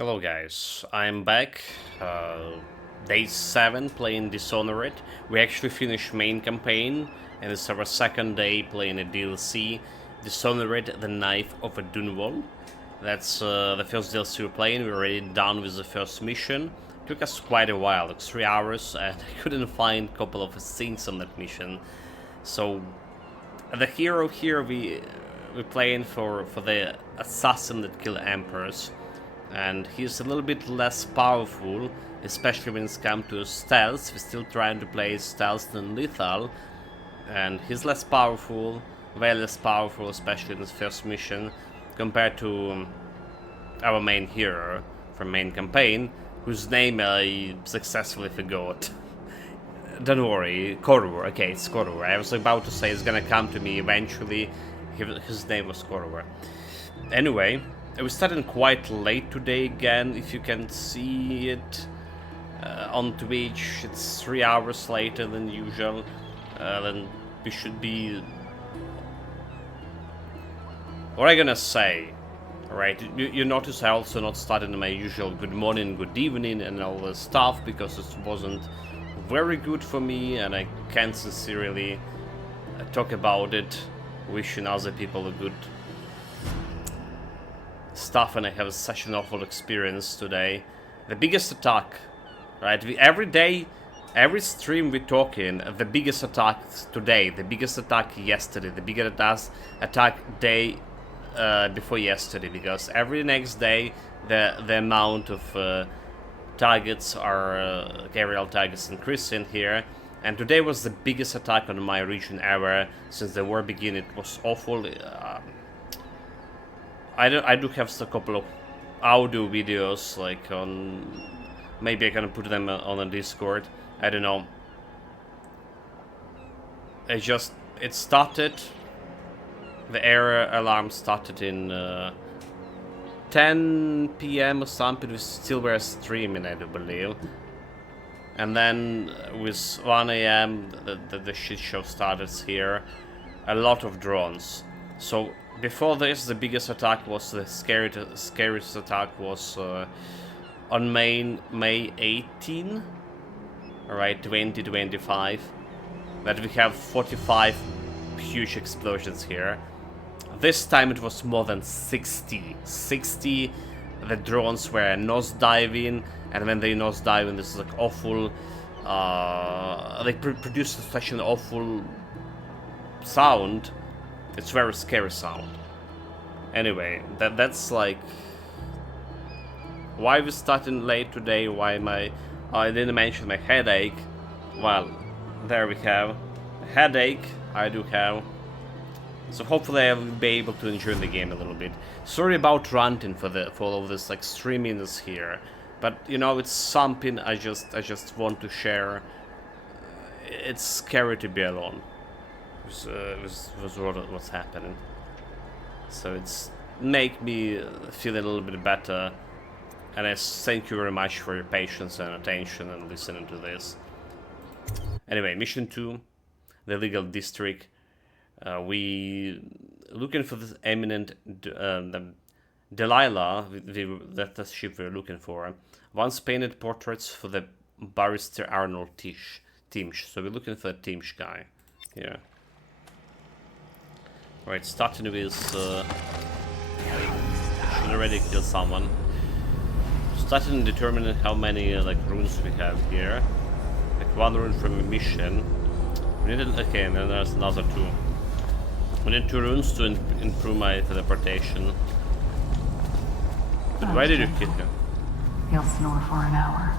Hello guys, I'm back. Day 7 playing Dishonored. We actually finished main campaign and it's our second day playing a DLC, Dishonored, the Knife of Dunwall. That's the first DLC we're playing. We're already done with the first mission. Took us quite a while, like 3 hours, and I couldn't find a couple of scenes on that mission. So the hero here we're playing for the assassin that killed emperors. And he's a little bit less powerful, especially when it's come to stealth. We're still trying to play stealth than lethal, and he's less powerful, way less powerful, especially in his first mission, compared to our main hero from main campaign, whose name I successfully forgot. Don't worry, Koror. Okay, it's Koror. I was about to say it's gonna come to me eventually. His name was Koror. Anyway, we're starting quite late today again, if you can see it on Twitch. It's 3 hours later than usual. Then we should be... What am I gonna say? Right, you notice I also not started my usual good morning, good evening and all this stuff, because it wasn't very good for me and I can't sincerely talk about it, wishing other people a good stuff, and I have such an awful experience today. The biggest attack, right? Every day, every stream we're talking, the biggest attack today, the biggest attack yesterday, the biggest attack day before yesterday, because every next day the amount of targets are aerial targets increasing here, and today was the biggest attack on my region ever since the war began. It was awful. I do have a couple of audio videos, like on... Maybe I can put them on a Discord. I don't know. It started... The error alarm started in 10 PM or something. We still were streaming, I do believe. And then with 1 AM, the shit show started here. A lot of drones. So... Before this, the biggest attack was the scariest attack was on May 18, alright, 2025. That we have 45 huge explosions here. This time it was more than 60. 60. The drones were nose diving, and when they nose diving, this is like awful. They produce such an awful sound. It's very scary sound. Anyway, that's like... Why we starting late today, why I didn't mention my headache. Well, there we have. A headache, I do have. So hopefully I will be able to enjoy the game a little bit. Sorry about ranting for all of this like streaminess here. But you know, it's something I just want to share. It's scary to be alone. Was what's happening. So it's make me feel a little bit better, and I thank you very much for your patience and attention and listening to this. Anyway, mission 2, the legal district. We looking for this eminent Delilah. That's the ship we're looking for. Once painted portraits for the barrister Arnold Timsh. So we're looking for a Timsh guy. Yeah. Right, starting with, should already kill someone. Starting determining how many, like, runes we have here. Like, 1 rune from a mission. We need, okay, and then there's another 2. We need 2 runes to improve my teleportation. But why did you kill him? He'll snore for an hour.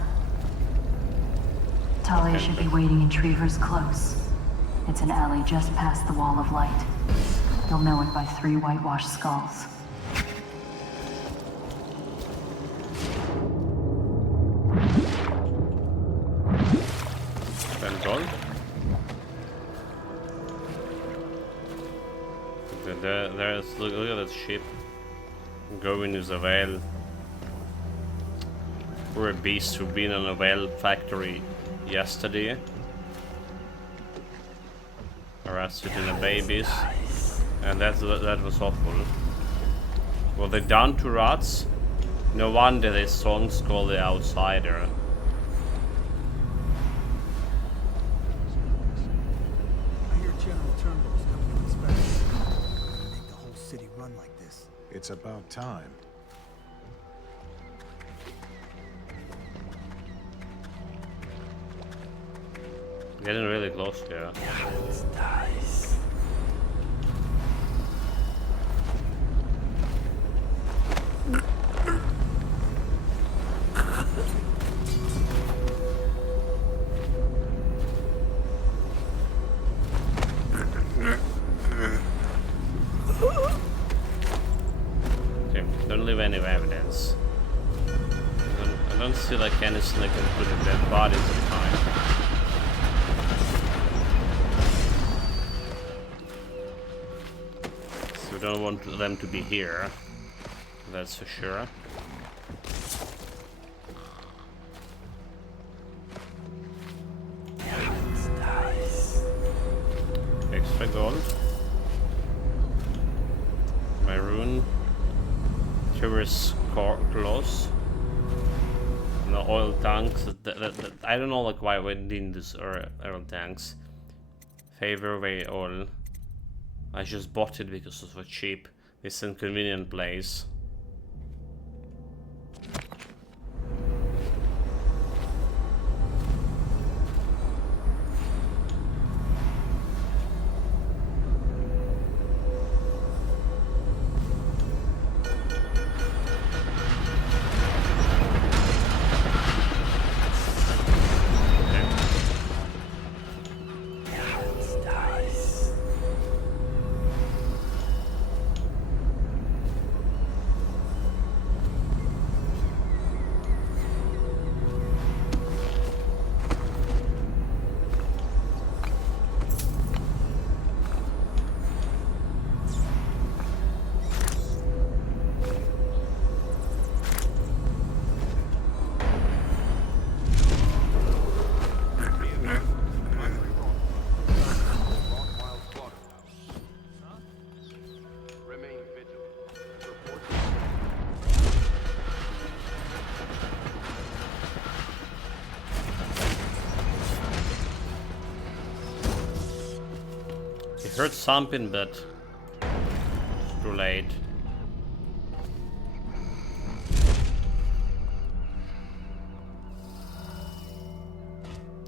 Talia should be waiting in Trevor's Close. It's an alley just past the Wall of Light. You'll know it by 3 whitewashed skulls. Thank God. There's, look at that ship. Going is a whale. We're a beast who've been in a whale factory yesterday. Arrested in the babies. And that was awful. Were they down to rats? No wonder this song's called The Outsider. I hear General Turnbull's coming to inspect. Make the whole city run like this. It's about time. Getting really close here. It's nice. Okay, don't leave any evidence. I don't see like anything I can put in dead bodies behind. So we don't want them to be here. That's for sure. It's nice. Extra gold. Maroon. Tourist claws. No oil tanks. I don't know like why we need this oil tanks. Favor away oil. I just bought it because it was cheap. It's an convenient place. It's nice. Remain vigilant. Report. It heard something, but it's too late.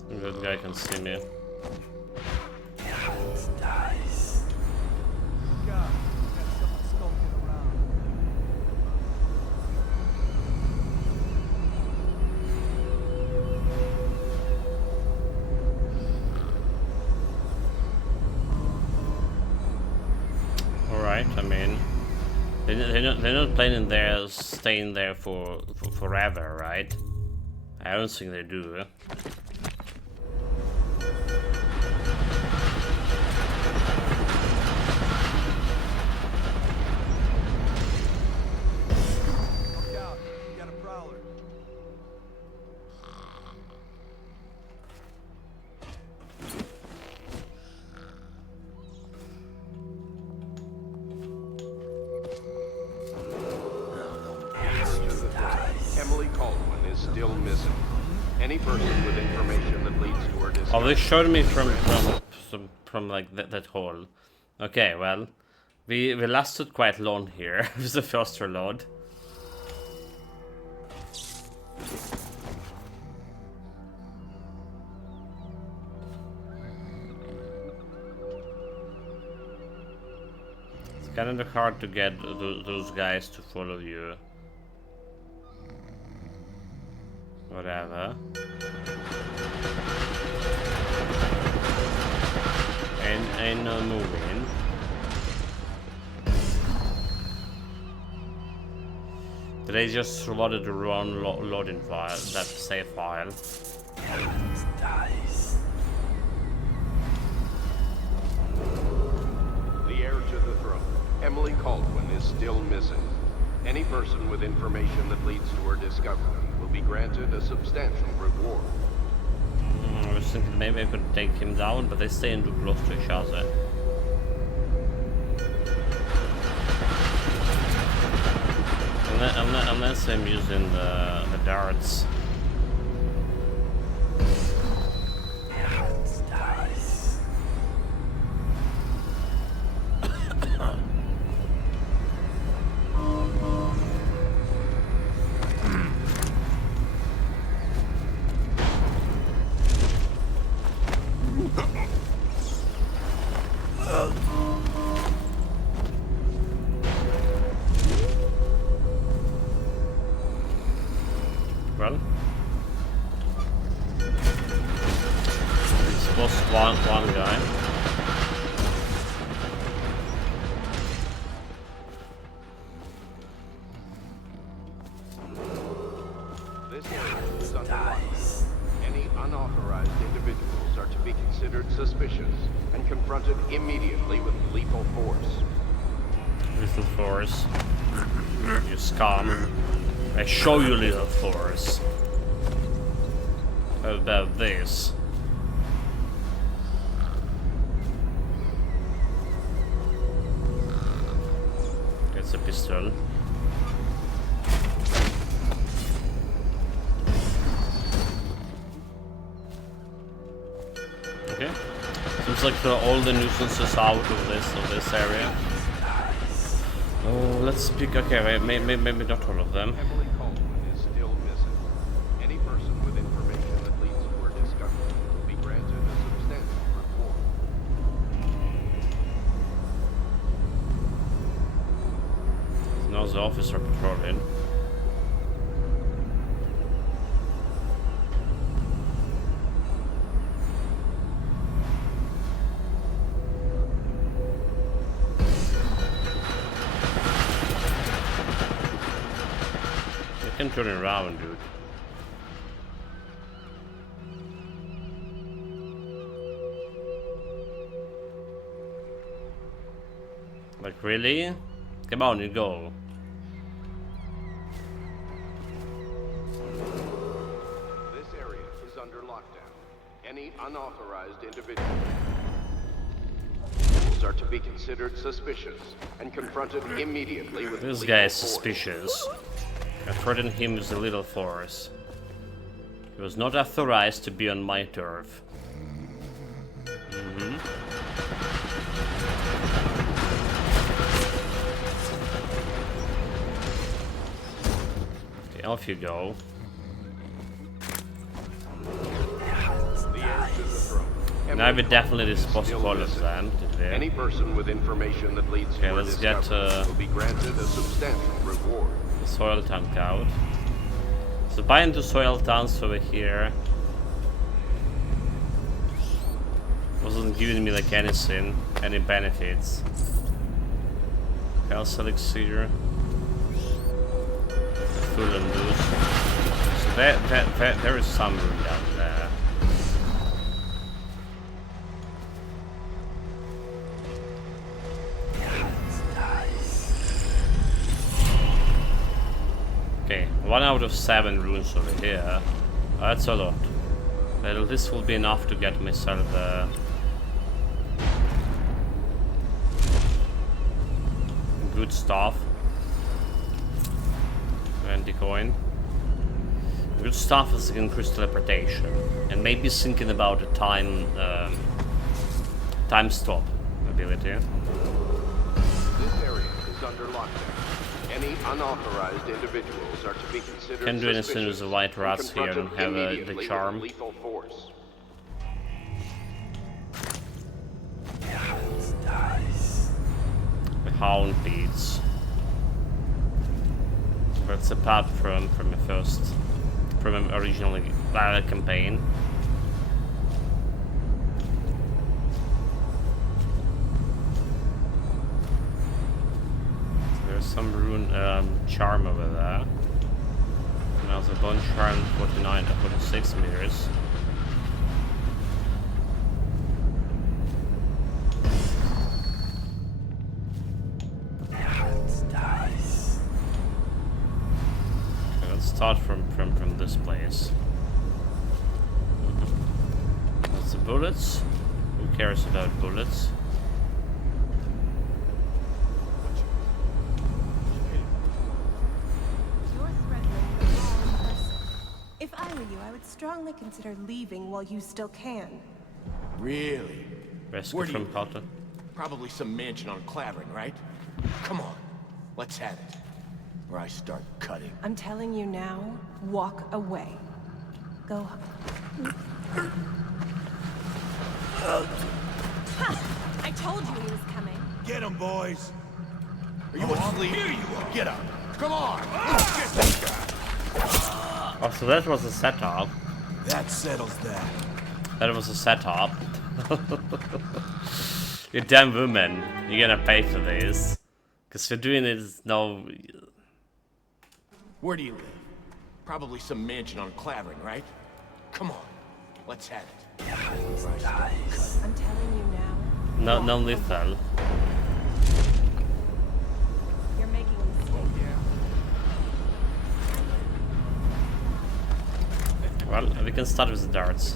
That guy can see me. It's nice. Look out. We got someone skulking around. Alright, I mean, they're not planning there, staying there for forever, right? I don't think they do. Look out. We got a prowler. Emily Caldwin is still missing. Any person with information that leads to her Oh, discovery. they showed me from like that hole. Okay, well, we lasted quite long here with the first reload. It's kind of hard to get those guys to follow you. Whatever. Ain't no moving. They just loaded the wrong loading file, that save file. It's nice. The heir to the throne. Emily Caldwin is still missing. Any person with information that leads to her discovery will be granted a substantial reward. I was thinking maybe I could take him down, but they stay too close to each other. Unless I'm using the darts. Well, it's lost one guy. This area is under lockdown. Any unauthorized individuals are to be considered suspicious and confronted immediately with lethal force. Little force. You scum. I show you little force. How about this? It's a pistol. Okay. Seems like all the nuisances out of this area. Oh, let's pick. Okay, maybe not all of them. Emily Caldwell is still missing. Any person with information that leads to her discovery will be granted a substantial reward. Now the officer patrolling. You can turn around, dude. Like, really? Come on, you go. This area is under lockdown. Any unauthorized individuals are to be considered suspicious and confronted immediately with This lethal guy is force. suspicious. I threatened him with a little force. He was not authorized to be on my turf. Okay, off you go. The heir to the throne. Now we Emily definitely Caldwell is dispose still of all of missing. them. Any person with information that leads Okay, to a let's get, discovery will be granted a substantial reward. The soil tank out. So buying the soil tons over here wasn't giving me like anything, any benefits. Health elixir. Full and loose. So there is some room down there. Okay, 1 out of 7 runes over here. That's a lot. Well, this will be enough to get myself good stuff. 20 coin. Good stuff is increased teleportation, and maybe thinking about a time stop ability. This area is under lockdown. Any unauthorized individuals are to be considered Can do anything with suspicious the white and rats here and confronted have immediately the with charm. lethal force. The Hound Beats. That's a pub from an original campaign. There's some rune charm over there. And there's a bone charm 49 to 46 meters. Okay, let's start from this place. That's the bullets. Who cares about bullets? strongly consider leaving while you still can. Really? Rescue Where do from you Potter. Probably some mansion on Clavering, right? Come on, let's have it. Or I start cutting. I'm telling you now, walk away. Go. I told you he was coming. Get him, boys. Are you asleep? Here you are. Get up. Come on. Get this guy. Oh, so that was a setup. That settles that. That was a setup. You damn woman. You're gonna pay for this. Because you're doing it no... Where do you live? Probably some mansion on Clavering, right? Come on, let's have it. I'm telling you now. No lethal. You're making a mistake. Well, we can start with the darts.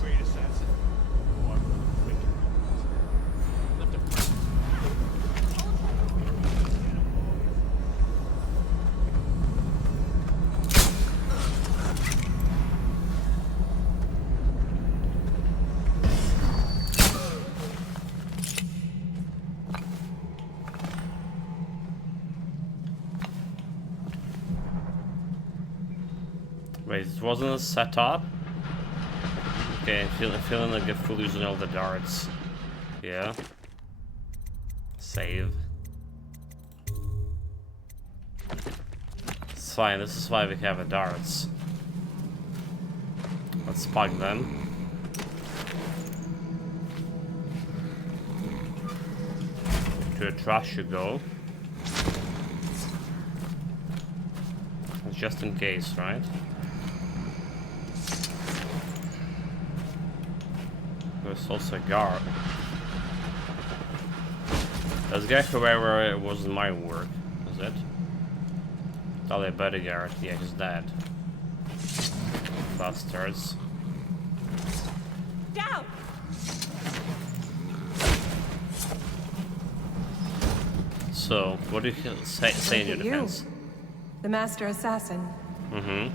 Wait, it wasn't a setup? Okay, I'm feeling like a fool using all the darts. Yeah. Save. It's fine, this is why we have the darts. Let's plug them. To a trash you go. Just in case, right? There's also a guard. This guy, whoever it wasn't my work, is it? Probably a bodyguard. Yeah, he's dead. Bastards. Down! So, what do you say in your Look at you. defense? The master assassin. Mm-hmm.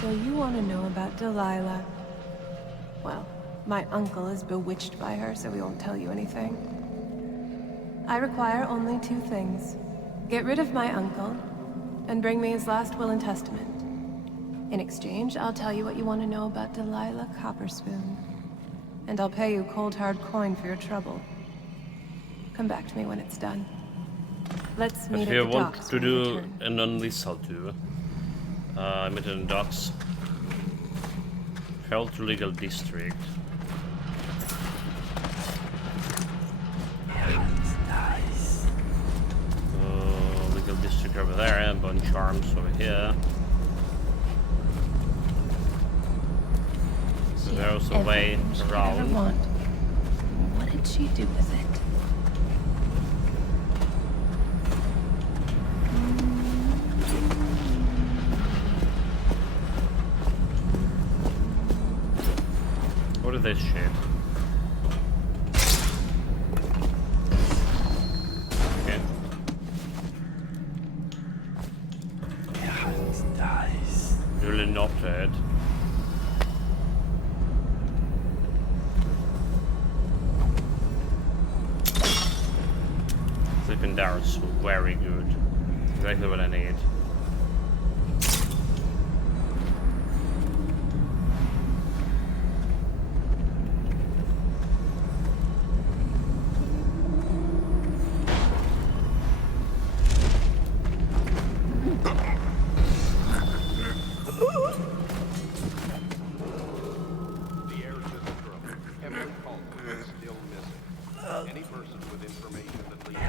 So you want to know about Delilah? Well, my uncle is bewitched by her, so we won't tell you anything. I require only 2 things. Get rid of my uncle, and bring me his last will and testament. In exchange, I'll tell you what you want to know about Delilah Copperspoon. And I'll pay you cold hard coin for your trouble. Come back to me when it's done. Let's meet If at you the want docks to when we do return. a non-lethal too, meet in the docks. Travel to legal district. Legal district over there, and Bone Charms over here. So there's a way Everything she could ever around. want. What did she do with it? What is this shit? Okay. Really not dead. Sleeping darts, very good. Exactly what I need. The heir to the throne, Henry Palmer, is still missing. Any person with information that leads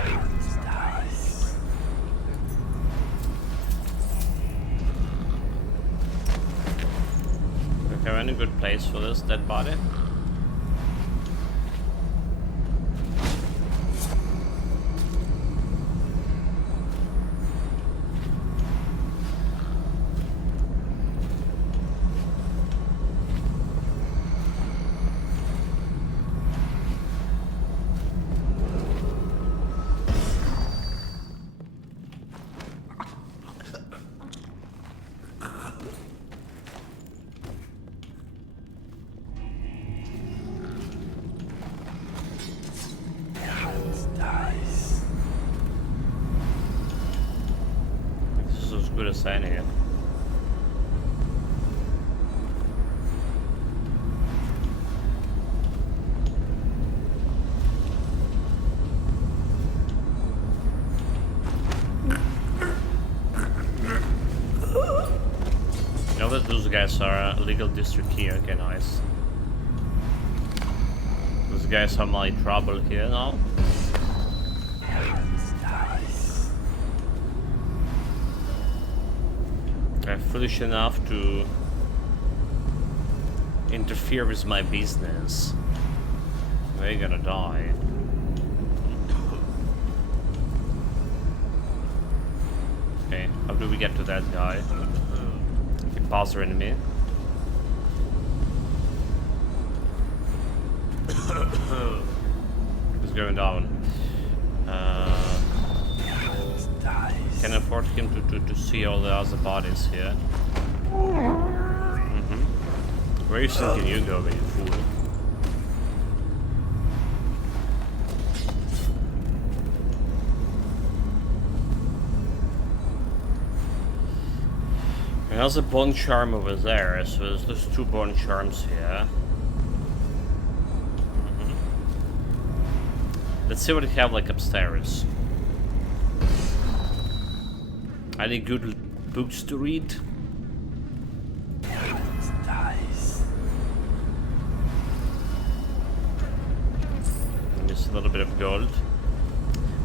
Do you have any good place for this dead body? really saying here? You know that those guys are a legal district here. Okay, nice. Those guys are my trouble here now. They're foolish enough to interfere with my business. They're gonna die. Okay, how do we get to that guy? Pause our enemy. He's going down. Can afford him to see all the other bodies here. Where you think you go, you fool? There's a bone charm over there, so there's 2 bone charms here. Let's see what we have like upstairs. Any good books to read? Just a little bit of gold.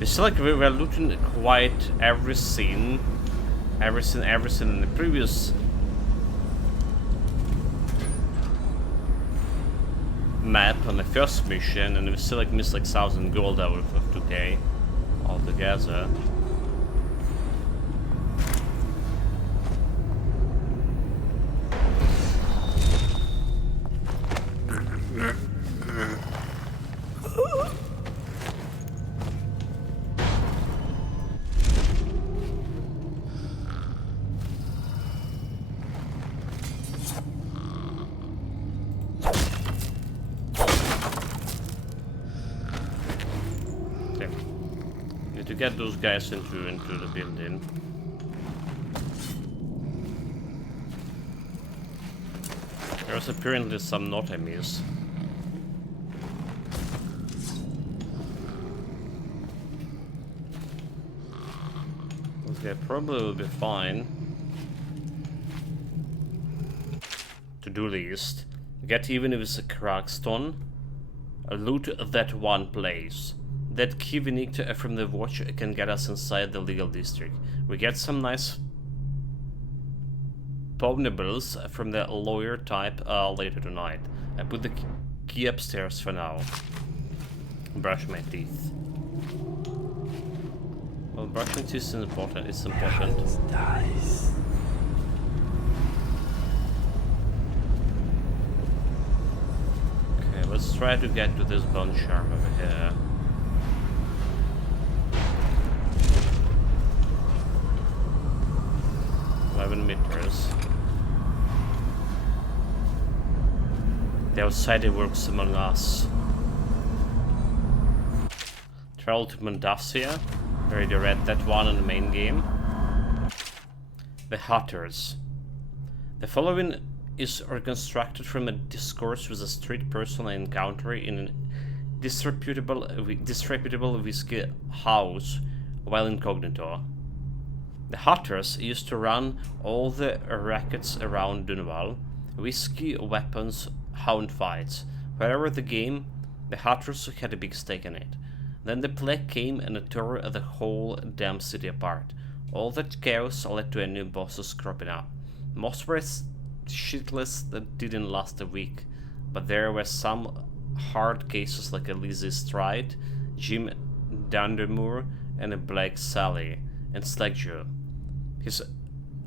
It's like we're looting quite everything in the previous map on the first mission, and we still like missed like 1,000 gold out of 2k altogether. To get those guys into the building. There's apparently some not enemies. Okay, probably will be fine. To-do list. Get even if it's a crackstone. Loot that one place. That key we need from the watch can get us inside the legal district. We get some nice pownables from the lawyer type later tonight. I put the key upstairs for now. Brush my teeth. Well, brushing teeth is important. It's important. Okay, let's try to get to this bone charm over here. Meters. The outsider works among us. Travel to Mondassia. Already read that one in the main game. The Hunters. The following is reconstructed from a discourse with a street person I encountered in a disreputable whiskey house while incognito. The Hunters used to run all the rackets around Dunwall. Whiskey, weapons, hound fights. Wherever the game, the Hunters had a big stake in it. Then the plague came and it tore the whole damn city apart. All that chaos led to a new bosses cropping up. Most were shitless that didn't last a week, but there were some hard cases like Elise Stride, Jim Dundermoor, and a Black Sally, and Slagjo. His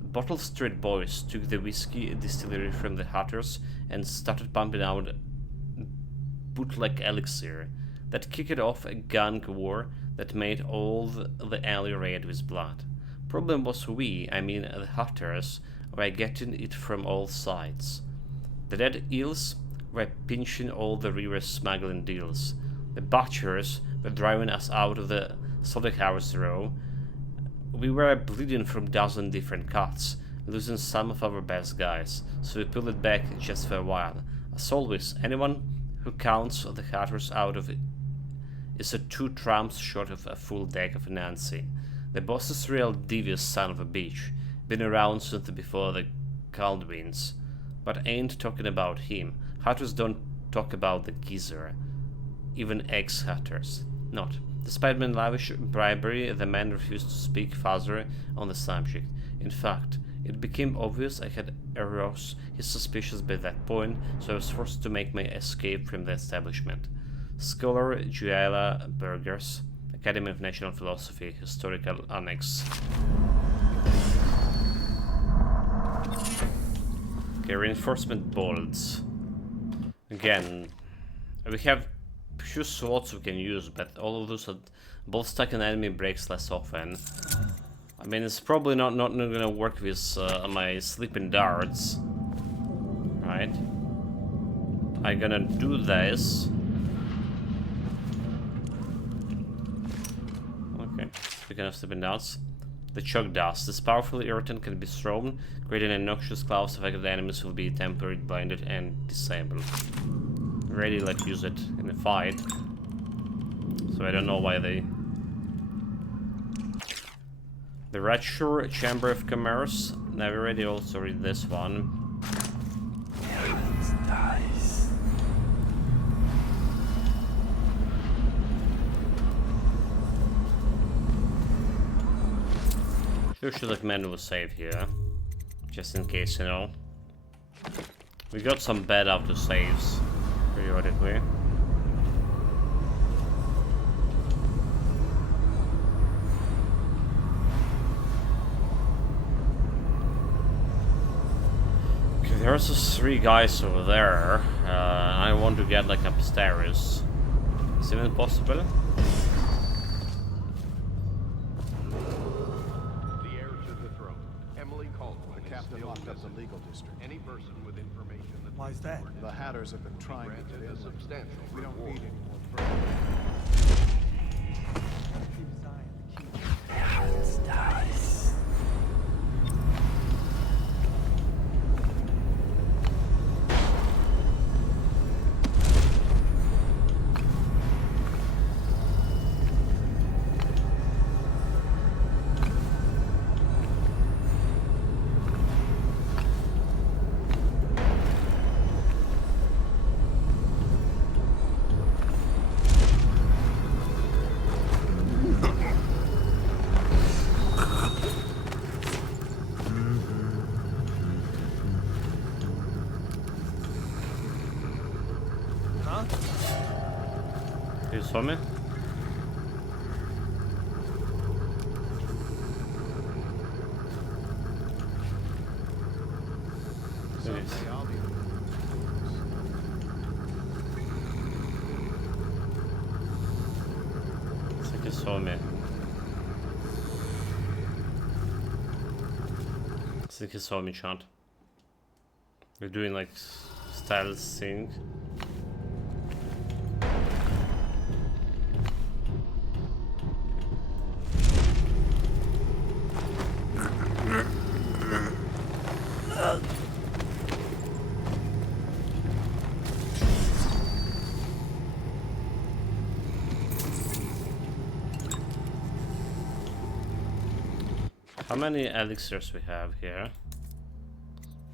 Bottle Street boys took the whiskey distillery from the Hunters and started pumping out bootleg elixir that kicked off a gang war that made all the alley red with blood. Problem was we, I mean the Hunters, were getting it from all sides. The dead eels were pinching all the river smuggling deals. The butchers were driving us out of the slaughterhouse row We were bleeding from dozen different cuts, losing some of our best guys, so we pulled it back just for a while. As always, anyone who counts the Hatters out of it is a 2 trumps short of a full deck of Nancy. The boss is a real devious son of a bitch, been around since before the Caldwins, but ain't talking about him. Hatters don't talk about the geezer, even ex-Hatters. Not. Despite my lavish bribery, the man refused to speak further on the subject. In fact, it became obvious I had aroused his suspicions by that point, so I was forced to make my escape from the establishment. Scholar Juela Burgers, Academy of National Philosophy, Historical Annex. Okay, reinforcement bolts. Again, we have few swords we can use, but all of those bolt stuck an enemy breaks less often. I mean, it's probably not gonna work with my sleeping darts, right? I'm gonna do this. Okay, speaking of sleeping darts, the chalk dust. This powerful irritant can be thrown, creating a noxious cloud of affected enemies will be temporarily blinded and disabled. Already like use it in a fight, so I don't know why they. The Ratchure Chamber of Commerce. Now we already also read this one. Nice. Sure should like manual save here, just in case, you know. We got some bad auto saves periodically. Okay, there's those 3 guys over there. I want to get like upstairs. Is it even possible? The heir to the throne, Emily Caldwell. The captain locked up the legal district. Any person with information that Why is that? The Hatters have been trying to get granted a in. substantial We don't reward. need any more problems. Keep his eye on the key. Nice. You saw me? Someday I'll be. I think you saw me. I think you saw me, Chant. You're doing like stealth thing. How many elixirs we have here?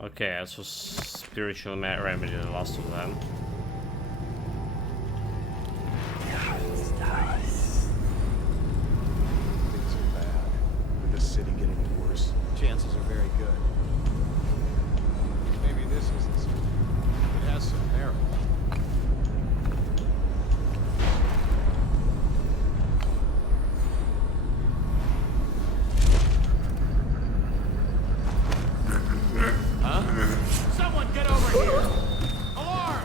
Okay, this was spiritual remedy, the last of them. Nice. Things are bad. With this city getting worse, chances are very good. Maybe this isn't so. It has some merit. Someone get over here! Alarm!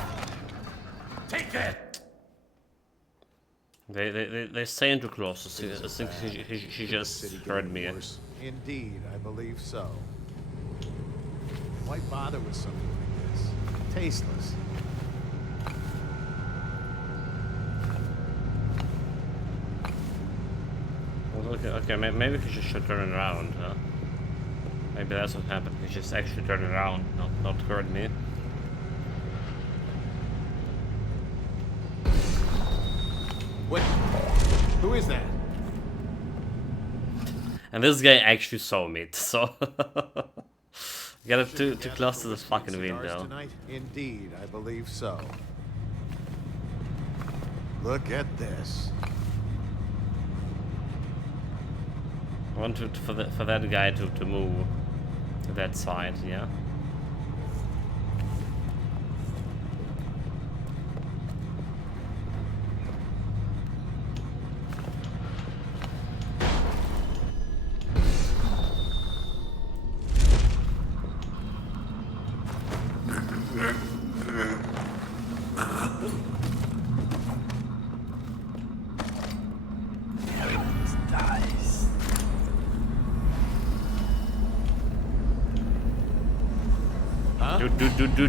Take that! They staying too close. I think she just City heard getting me. worse. Indeed, I believe so. Why bother with something like this? Tasteless. What Okay, maybe he just should turn around, huh? Maybe that's what happened. He just actually turned around, not heard me. Wait, who is that? And this guy actually saw me, so got it too close to the fucking window. Tonight? Indeed, I believe so. Look at this. I want for that guy to move to that side, yeah.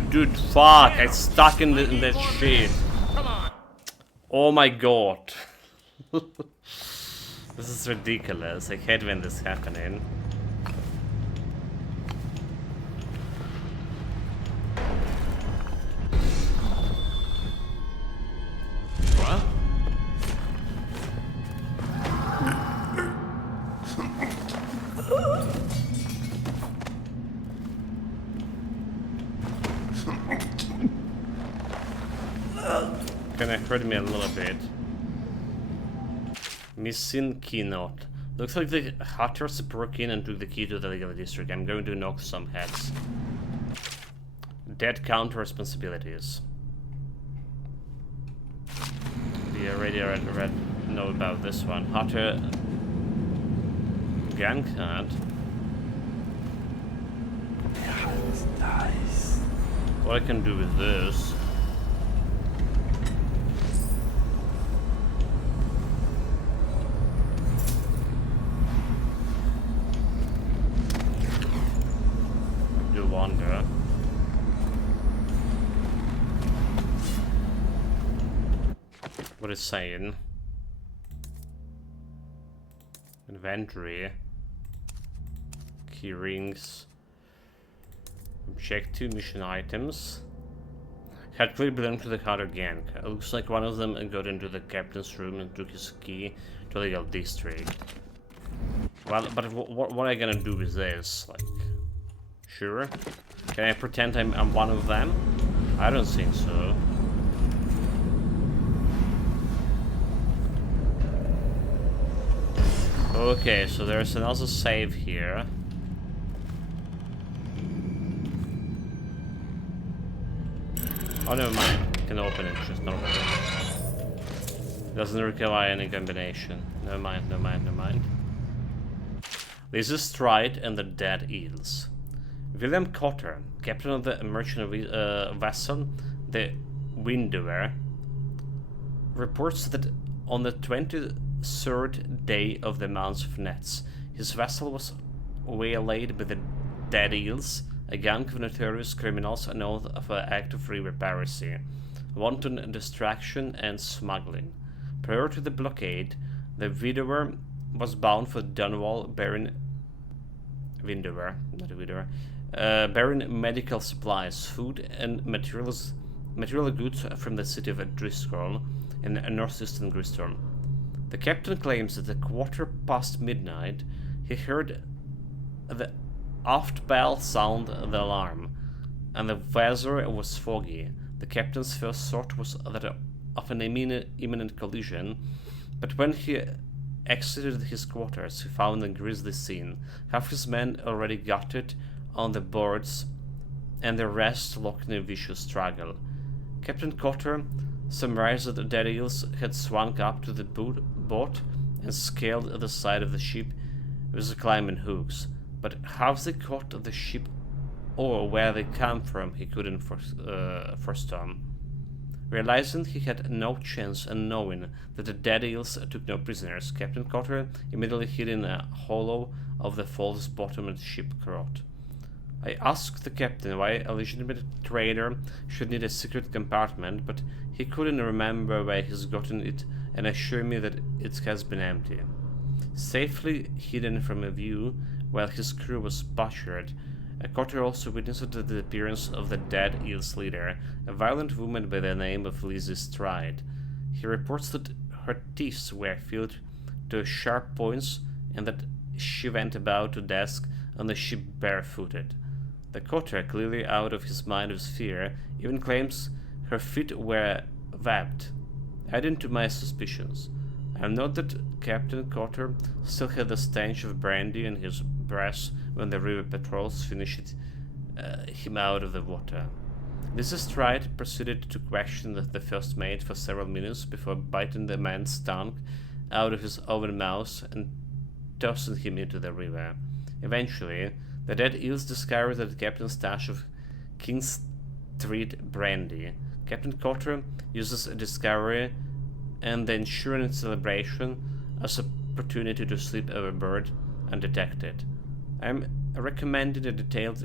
Dude, fuck, I stuck in that shit. Oh my god. This is ridiculous. I hate when this is happening. What? Kinda hurt me a little bit. Missing keynote. Looks like the hackers broke in and took the key to the legal district. I'm going to knock some heads. Dead count responsibilities. We already read know about this one. Hatter gang card. Nice. What I can do with this? Wonder. What is saying? Inventory. Key rings. Objective mission items. Had clearly belonged to the Carter gang. It looks like one of them got into the captain's room and took his key to the legal district. Well, but what am I gonna do with this? Like, sure. Can I pretend I'm one of them? I don't think so. Okay, so there's another save here. Oh, never mind. I can open it, just not open it. Doesn't require any combination. Never mind, never mind, never mind. This is Stride and the Dead Eels. William Cotter, captain of the merchant vessel, the Windower, reports that on the 23rd day of the month of Nets, his vessel was waylaid by the Dead Eels, a gang of notorious criminals known for an act of river piracy, wanton distraction and smuggling. Prior to the blockade, the Widower was bound for Dunwall, bearing medical supplies, food, and material goods from the city of Driscoll in northeastern Gristol. The captain claims that at midnight, he heard the aft bell sound the alarm, and the weather was foggy. The captain's first thought was that of an imminent collision, but when he exited his quarters, he found a grisly scene. Half his men already gutted on the boards, and the rest locked in a vicious struggle. Captain Cotter summarized that the Dead Eels had swung up to the boat and scaled the side of the ship with the climbing hooks, but how they caught the ship or where they came from he couldn't forestorm. Realizing he had no chance and knowing that the Dead Eels took no prisoners, Captain Cotter immediately hid in a hollow of the false bottom of the ship caught. I asked the captain why a legitimate trader should need a secret compartment, but he couldn't remember where he's gotten it and assured me that it has been empty. Safely hidden from view while his crew was butchered, Cotter also witnessed the disappearance of the dead Eel's leader, a violent woman by the name of Lizzie Stride. He reports that her teeth were filled to sharp points and that she went about to desk on the ship barefooted. The Cotter, clearly out of his mind with fear, even claims her feet were webbed, adding to my suspicions. I note that Captain Cotter still had the stench of brandy in his breath when the river patrols finished him out of the water. Mrs. Stride proceeded to question the first mate for several minutes before biting the man's tongue out of his own mouth and tossing him into the river. Eventually, the dead eels discovered the captain's stash of King Street brandy. Captain Cotter uses a discovery and the insurance celebration as an opportunity to slip overboard undetected. I'm recommending a detailed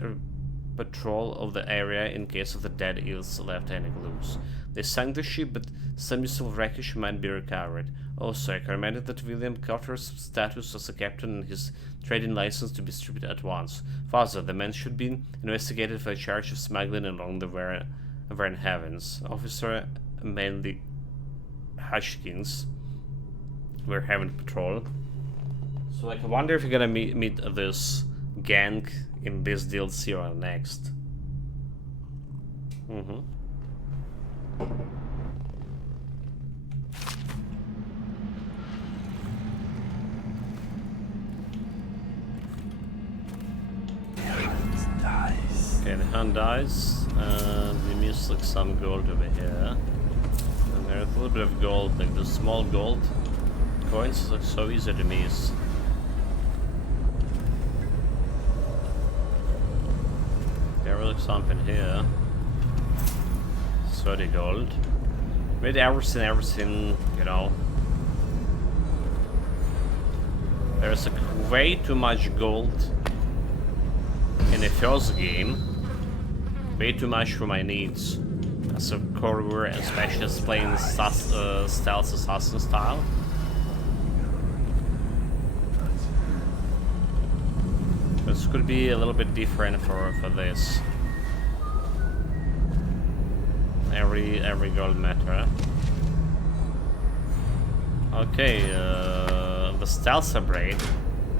patrol of the area in case of the dead eels left hanging loose. They sank the ship, but some useful wreckage might be recovered. Also, I recommended that William Cotter's status as a captain and his trading license to be stripped at once. Further, the man should be investigated for a charge of smuggling along the Vern Heavens. Officer Manley Hutchins were having patrol. So like, I wonder if you're gonna meet this gang in this DLC or next. Okay, the hand dies, and we miss like some gold over here. And there's a little bit of gold, like the small gold coins look so easy to miss. There was something here. 30 gold. Made everything, you know. There's way too much gold in the first game. Way too much for my needs. As a courier, especially playing stealth assassin style. This could be a little bit different for this. Every gold matter. Okay, the stealth upgrade,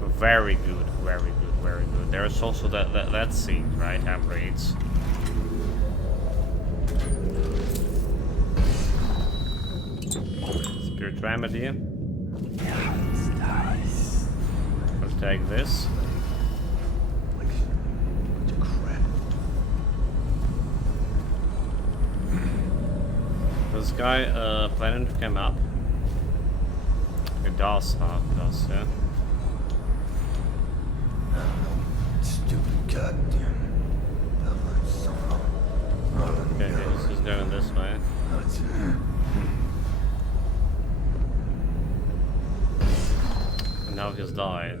very good, very good, very good. There's also that scene, right? Upgrades. Spirit remedy. I'll take this. This guy planning to come up? It does, huh? It does, yeah. Stupid goddamn. Okay, he's going this way. And now he's died.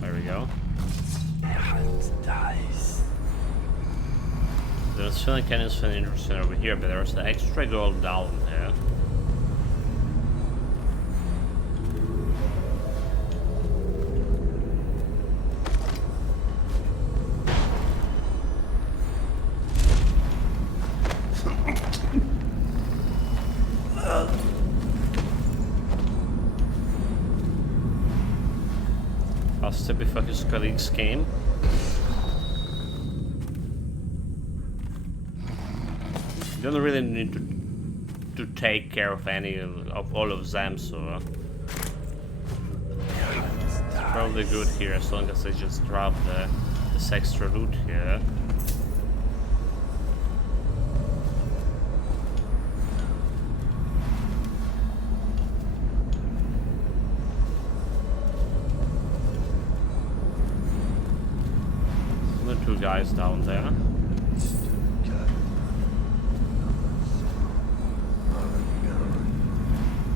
There we go. There's feeling kind of something interesting over here, but there's the extra gold down there. Faster before his colleagues came. You don't really need to take care of any of all of them, so it's probably good here as long as they just drop this extra loot here. The two guys down there.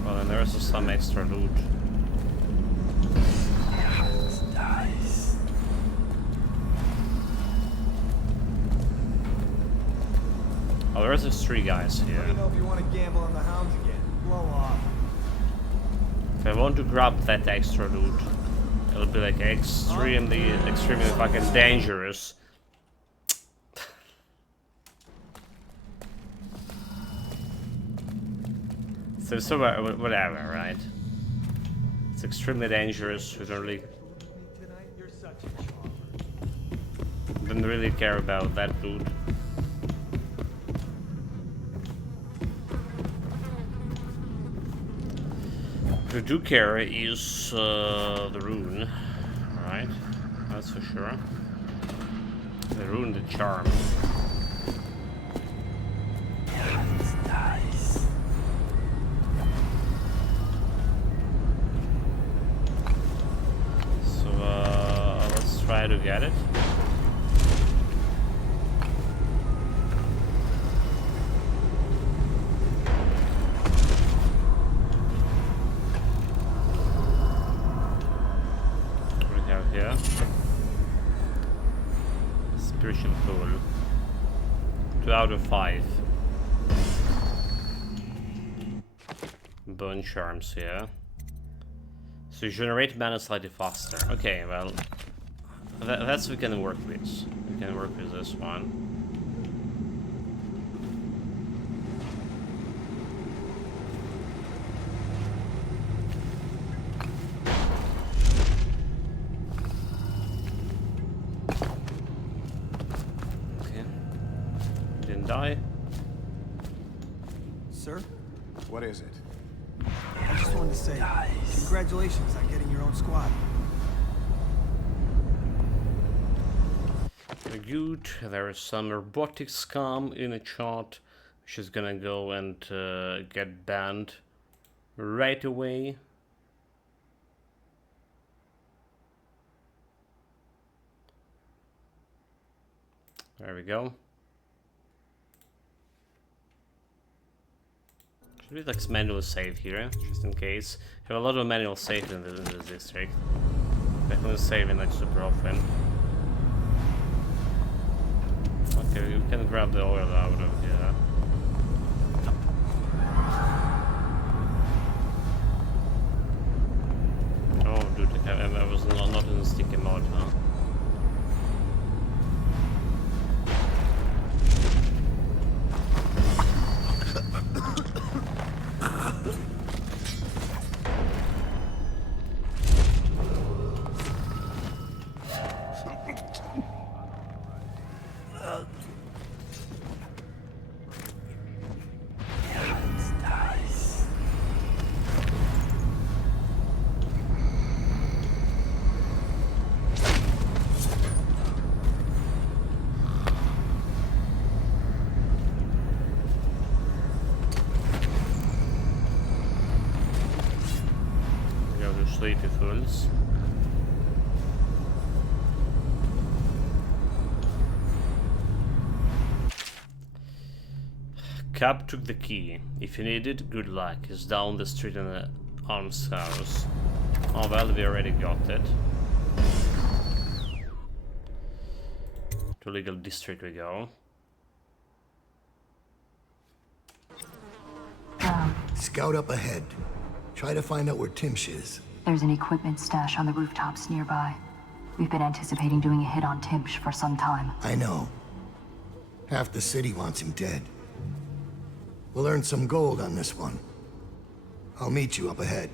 Well, and there's some extra loot. Oh, there's just 3 guys Let me here. know if you want to gamble on the hounds again. Blow off. If I want to grab that extra loot, it'll be like extremely fucking dangerous. So whatever, right? It's extremely dangerous. We don't really Tonight, you're such a charmer. didn't really care about that loot. What I do care is the rune, right? That's for sure. The rune, the charm. So let's try to get it. Here. Spiritual pool. 2 out of 5. Bone charms here. So you generate mana slightly faster. Okay, well, that's we can work with. We can work with this one. Die. Sir? What is it? I just wanted to say, congratulations on getting your own squad. Very good. There is some robotic scum in the chat, which is gonna go and get banned right away. There we go. Should we like manual save here, just in case? We have a lot of manual save in this district. Definitely saving like super often. Okay, we can grab the oil out of here. Oh, dude, I was not in the sticky mode, huh? Sleepy fools. Cap took the key. If you need it, good luck. It's down the street in the arms house. Oh well, we already got it. To legal district we go. Scout up ahead. Try to find out where Timsh is. There's an equipment stash on the rooftops nearby. We've been anticipating doing a hit on Timsh for some time. I know. Half the city wants him dead. We'll earn some gold on this one. I'll meet you up ahead.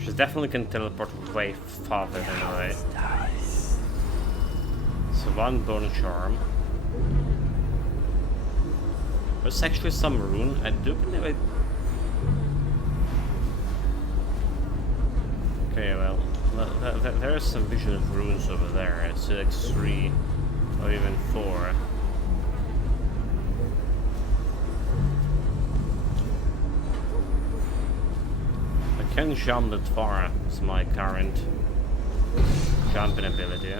She definitely can teleport way farther than I. So 1 bone charm. There's actually some rune. I do believe I... Okay, well, there's some vision of runes over there. It's like 3 or even 4. I can jump that far. It's my current jumping ability.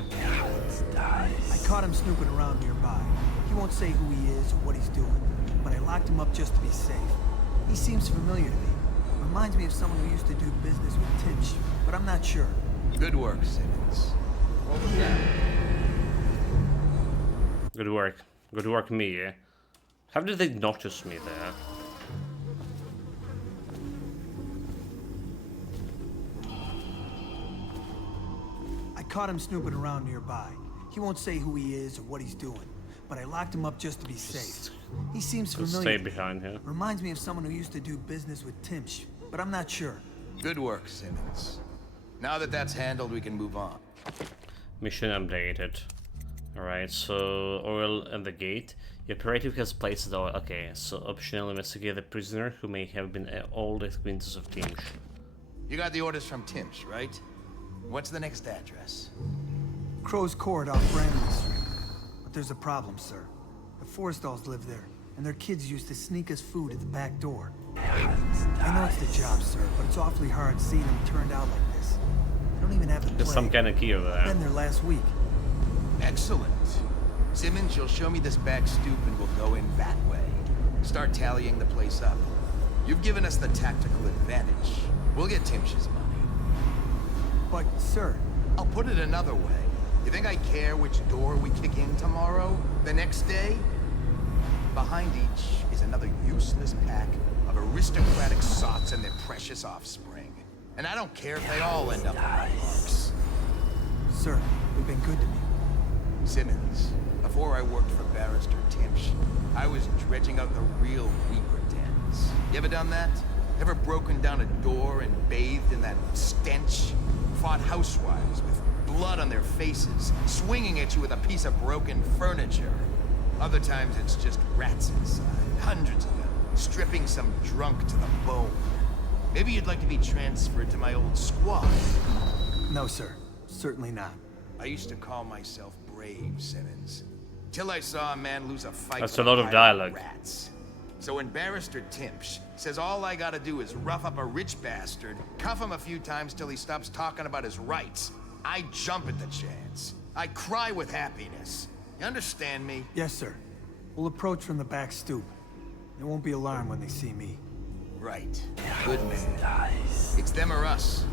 I caught him snooping around nearby. He won't say who he is or what he's doing, but I locked him up just to be safe. He seems familiar to me. Reminds me of someone who used to do business with Timsh, but I'm not sure. Good work, Simmons. What was that? Good work. Good work, me. Eh? How did they notice me there? I caught him snooping around nearby. He won't say who he is or what he's doing, but I locked him up just to be safe. He seems familiar. Stay behind here. Reminds me of someone who used to do business with Timsh, but I'm not sure. Good work, Simmons. Now that that's handled, we can move on. Mission updated. Alright, so oil at the gate. The operative has placed the oil. Okay, so optional investigate the prisoner who may have been old acquaintance of Timsh. You got the orders from Timsh, right? What's the next address? Crow's Court off Brandon Street. But there's a problem, sir. The Forrestalls live there, and their kids used to sneak us food at the back door. I know it's the job, sir, but it's awfully hard seeing them turned out like this. They don't even have the There's some kind of key over there. Been there last week. Excellent. Simmons, you'll show me this back stoop and we'll go in that way. Start tallying the place up. You've given us the tactical advantage. We'll get Timsh's money. But, sir... I'll put it another way. You think I care which door we kick in tomorrow? The next day? Behind each is another useless pack of aristocratic sots and their precious offspring. And I don't care if they all end up on my books. Sir, you've been good to me. Simmons, before I worked for Barrister Timsh, I was dredging out the real Reaper dens. You ever done that? Ever broken down a door and bathed in that stench? Fought housewives with blood on their faces, swinging at you with a piece of broken furniture. Other times it's just rats inside, hundreds of them, stripping some drunk to the bone. Maybe you'd like to be transferred to my old squad. No, sir. Certainly not. I used to call myself brave, Simmons. Till I saw a man lose a fight That's with a lot of pile dialogue. Rats. So when Barrister Timsh says all I gotta do is rough up a rich bastard, cuff him a few times till he stops talking about his rights, I jump at the chance. I cry with happiness. You understand me? Yes, sir. We'll approach from the back stoop. They won't be alarmed when they see me. Right. Good man. It's them or us.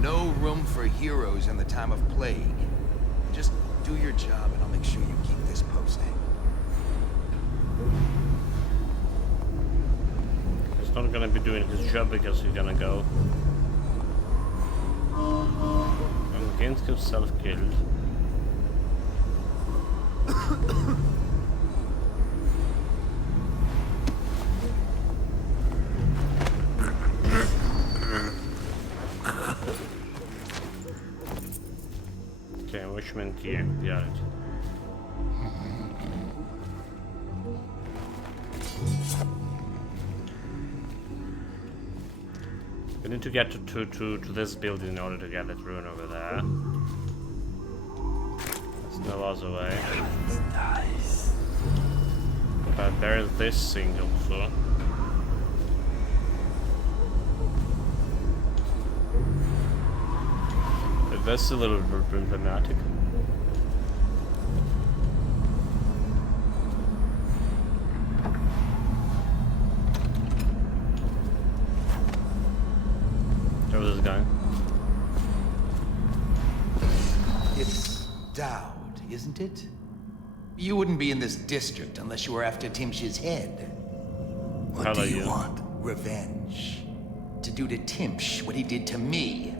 No room for heroes in the time of plague. Just do your job and I'll make sure you keep this posting. He's not gonna be doing his job because he's gonna go. And against himself killed. Okay, Wishman key, got it. We need to get to this building in order to get that rune over there. There's no other way. But there is this thing also. But that's a little bit problematic. Where's this guy? It's Dowd, isn't it? You wouldn't be in this district unless you were after Timsh's head. What do you want? Revenge. To do to Timsh what he did to me.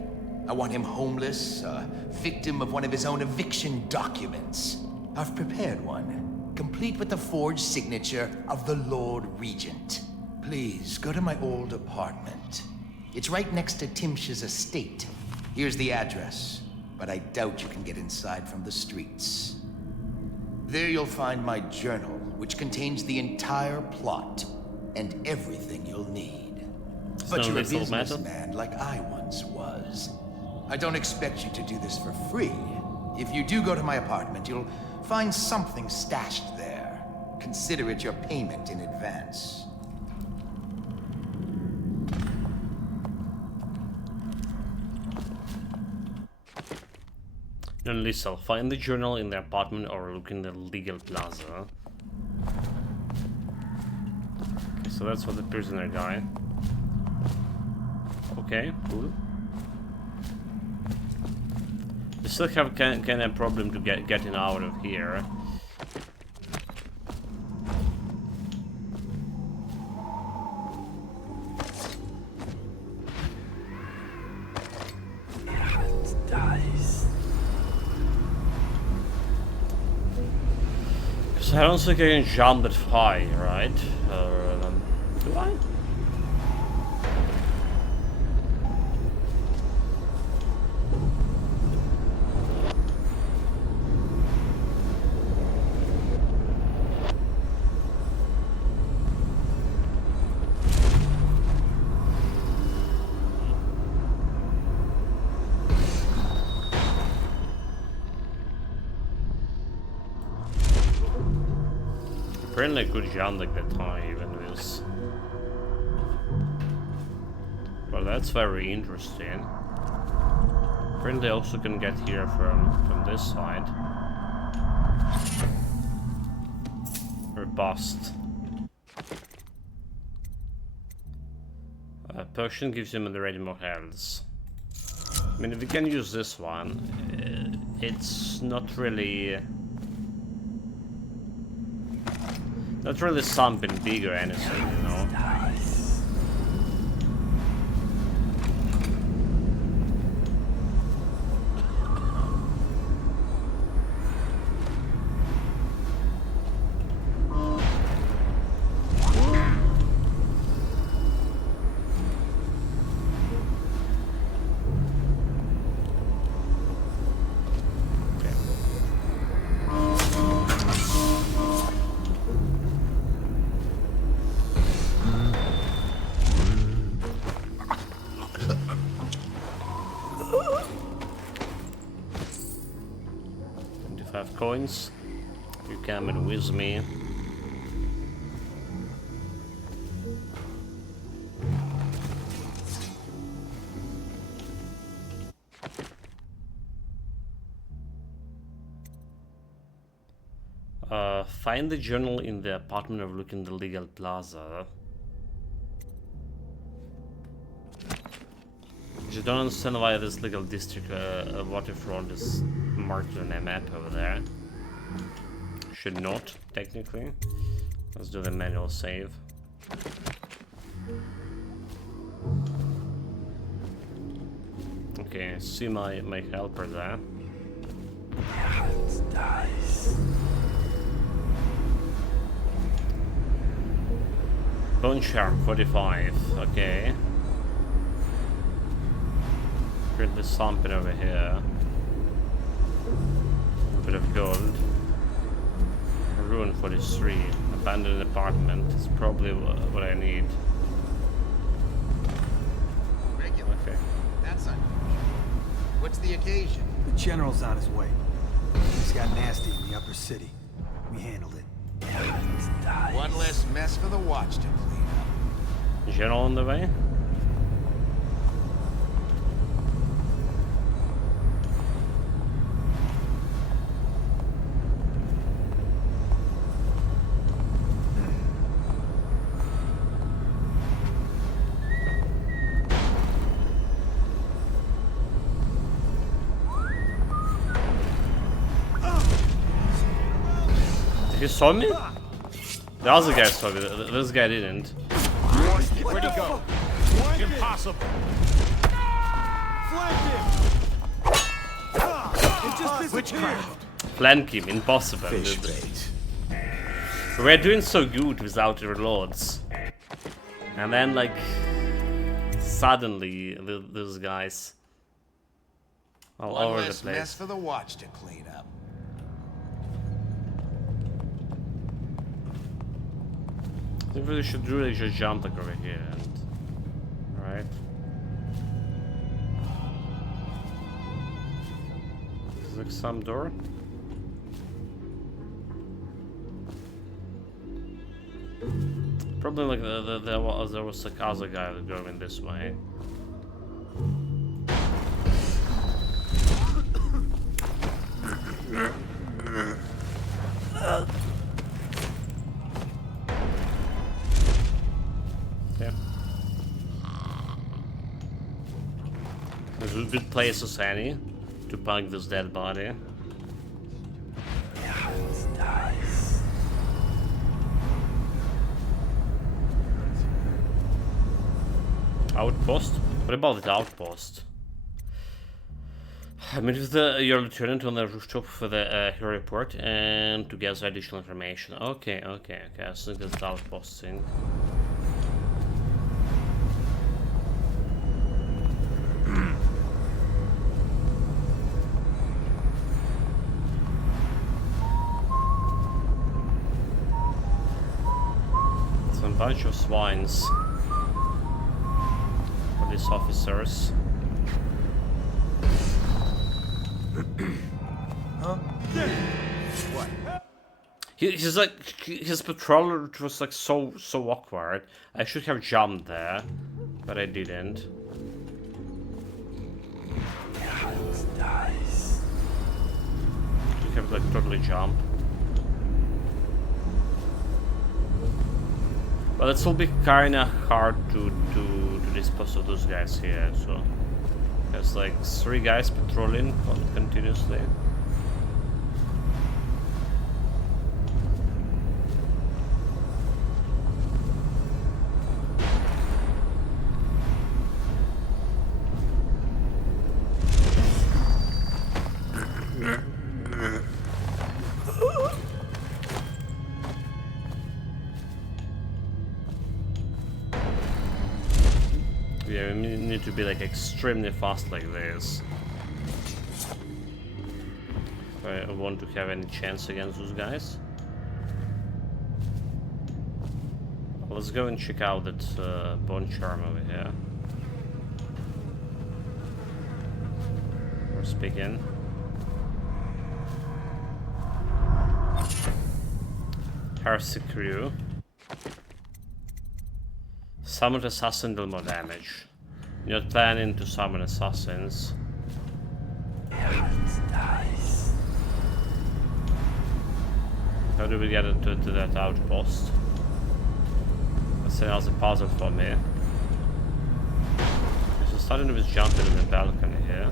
I want him homeless, a victim of one of his own eviction documents. I've prepared one, complete with the forged signature of the Lord Regent. Please, go to my old apartment. It's right next to Timsh's estate. Here's the address, but I doubt you can get inside from the streets. There you'll find my journal, which contains the entire plot and everything you'll need. But you're a businessman like I once was. I don't expect you to do this for free. If you do go to my apartment, you'll find something stashed there. Consider it your payment in advance. Non-lethal. Find the journal in the apartment or look in the legal plaza. Okay, so that's for the prisoner guy. Okay, cool. We still have kind of problem to getting out of here. Because I don't think I can jump that high, right? Do I? Apparently I could jump like that high even with... Well, that's very interesting. Apparently I also can get here from this side. Robust. Potion gives him already more health. I mean, if we can use this one, it's not really... Not really something big or anything, you know? Coins. You coming with me? Find the journal in the apartment overlooking the legal plaza. I don't understand why this legal district waterfront is marked on a map over there. Should not, technically. Let's do the manual save. Okay, see my helper there. Bone shark 45, okay. There's something over here. A bit of gold. Ruin 43. Abandoned apartment. It's probably what I need. Regular. Okay. That's unusual. What's the occasion? The general's on his way. Things got nasty in the upper city. We handled it. One less mess for the watch to clean up. General on the way? He saw me? The other guy saw me, this guy didn't. Where'd he go? Impossible. Witchcraft. Flank him, impossible. Fish bait. We're doing so good without the lords. And then, like, suddenly, those guys all One over the less mess place. for the watch to clean up. I think we should really just jump like over here. Alright. Is there some door? Probably like there was like other guy going this way. Yeah. There's a good places, Annie, to punk this dead body. Outpost? What about the outpost? I mean, you're returning on the rooftop for the hero report and to gather additional information. Okay. I think that's the outpost thing. Some bunch of swines. Police officers. Huh? What? He's like, his patrol was like so awkward. I should have jumped there, but I didn't. You have like totally jump. But it will be kinda hard to dispose of those guys here, so there's like 3 guys patrolling continuously. Yeah, we need to be like extremely fast like this if I want to have any chance against those guys. Let's go and check out that bone charm over here. Let's begin. Heresy crew. Summoned assassin deal more damage. You're not planning to summon assassins. How do we get to that outpost? That's another puzzle for me. So starting with jumping in the balcony here.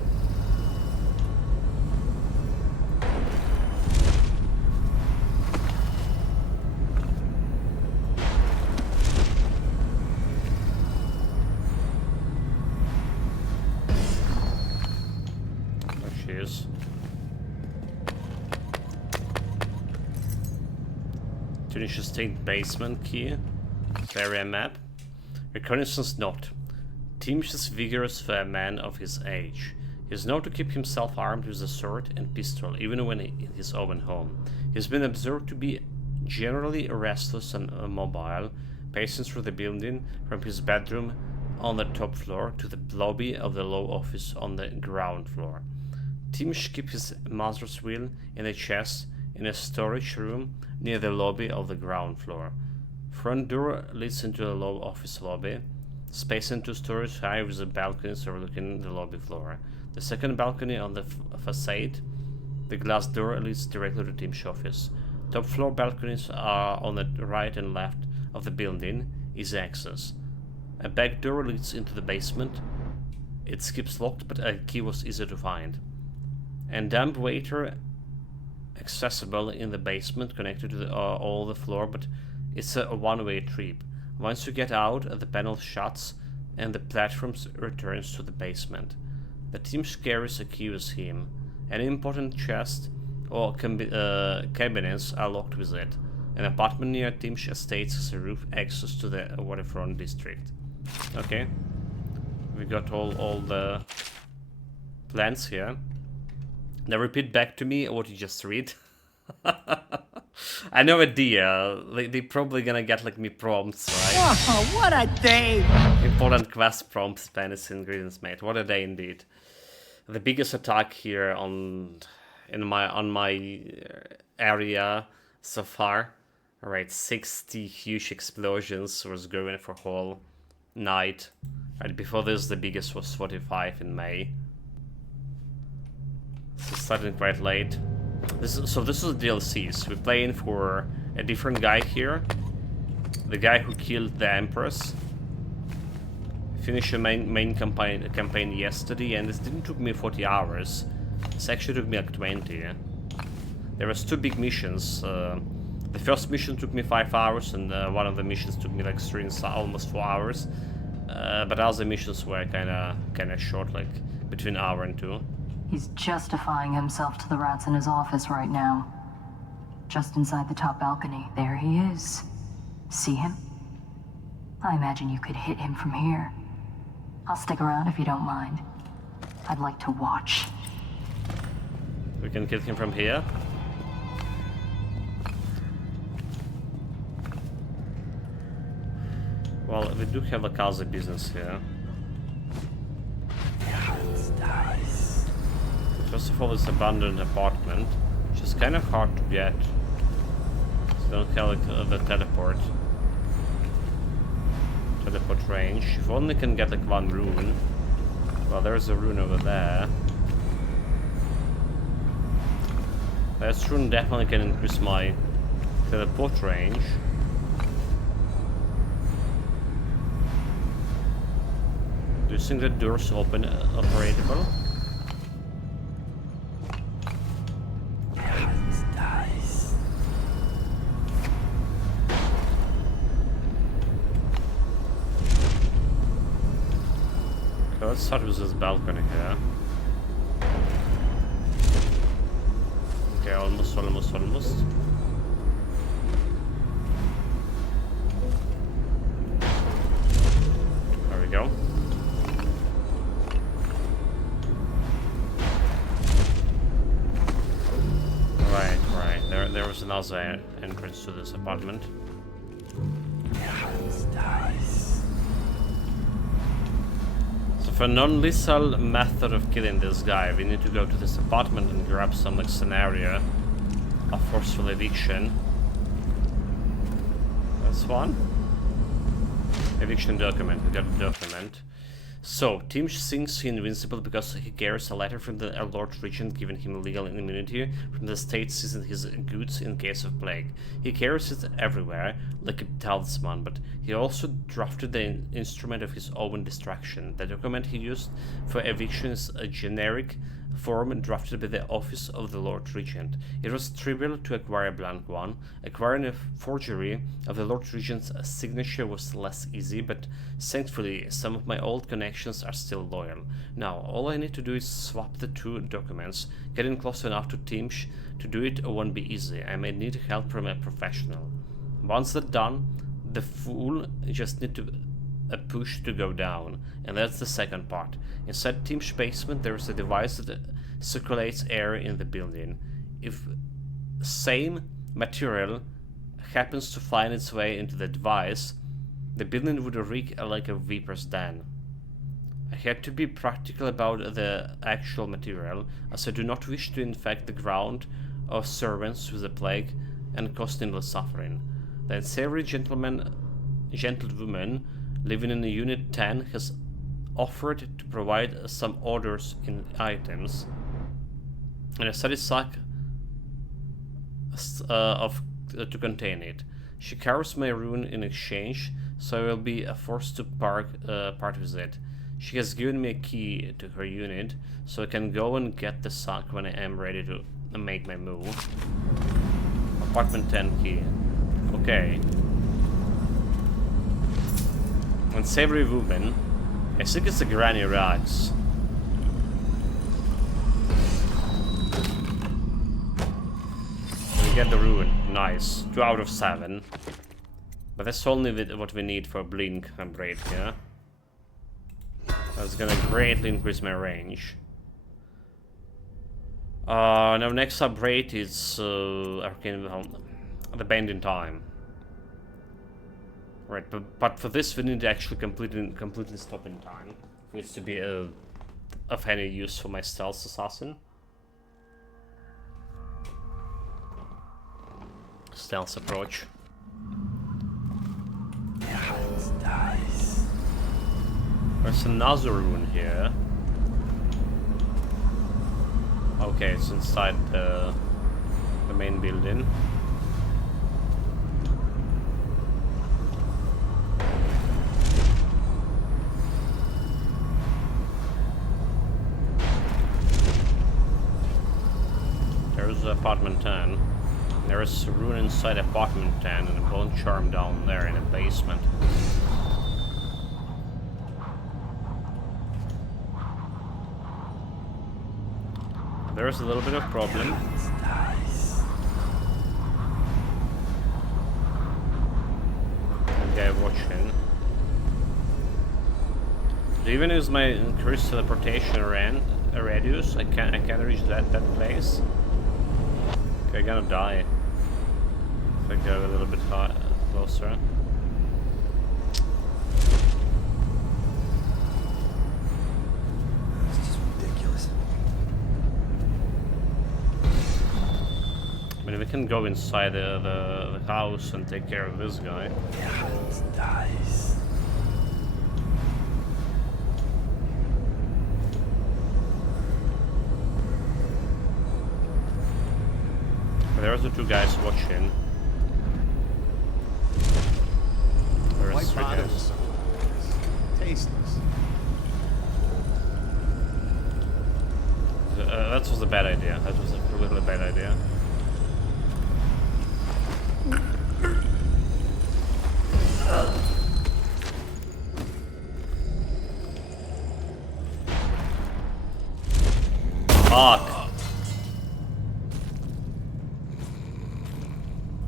Distinct basement key. Area map. Reconnaissance note. Timsh is vigorous for a man of his age. He is known to keep himself armed with a sword and pistol, even when in his own home. He has been observed to be generally restless and mobile, pacing through the building from his bedroom on the top floor to the lobby of the law office on the ground floor. Timsh keeps his master's will in a chest in a storage room near the lobby of the ground floor. Front door leads into the law office lobby. Space into storage high with the balconies overlooking the lobby floor. The second balcony on the facade, the glass door leads directly to Tim's office. Top floor balconies are on the right and left of the building, easy access. A back door leads into the basement. It skips locked, but a key was easy to find. And dumb waiter accessible in the basement, connected to all the floor, but it's a one-way trip. Once you get out, the panel shuts and the platform returns to the basement. The team carries a key with him. Any important chest or cabinets are locked with it. An apartment near Tim's estate has a roof access to the waterfront district. Okay, we got all the plans here. Now repeat back to me what you just read. I no idea. They probably gonna get like me prompts, right? Oh, what a day! Important quest prompts, Spanish ingredients, mate. What a day indeed. The biggest attack here on my area so far. Alright, 60 huge explosions was going for whole night. Right, before this the biggest was 45 in May. So starting quite late. This is the DLCs. We're playing for a different guy here. The guy who killed the Empress. Finished the main campaign yesterday, and this didn't took me 40 hours. This actually took me like 20. There was 2 big missions. The first mission took me 5 hours, and one of the missions took me like 3 and almost 4 hours. But other missions were kinda short, like between an hour and 2. He's justifying himself to the rats in his office right now. Just inside the top balcony, there he is. See him? I imagine you could hit him from here. I'll stick around if you don't mind. I'd like to watch. We can kill him from here. Well, we do have a Kaza business here. First of all, this abandoned apartment, which is kind of hard to get. So don't have like, the teleport range. If only can get like 1 rune. Well, there's a rune over there. That rune definitely can increase my teleport range. Do you think the doors open operable? Let's start with this balcony here. Okay, almost. There we go. Right. There was another entrance to this apartment. For a non-lethal method of killing this guy, we need to go to this apartment and grab some like scenario of forceful eviction. That's one. Eviction document. We got a document. So, Tim thinks he's invincible because he carries a letter from the Lord Regent giving him legal immunity from the state seizing his goods in case of plague. He carries it everywhere, like a talisman, but he also drafted the instrument of his own destruction. The document he used for eviction is a generic form drafted by the office of the Lord Regent. It was trivial to acquire a blank one. Acquiring a forgery of the Lord Regent's signature was less easy, but thankfully some of my old connections are still loyal. Now, all I need to do is swap the 2 documents. Getting close enough to Timsh to do it won't be easy. I may need help from a professional. Once that's done, the fool just need to a push to go down, and that's the second part. Inside Tim's basement there is a device that circulates air in the building. If same material happens to find its way into the device, the building would reek like a viper's den. I had to be practical about the actual material, as I do not wish to infect the ground of servants with the plague and cause needless suffering. The unsavory gentlewoman living in Unit 10 has offered to provide some orders in items and a steady sack to contain it. She carries my rune in exchange, so I will be forced to part with it. She has given me a key to her unit, so I can go and get the sack when I am ready to make my move. Apartment 10 key. Okay. Unsavory woman. I think it's a Granny Rags. We get the rune. Nice. 2 out of 7. But that's only what we need for blink and break, yeah? That's gonna greatly increase my range. Now next upgrade is Arcane, the Bend in Time. Right, but for this we need to actually completely stop in time. It needs to be of any use for my stealth assassin. Stealth approach. There's another rune here. Okay, it's inside the main building. there's apartment 10. There's a rune inside apartment 10 and a bone charm down there in the basement. There's a little bit of problem. Okay, watching. Do even use my increased teleportation radius? I can't reach that place. Okay, I'm gonna die if I go a little bit closer. It's just ridiculous. I mean, we can go inside the house and take care of this guy. Dies. But there's the two guys watching. There's Why three bother with guys. something like this? Tasteless. That was a bad idea. That was a really bad idea. Fuck.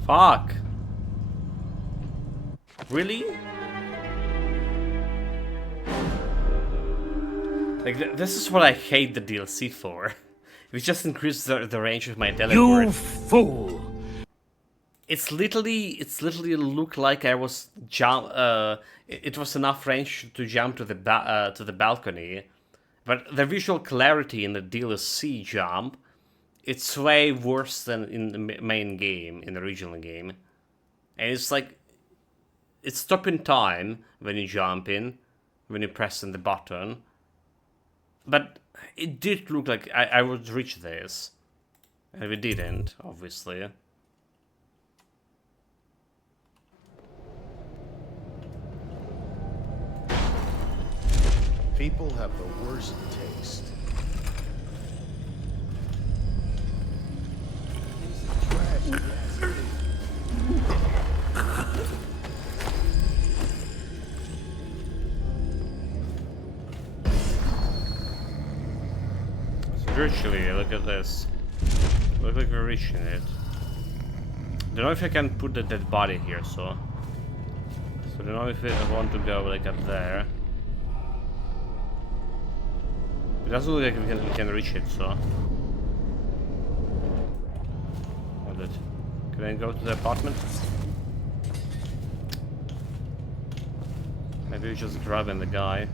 Fuck. Really? Like, this is what I hate the DLC for. It just increases the range of my teleport. You fool! It's literally looked like I was it was enough range to jump to the balcony, but the visual clarity in the DLC jump, it's way worse than in the main game, in the original game, and it's like it's stopping time when you jump in, when you press in the button, but it did look like I would reach this, and we didn't, obviously. People have the worst taste. Piece of trash, yes, it is. So virtually, look at this. Look like we're reaching it. Don't know if I can put the dead body here, so don't know if I want to go like up there. It doesn't look like we can reach it, so. Hold it. Can I go to the apartment? Maybe we just grabbing the guy.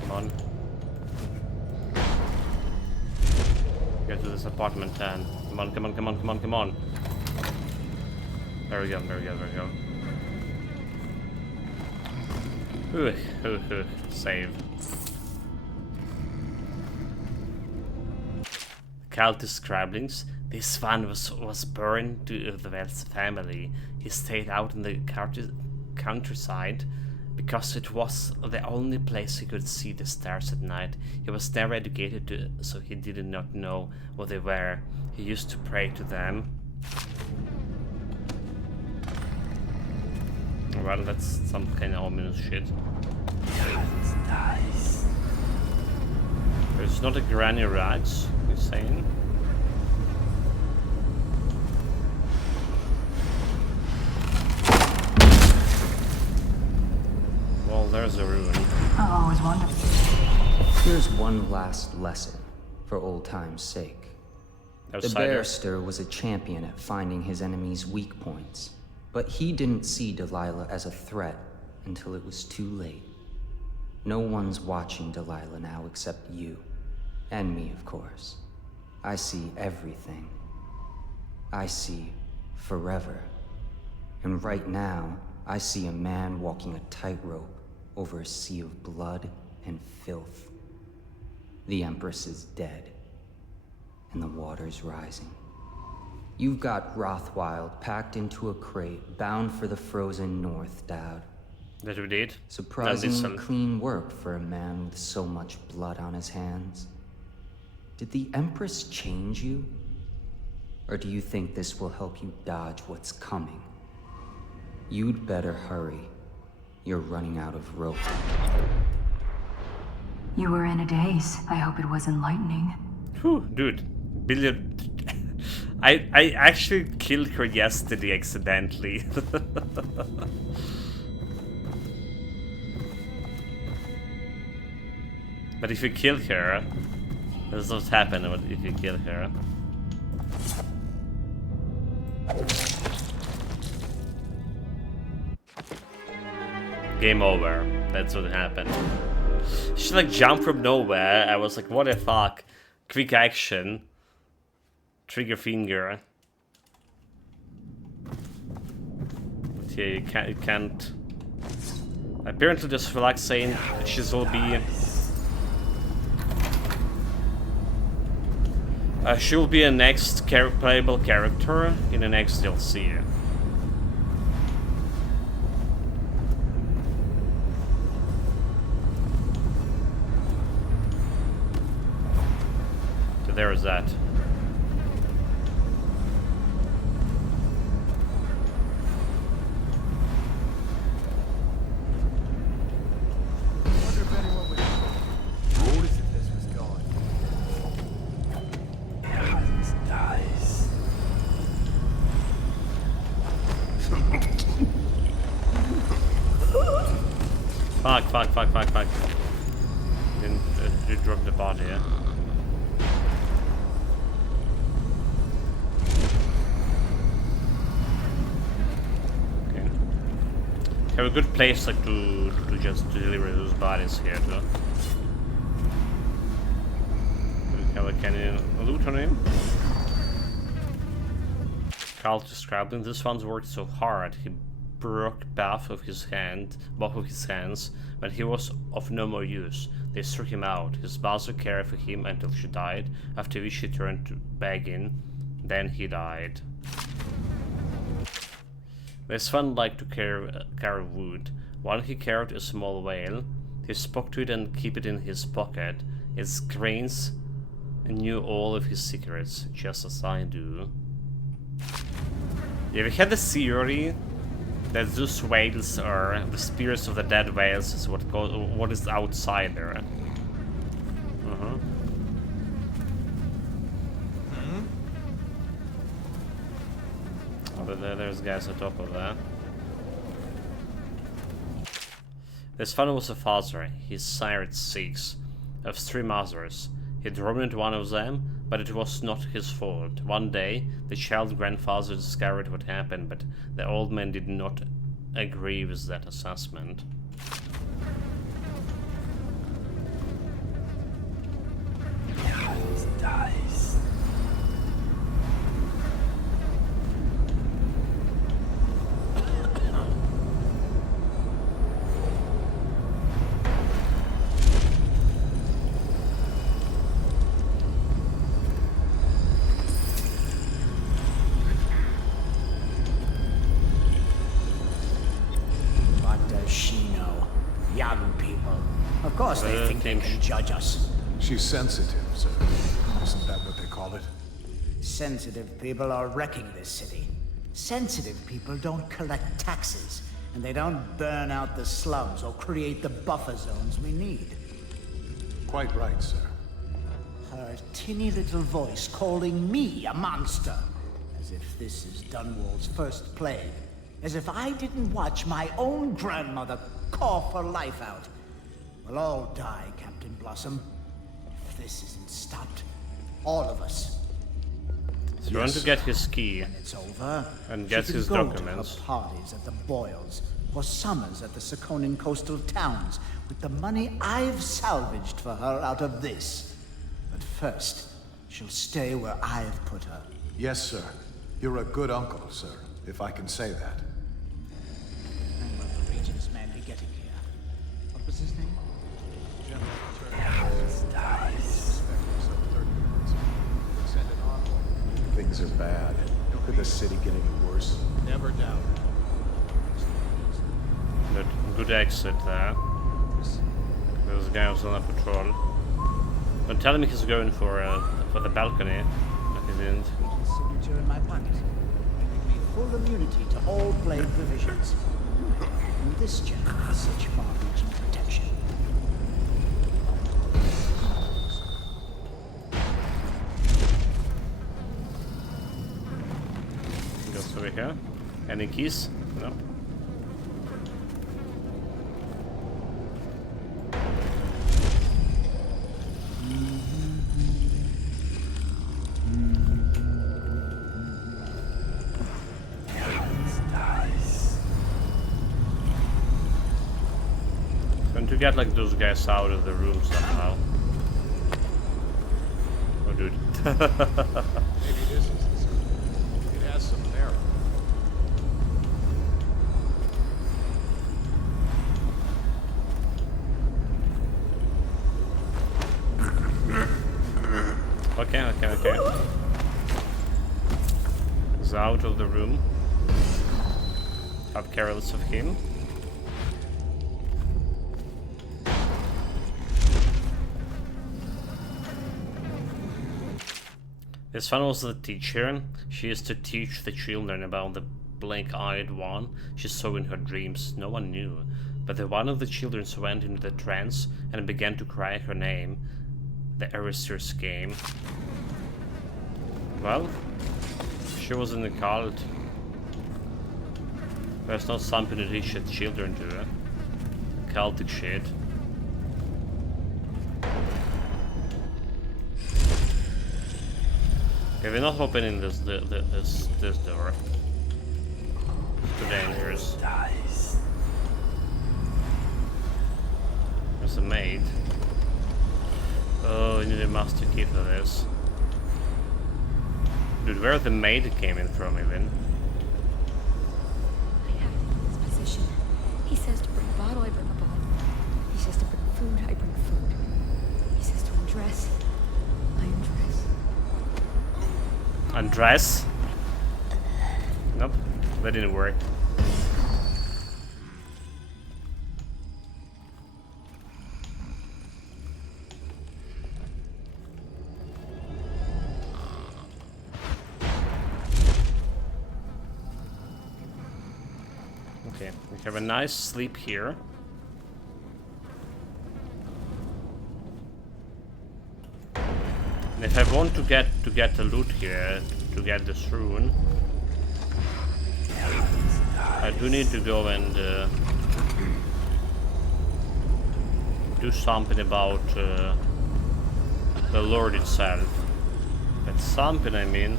Come on. Get to this apartment 10. Come on, come on, come on, come on, come on. There we go, there we go, there we go. Save. Cultist scrabblings. This one was burned to the Wells family. He stayed out in the countryside because it was the only place he could see the stars at night. He was never educated, so he did not know what they were. He used to pray to them. Well, that's some kind of ominous shit. Dies. It's not a granny rats, you're saying? Well, there's a rune. I always wondered. Here's one last lesson, for old time's sake. The Outsider. barrister was a champion at finding his enemies' weak points, but he didn't see Delilah as a threat until it was too late. No one's watching Delilah now except you. And me, of course. I see everything. I see forever. And right now, I see a man walking a tightrope over a sea of blood and filth. The Empress is dead, and the water's rising. You've got Rothwild packed into a crate, bound for the frozen north, Dowd. That we did. Surprisingly clean work for a man with so much blood on his hands. Did the Empress change you? Or do you think this will help you dodge what's coming? You'd better hurry. You're running out of rope. You were in a daze. I hope it was enlightening. Whew, dude. Billion. I actually killed her yesterday accidentally. But if you kill her, this is what happens if you kill her. Game over. That's what happened. She like jumped from nowhere. I was like, what the fuck? Quick action. Trigger finger. But yeah, you can't. Apparently, just for like saying she will be. She will be a next playable character in the next DLC. So there is that. Fuck. Didn't drop the body, yeah? Okay. Have a good place like to just deliver those bodies here too. Have a cannon loot on him. Carl described him. This one's worked so hard. He broke both of his hands, but he was of no more use. They threw him out. His mother cared for him until she died, after which she turned to begging. Then he died. This one liked to carry wood. While he carried a small whale, he spoke to it and kept it in his pocket. Its grains knew all of his secrets, just as I do. Yeah, we had the theory that those whales are the spirits of the dead whales, is what is outside there. Oh, but there's guys on top of that. This father was a father. He sired 6 of 3 mothers. He drowned one of them, but it was not his fault. One day, the child's grandfather discovered what happened, but the old man did not agree with that assessment. Dice. Of course they think they can judge us. She's sensitive, sir. Isn't that what they call it? Sensitive people are wrecking this city. Sensitive people don't collect taxes, and they don't burn out the slums or create the buffer zones we need. Quite right, sir. Her tinny little voice calling me a monster. As if this is Dunwall's first plague. As if I didn't watch my own grandmother cough her life out. We'll all die, Captain Blossom. If this isn't stopped, all of us. So you want to get his key when it's over, and get his documents. To her parties at the Boyles, or summers at the Sakonan coastal towns, with the money I've salvaged for her out of this. But first, she'll stay where I've put her. Yes, sir. You're a good uncle, sir, if I can say that. And will the Regent's man be getting here? What was his name? Things are bad. Could the city get any worse? Never doubt. Good exit there. Those guys on a patrol. Don't tell him he's going for the balcony. Like he didn't. Signature in my pocket, giving me full immunity to all plague provisions. And this gem has such far-reaching protection. Goes over here. Any keys? No. Going to get like those guys out of the room somehow. Oh, dude. Maybe this is the school. It has some merit. Okay. He's out of the room. How careless of him. This one was the teacher. She used to teach the children about the blank-eyed one she saw in her dreams. No one knew, but the one of the children went into the trance and began to cry her name. The Erasers came. Well, she was in the cult. There's not something to teach the children to. Cultic shit. Okay, we're not opening this door. It's too dangerous. There's a maid. Oh, we need a master key for this. Dude, where the maid came in from even? I have to keep this position. He says to bring a bottle, I bring a bottle. He says to bring food, I bring food. He says to undress, I undress. Undress? Nope, that didn't work. Okay, we have a nice sleep here. And if I want to get the loot here, to get this rune, I do need to go and do something about the Lord itself. That's something, I mean.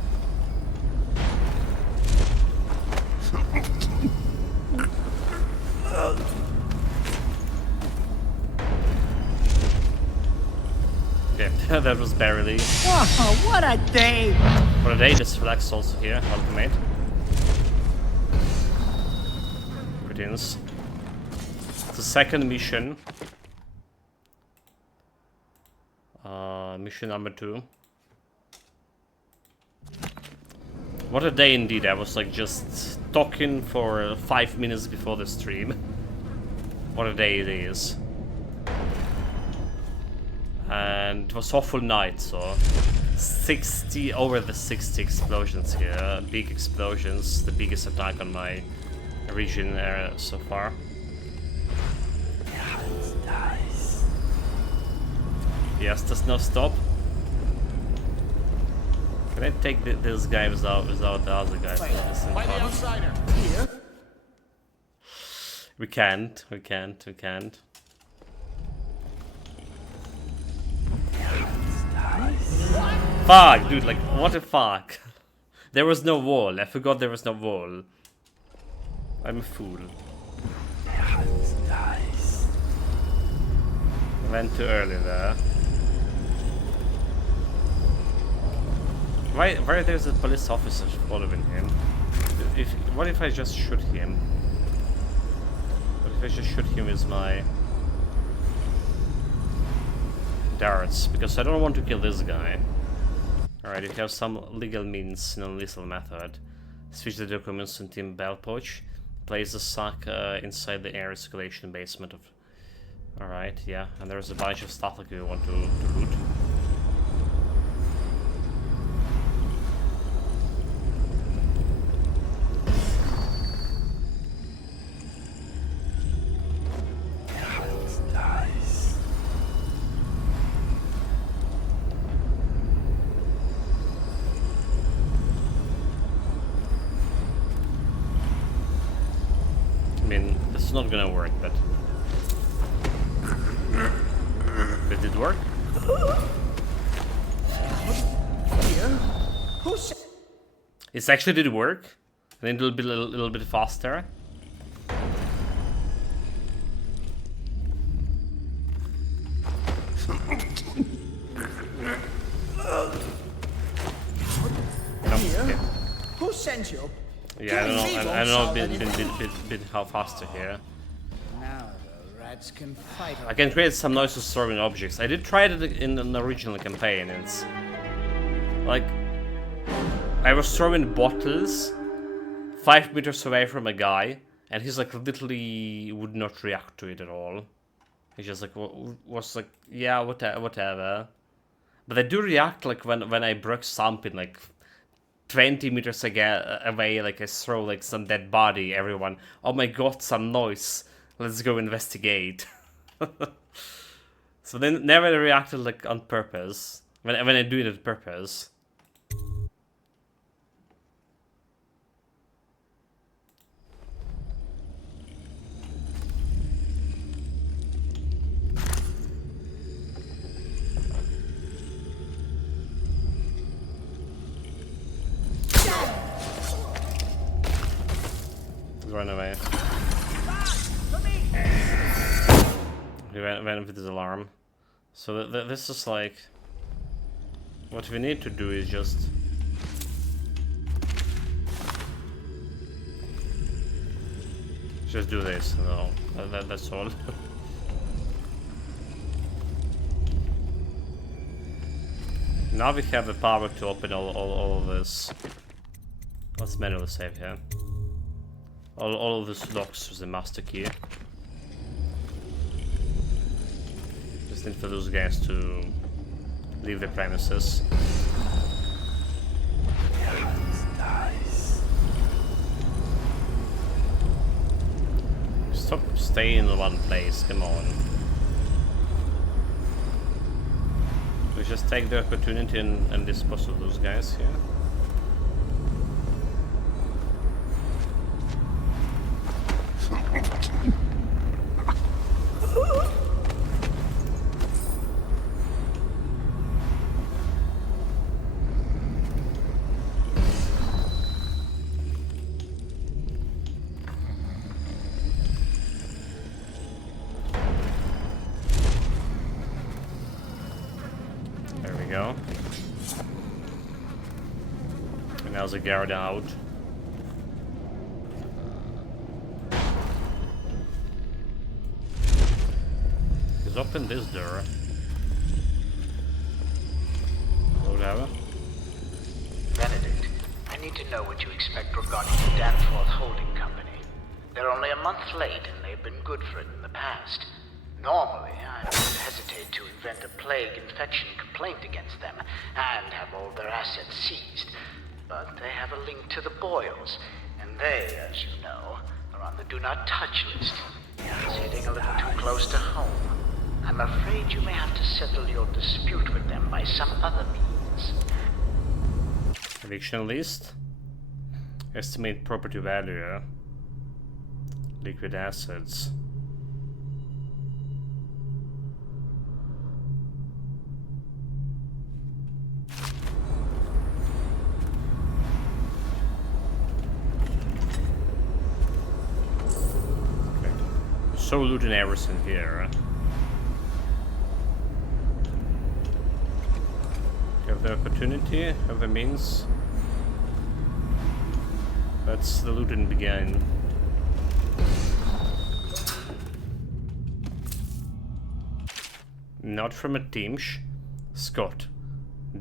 Yeah, that was barely. Oh, what a day! What a day, this flex also here, ultimate. Greetings. The second mission. Mission number 2. What a day indeed. I was like just talking for 5 minutes before the stream. What a day it is. And it was awful night, so over the 60 explosions here. Big explosions, the biggest attack on my region so far. Yes, does not stop. Can I take this guy without the other guy? Why the outsider? Here? We can't. Fuck, dude, like, what the fuck? There was no wall. I forgot there was no wall. I'm a fool. I went too early there. Why there's a police officer following him? What if I just shoot him? What if I just shoot him with my darts? Because I don't want to kill this guy. Alright, you have some legal means, non-lethal method. Switch the documents in Team Bell Pouch. Place the sack inside the air circulation basement of... Alright, yeah, and there's a bunch of stuff like we want to loot. It's not gonna work, but... Did it work? It actually did work. I think it'll be a little bit faster. Here? Who sent you? Yeah, I don't know bit how faster here. Now the rats can fight. I can create some noises throwing objects. I did try it in an original campaign. It's like I was throwing bottles 5 meters away from a guy, and he's like literally would not react to it at all. He's just like was like, yeah, whatever. But I do react like when I broke something like 20 meters away, like I throw like some dead body. Everyone, oh my god, some noise. Let's go investigate. So they never reacted like on purpose. When I do it on purpose. Run away. He went with his alarm. So this is like... What we need to do is just... Just do this. No, that's all. Now we have the power to open all of this. Let's manually save here. All of this locks with the master key. Just need for those guys to leave the premises. Stop staying in one place, come on. We just take the opportunity and dispose of those guys here. There we go. And now's the guard out. Open this door. Whatever. Benedict, I need to know what you expect regarding the Danforth Holding Company. They're only a month late, and they've been good for it in the past. Normally, I would hesitate to invent a plague infection complaint against them and have all their assets seized. But they have a link to the Boyles, and they, as you know, are on the Do Not Touch list. It's hitting a little too close to home. I'm afraid you may have to settle your dispute with them by some other means. Eviction list. Estimate property value. Liquid assets. Okay. So looting everything here. Have the opportunity, have the means. Let's the looting begin. Not from a Teamsh. Scott,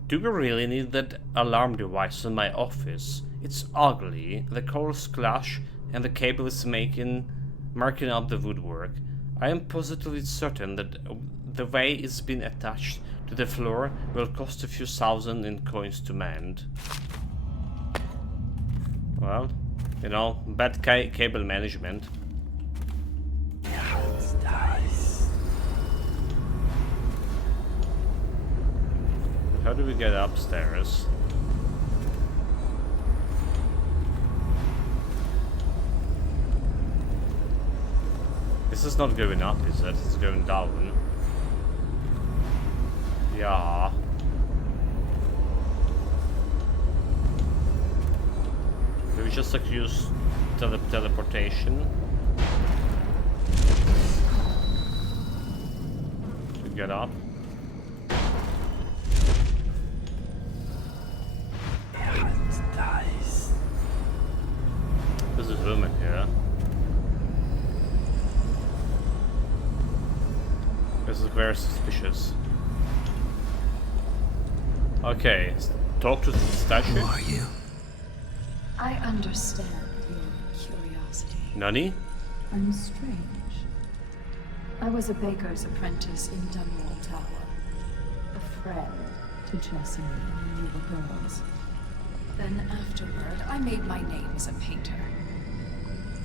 do we really need that alarm device in my office? It's ugly, the coils clash, and the cable is marking up the woodwork. I am positively certain that the way it's been attached to the floor will cost a few thousand in coins to mend. Well, you know, bad cable management. How do we get upstairs? This is not going up, is it? It's going down. Yeah. Maybe just like use teleportation to get up. There's a room in here. This is very suspicious. Okay, talk to the statue. Who are you? I understand your curiosity. Nani? I'm strange. I was a baker's apprentice in Dunwall Tower. A friend to Jessie when you were girls. Then afterward, I made my name as a painter.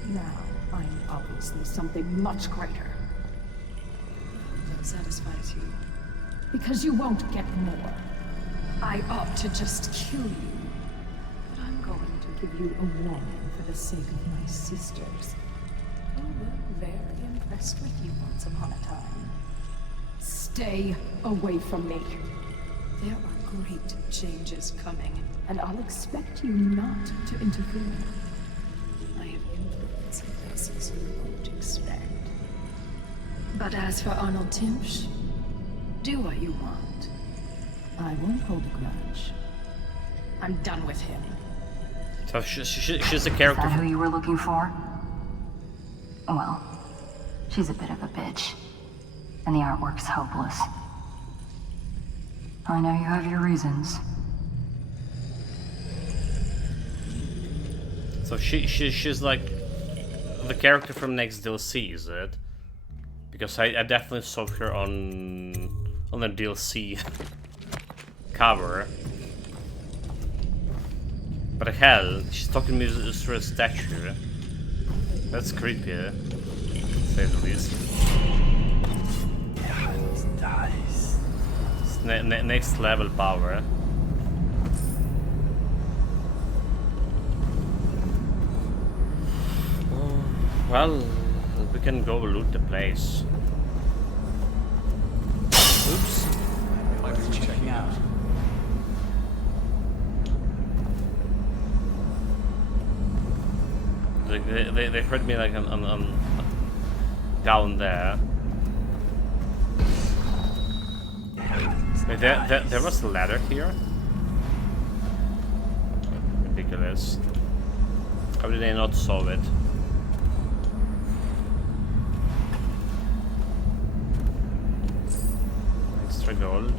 Now, I'm obviously something much greater. That satisfies you. Because you won't get more. I ought to just kill you. But I'm going to give you a warning for the sake of my sisters, who were very impressed with you once upon a time. Stay away from me. There are great changes coming, and I'll expect you not to interfere. I have influence in places you won't expect. But as for Arnold Timsh, do what you want. I won't hold a grudge. I'm done with him. So she's a character. Is that who you were looking for? Well, she's a bit of a bitch. And the artwork's hopeless. I know you have your reasons. So she's like the character from next DLC, is it? Because I definitely saw her on the DLC cover. But hell, she's talking to me through a statue. That's creepy, to say the least. It's next level power. Well, we can go loot the place. Oops. What are you checking out? They heard me like on down there. Wait, there was a ladder here? Ridiculous. How did I not solve it? Extra gold.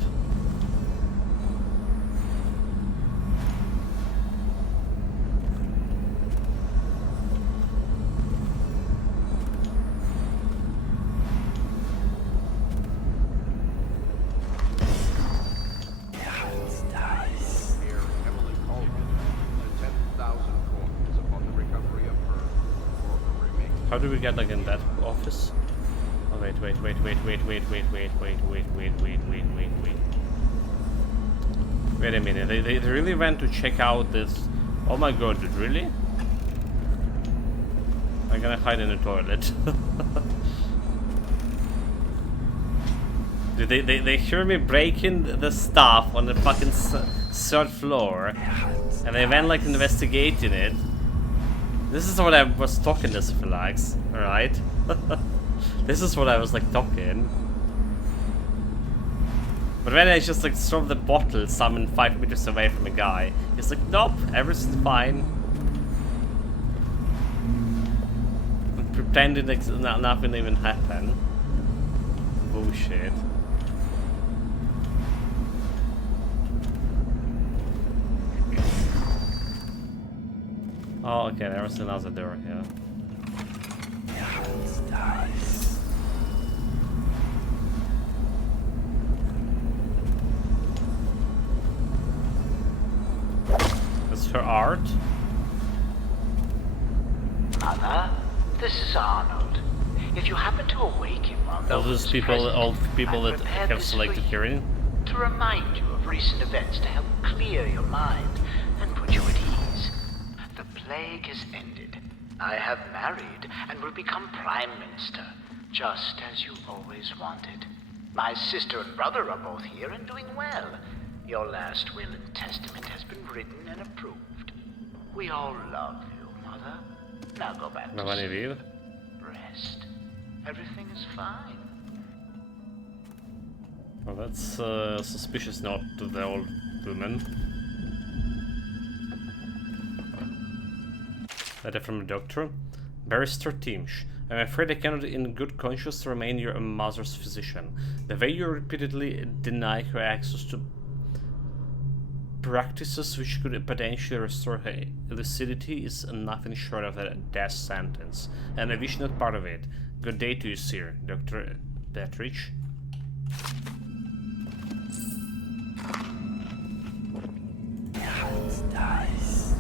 How do we get like in that office? Oh wait. Wait a minute, they really went to check out this. Oh my god, really? I'm gonna hide in the toilet. They hear me breaking the stuff on the fucking third floor, and they went like investigating it. This is what I was talking this Philax, alright? This is what I was like talking. But then I just like throw the bottle some 5 meters away from a guy. He's like, nope, everything's fine. And pretending like nothing even happened. Bullshit. Oh, okay, there was another door here. That's her art. Mother, this is Arnold. If you happen to awaken while All those people, that have selected hearing. to remind you of recent events to help clear your mind and put you at ease. The plague has ended. I have married and will become Prime Minister. just as you always wanted. My sister and brother are both here and doing well. Your last will and testament has been written and approved. We all love you, Mother. Now go back to sleep. Rest. Everything is fine. Well, that's a suspicious note to the old woman. Letter from the doctor. Barrister Timsh, I'm afraid I cannot in good conscience remain your mother's physician. The way you repeatedly deny her access to practices which could potentially restore her lucidity is nothing short of a death sentence, and I wish not part of it. Good day to you, sir, Dr. Petrich. Dice.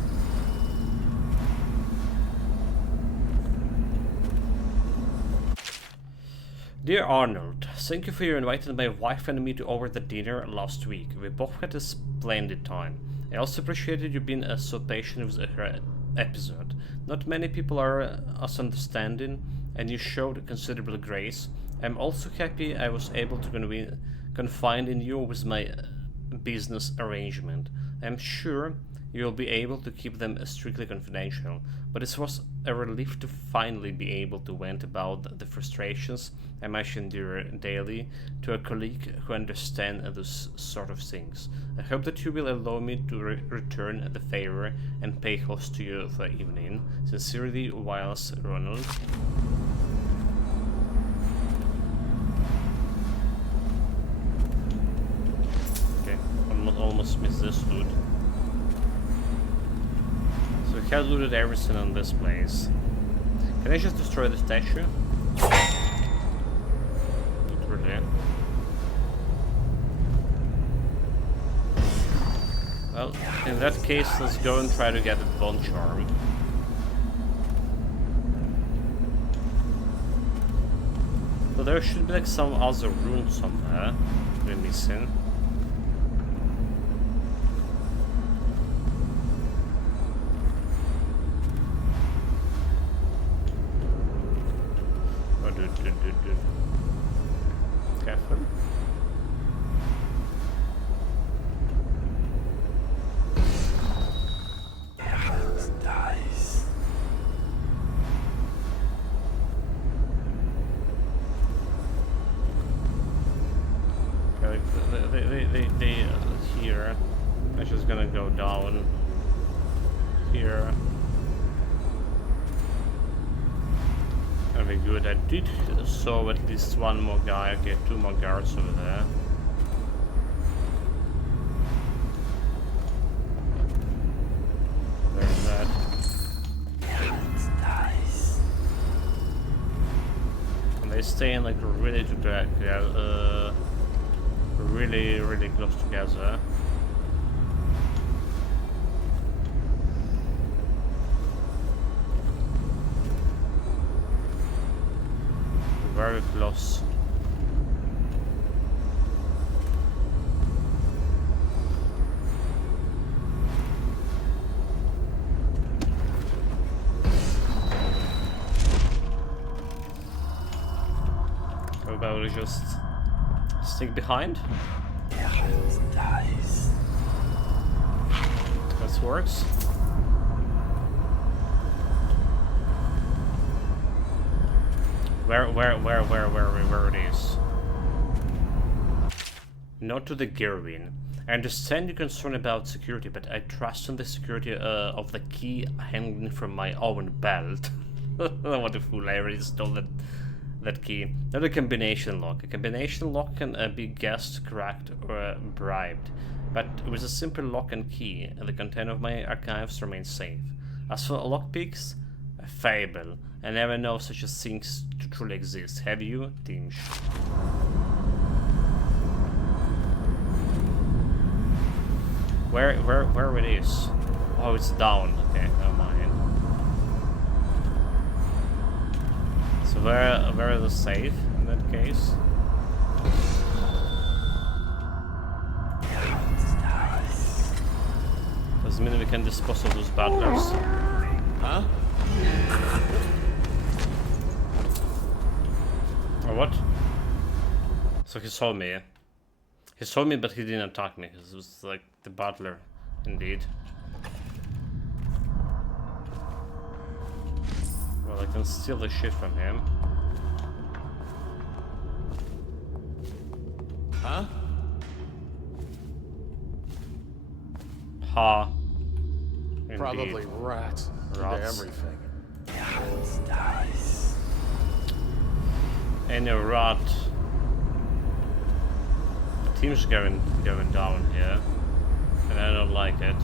Dear Arnold, thank you for your inviting my wife and me to over the dinner last week. We both had a splendid time. I also appreciated you being so patient with her episode. Not many people are as understanding, and you showed considerable grace. I'm also happy I was able to confide in you with my business arrangement. I'm sure you'll be able to keep them strictly confidential, but it was a relief to finally be able to vent about the frustrations I must endure daily to a colleague who understands those sort of things. I hope that you will allow me to return the favor and pay host to you for the evening. Sincerely, Wiles Ronald. Okay, almost missed this dude. So we have looted everything on this place. Can I just destroy the statue? Not really. Well, in that case, let's go and try to get the bone charm. So there should be like some other rune somewhere we're missing. Dude. Careful. Dice. Okay, they here. I'm just gonna go down here. Very good. I did saw at least one more guy. Okay, two more guards over there. There's that. Dice. And they stay in like really really close together. Very close. How about we just stick behind? Dice. This works. Where it is? Not to the Gerwin. I understand you're concerned about security, but I trust in the security of the key hanging from my own belt. What a fool, I already stole that key. Not a combination lock. A combination lock can be guessed, cracked, or bribed. But with a simple lock and key, the content of my archives remains safe. As for lockpicks, a fable. I never know such a thing to truly exist. Have you, Timsh? Where it is? Oh, it's down. Okay, never mind. So where is the safe in that case? Doesn't mean we can dispose of those battlers. Huh? Or what? So he saw me. He saw me, but he didn't attack me. It was like the butler, indeed. Well, I can steal the shit from him. Huh? Ha. Indeed. Probably rats. Into Rats. everything. Any rat. The team's going down here, and I don't like it.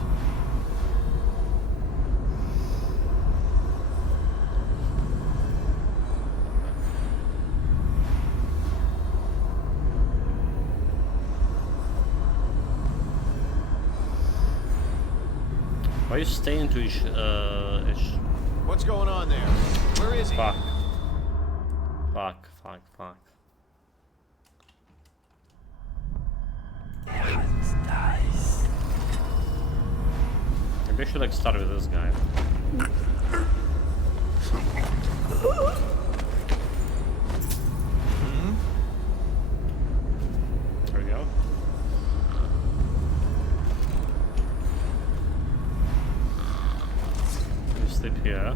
Why are you staying to each What's going on there? Where is he? Fuck. Maybe I should like start with this guy. There we go. You sleep here.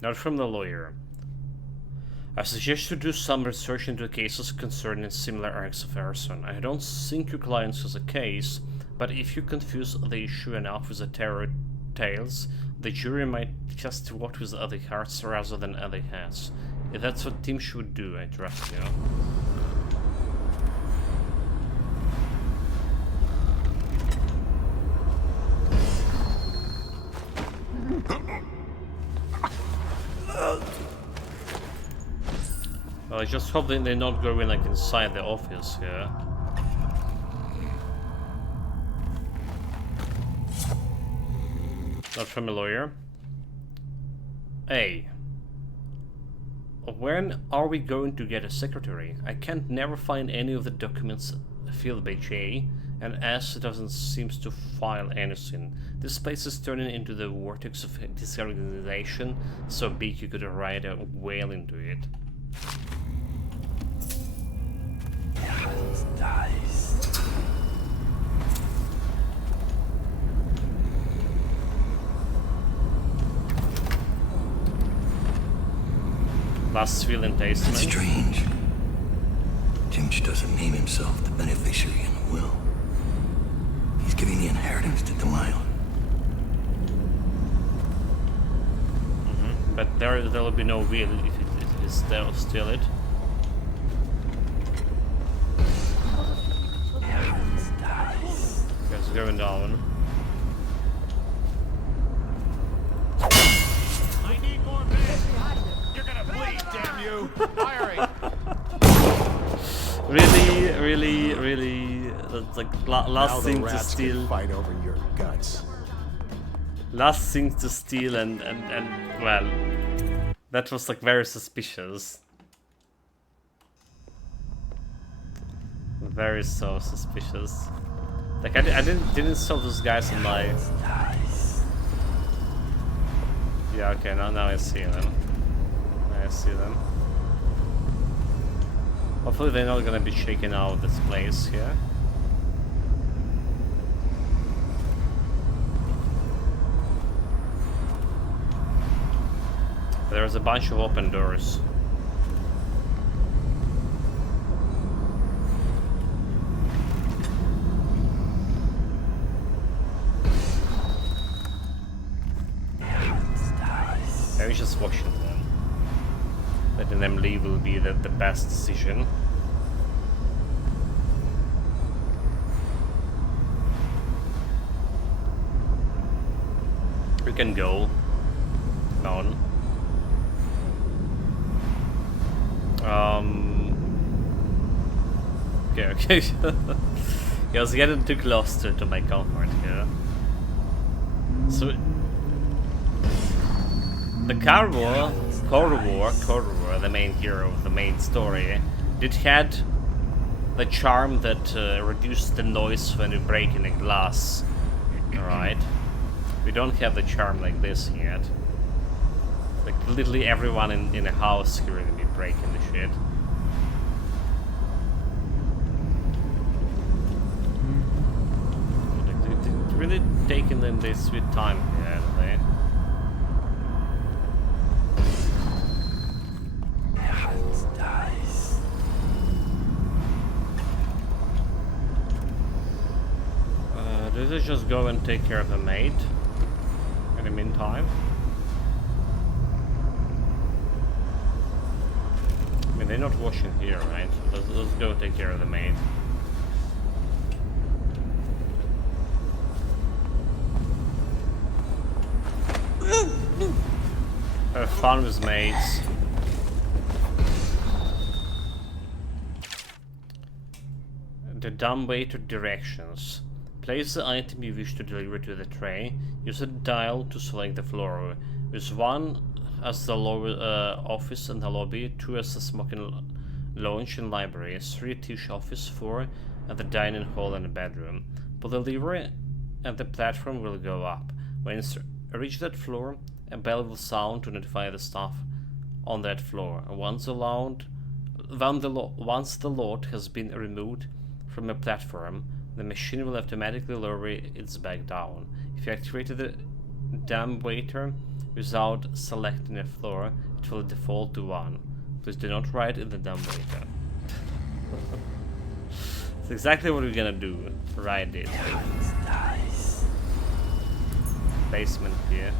Not from the lawyer. I suggest you do some research into cases concerning similar acts of arson. I don't think your client has a case, but if you confuse the issue enough with the terror tales, the jury might just vote with other hearts rather than other heads. If that's what team should do, I trust you. Well, I just hope that they're not going like inside the office here. Not from a lawyer. Hey. When are we going to get a secretary? I can't never find any of the documents filled by J, and S doesn't seem to file anything. This place is turning into the vortex of disorganization so big you could ride a whale into it. Last will and testament. That's strange. Timch doesn't name himself the beneficiary in the will. He's giving the inheritance to Delilah. But there will be no will if it is still it. It's going down. I need more men. You're gonna bleed, damn you! Firing. Really, that's like last thing to steal. Fight over your guts. Last thing to steal and well, that was like very suspicious. Very so suspicious. Like I didn't saw those guys in my. Yeah, okay, now I see them. I see them. Hopefully they're not gonna be shaking out this place here. There's a bunch of open doors. I was just watching them. Letting them leave will be the best decision. We can go. Down. Okay. I was getting too close to my comfort here. So the Corvor, the main hero of the main story, did had the charm that reduced the noise when you break in a glass. Alright. We don't have the charm like this yet. Like literally everyone in the house hearing me breaking the shit. Like, they're really taking them their sweet time here, haven't they? Do they just go and take care of the maid in the meantime? I mean, they're not washing here, right? So let's go take care of the maid. Have fun with maids. The dumbwaiter directions. Place the item you wish to deliver to the tray. Use a dial to select the floor. With 1 as the office and the lobby, 2 as the smoking lounge and library, 3 tish office, 4 at the dining hall and the bedroom. Pull the lever and the platform will go up. When you reach that floor, a bell will sound to notify the staff on that floor. Once the load has been removed from a platform, the machine will automatically lower its back down. If you activated the dumbwaiter without selecting a floor, it will default to 1. Please do not ride in the dumbwaiter. It's exactly what we're gonna do. Ride it. Nice. Basement here.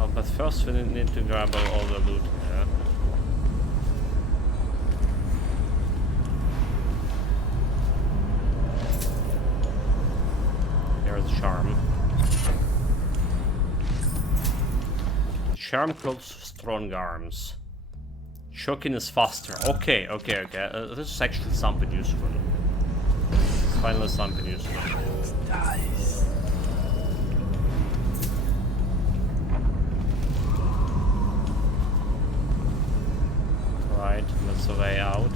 Oh, but first we need to grab all the loot here. There's the charm. Charm clothes strong arms. Choking is faster. Okay. This is actually something useful. It's finally something useful. Nice. Right, that's the way out.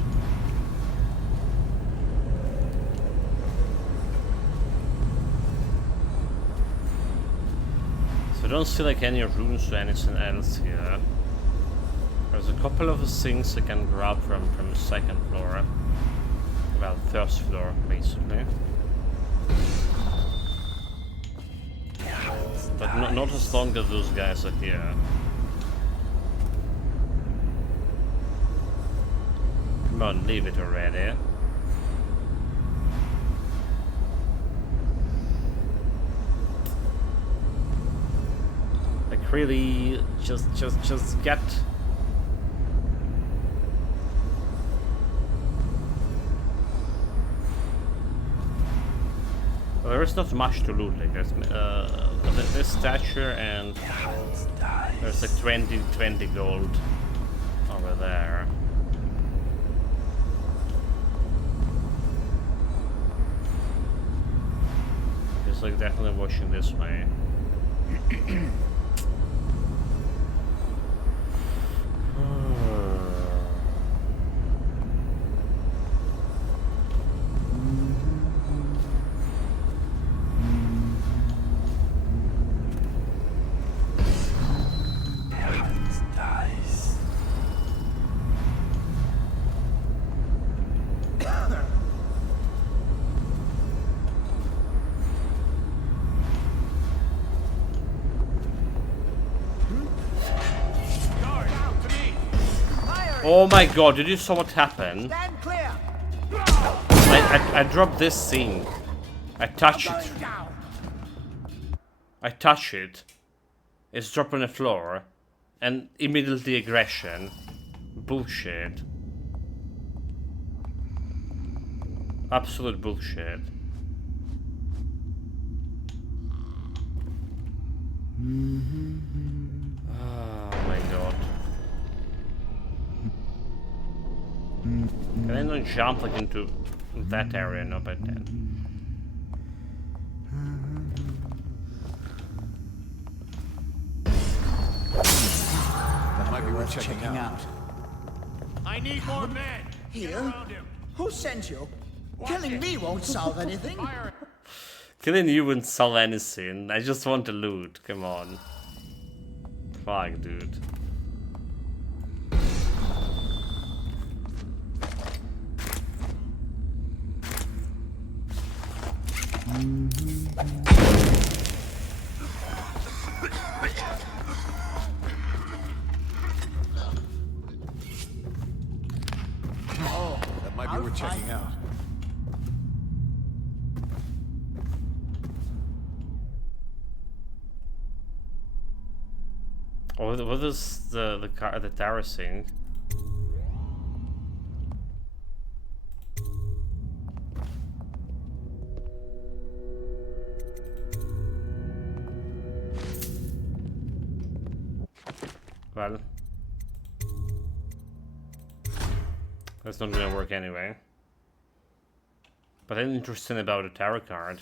So I don't see like any rooms or anything else here. There's a couple of things I can grab from the second floor. Well, first floor, basically. But not as long as those guys are here. Come on, leave it already. Like really, just get. Well, there is not much to loot. Like there's this statue and there's like 20 gold over there. It's like definitely washing this way. Oh my god, did you saw what happened? I dropped this thing. I touch it. I touch it. It's dropped on the floor. And immediately aggression. Bullshit. Absolute bullshit. Oh my god. Can I not jump like into that area? No, but then. That might be worth checking out. I need more men. Here? Who sent you? Killing me won't solve anything. Killing you wouldn't solve anything. I just want the loot. Come on. Fuck, dude. Oh, that might be worth checking out. What is the terrace thing? Well, that's not gonna work anyway. But that's interesting about the tarot card.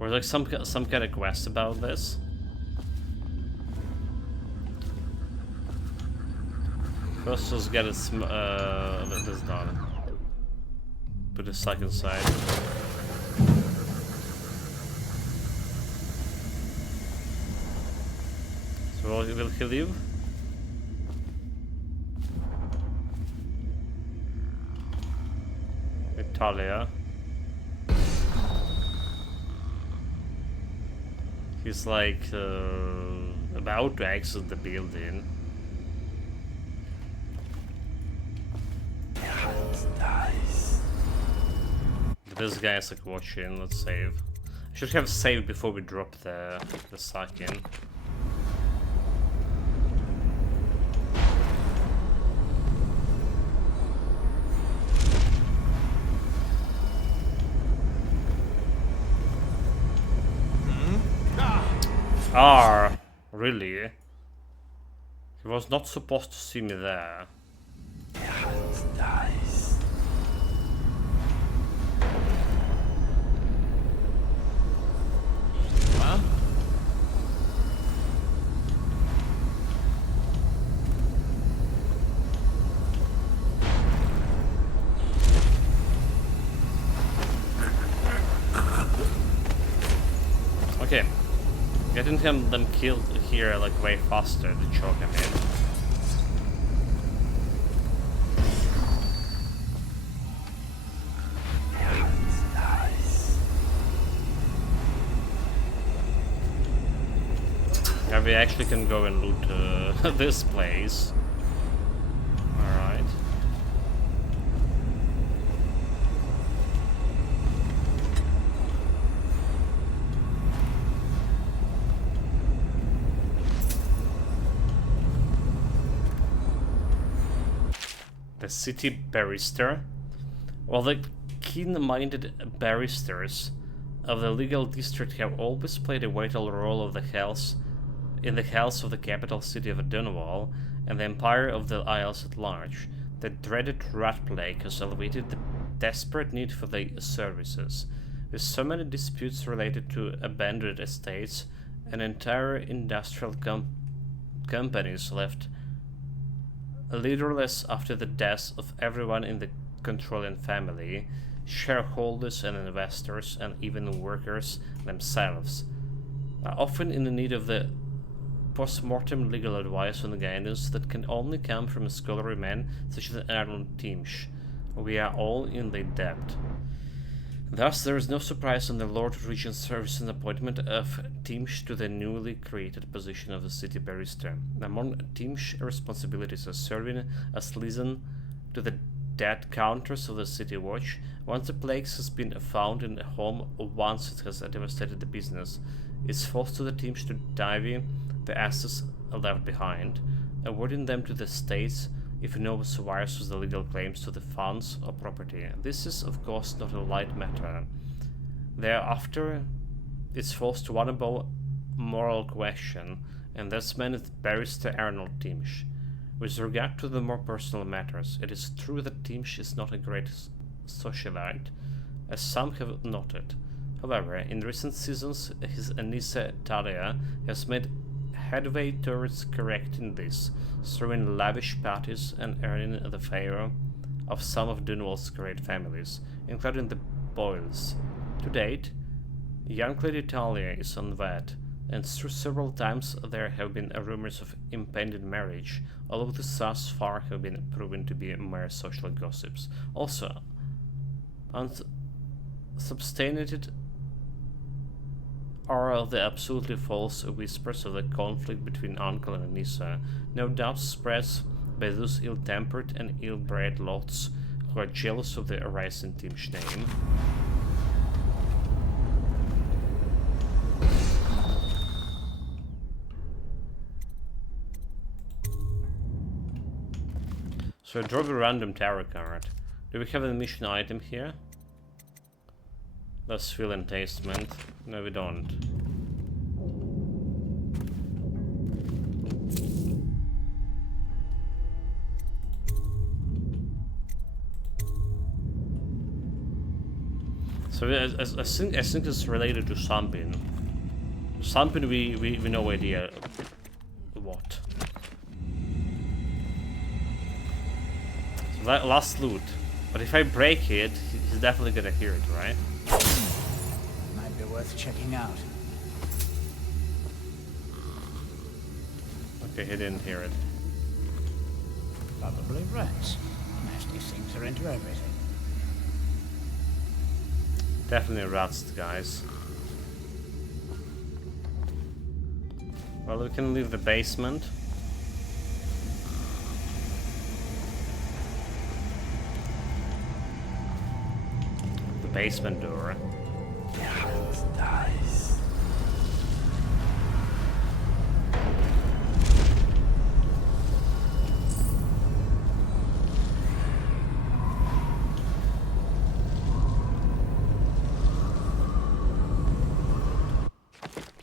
Or like some kind of quest about this. First, let's get this done. Put the second side. So will he leave? Italia. He's like about to exit the building. This guy is like watching. Let's save. I should have saved before we drop the sack in. Ah, really? He was not supposed to see me there. Huh? Okay. Getting them killed here like way faster to choke him in. Yeah, we actually can go and loot this place. Alright. The city barrister. Well, the keen-minded barristers of the legal district have always played a vital role of the in the health of the capital city of Dunwall and the empire of the Isles at large. The dreaded rat plague has elevated the desperate need for their services. With so many disputes related to abandoned estates and entire industrial companies left leaderless after the deaths of everyone in the controlling family, shareholders and investors, and even workers themselves, are often in the need of the post-mortem legal advice and guidance that can only come from a scholarly man such as Arnold Timsh. We are all in the debt. Thus, there is no surprise in the Lord Regent's service and appointment of Timsh to the newly created position of the city barrister. Among Timsh's responsibilities are serving as liaison to the dead counters of the city watch. Once the plague has been found in a home, or once it has devastated the business, it's forced to the Timsh to divvy the assets left behind, awarding them to the states if no one survives the legal claims to the funds or property. This is, of course, not a light matter. Thereafter, it's forced to one above moral question, and that's meant barrister Arnold Timsh. With regard to the more personal matters, it is true that Timsh is not a great socialite, as some have noted. However, in recent seasons, his niece Talia has made headway towards correcting this, throwing lavish parties and earning the favor of some of Dunwall's great families, including the Boyles. To date, young Lady Talia is unwed, and through several times there have been rumors of impending marriage, although these thus far have been proven to be mere social gossips. Also, unsubstantiated are the absolutely false whispers of the conflict between Uncle and Anissa, no doubt spreads by those ill-tempered and ill-bred lots who are jealous of the rising Tim's name. So I draw a random tarot card. Do we have a mission item here? Let's feel enticement. No, we don't. So I think it's related to something. Something we no idea what. So that last loot. But if I break it, he's definitely gonna hear it, right? Might be worth checking out. Okay, he didn't hear it. Probably rats. Nasty things are into everything. Definitely rats, guys. Well, we can leave the basement. The basement door. Dice.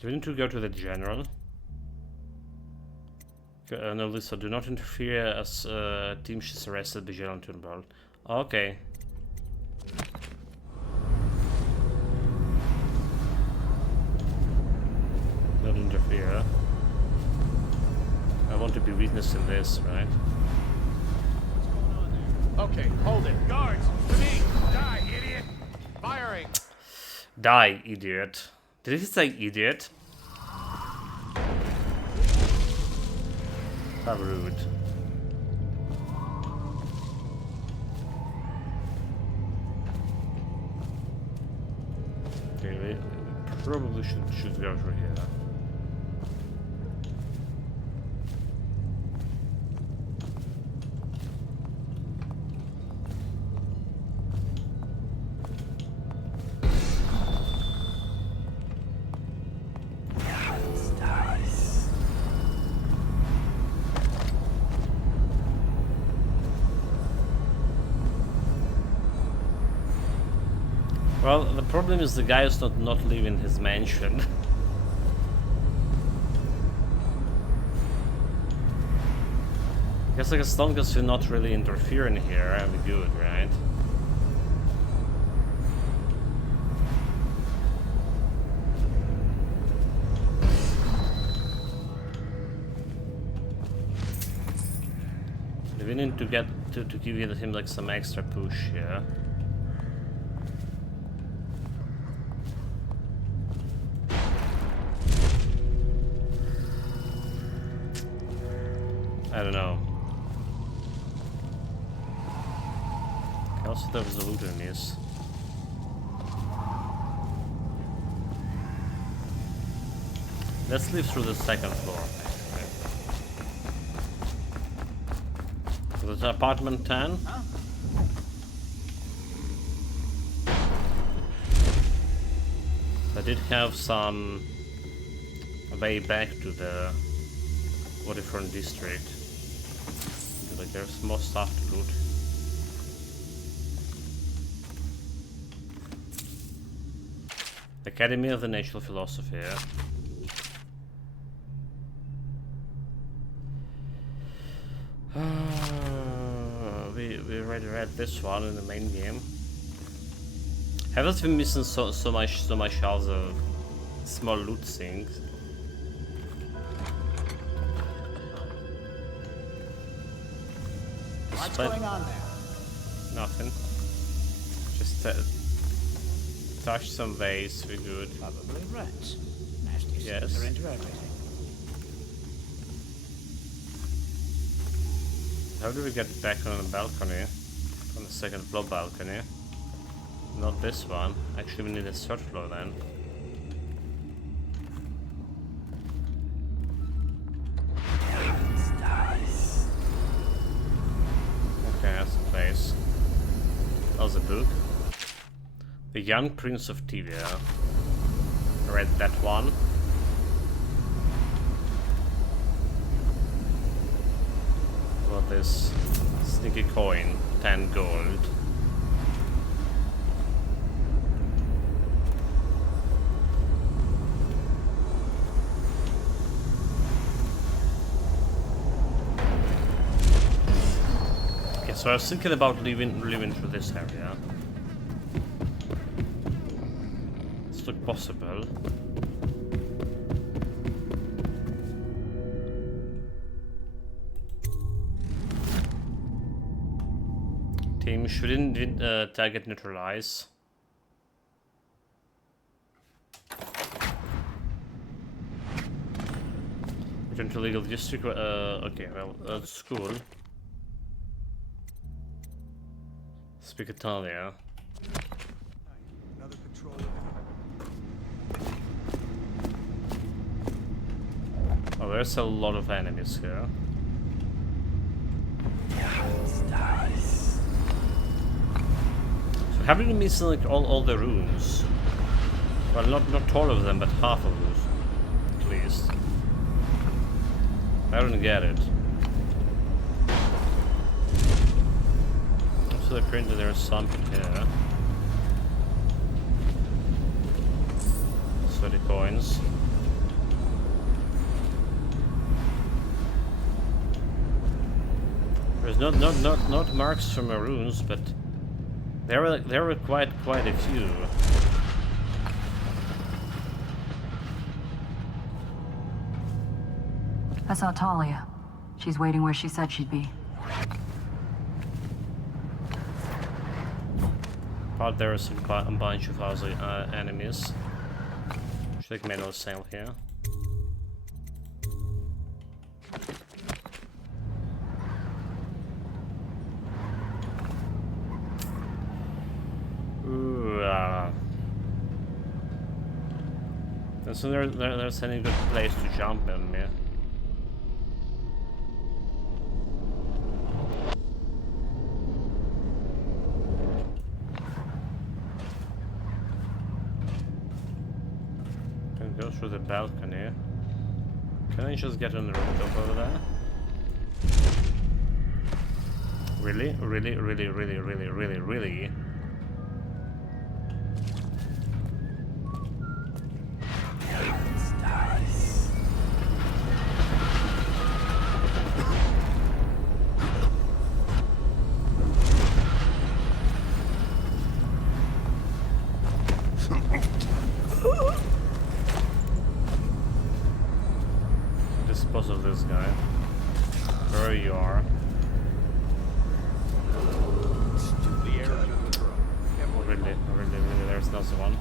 Do we need to go to the general? No, Lisa, do not interfere as Team is arrested by General Turnbull. Okay. Don't interfere. I want to be witness in this, right? Okay, hold it. Guards, to me! Die, idiot! Firing! Die, idiot. Did he say idiot? How rude. Okay, we probably should go through here. Well, the problem is the guy is not leaving his mansion. Guess like as long as you're not really interfering here, I'll be good, right? We need to get to give him like some extra push here. I don't know. Also, there was a loot in this. Let's leave through the second floor. So that's apartment 10. I did have some way back to the Waterfront district. Like there's more stuff to loot. Academy of the Natural Philosophy. We already read this one in the main game. Haven't been missing so much other small loot things. What's going on there? Nothing. Just touch some vase, we're good. Probably rats. Nasty Yes. things are into everything. How do we get back on the balcony? On the second floor balcony? Not this one. Actually, we need a third floor then. Okay, that's the place. That was a book. The Young Prince of Tivia. Read that one. What is sneaky coin? 10 gold. Okay, so I was thinking about leaving through this area. This looks possible. Team shouldn't target neutralize. Return to legal district. Okay, well, that's cool. Speak Italia. Another patrol. Oh, there's a lot of enemies here. So haven't we missed like all the runes? Well, not all of them, but half of those, at least. I don't get it. Also, apparently there's something here. 30 coins. There's not marks from runes, but there were quite a few. I saw Talia. She's waiting where she said she'd be. But there is a bunch of other enemies. Should take manual sail here. Ooh, so there's any good place to jump in here. Can go through the balcony. Can I just get on the rooftop over there? Really? Really? Really? Really? Really? Really? Really? Dispose of this guy. Where you are. Really, there's another one.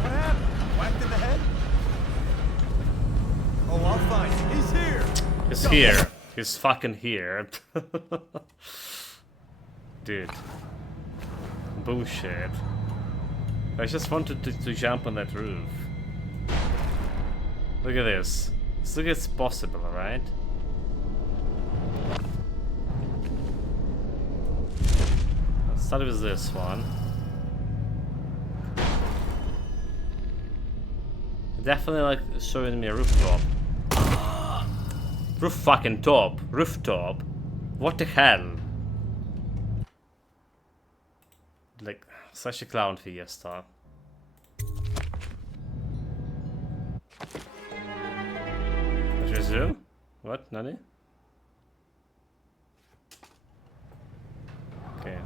What happened? Whacked in the head? Oh, I'll find him. He's here. He's here. He's fucking here. Dude. Bullshit. I just wanted to jump on that roof. Look at this. Look, it's possible, right? Let's start with this one. Definitely like showing me a rooftop. Roof fucking top. Rooftop. What the hell? Like, such a clown fiesta. Resume? What? Nani? Okay.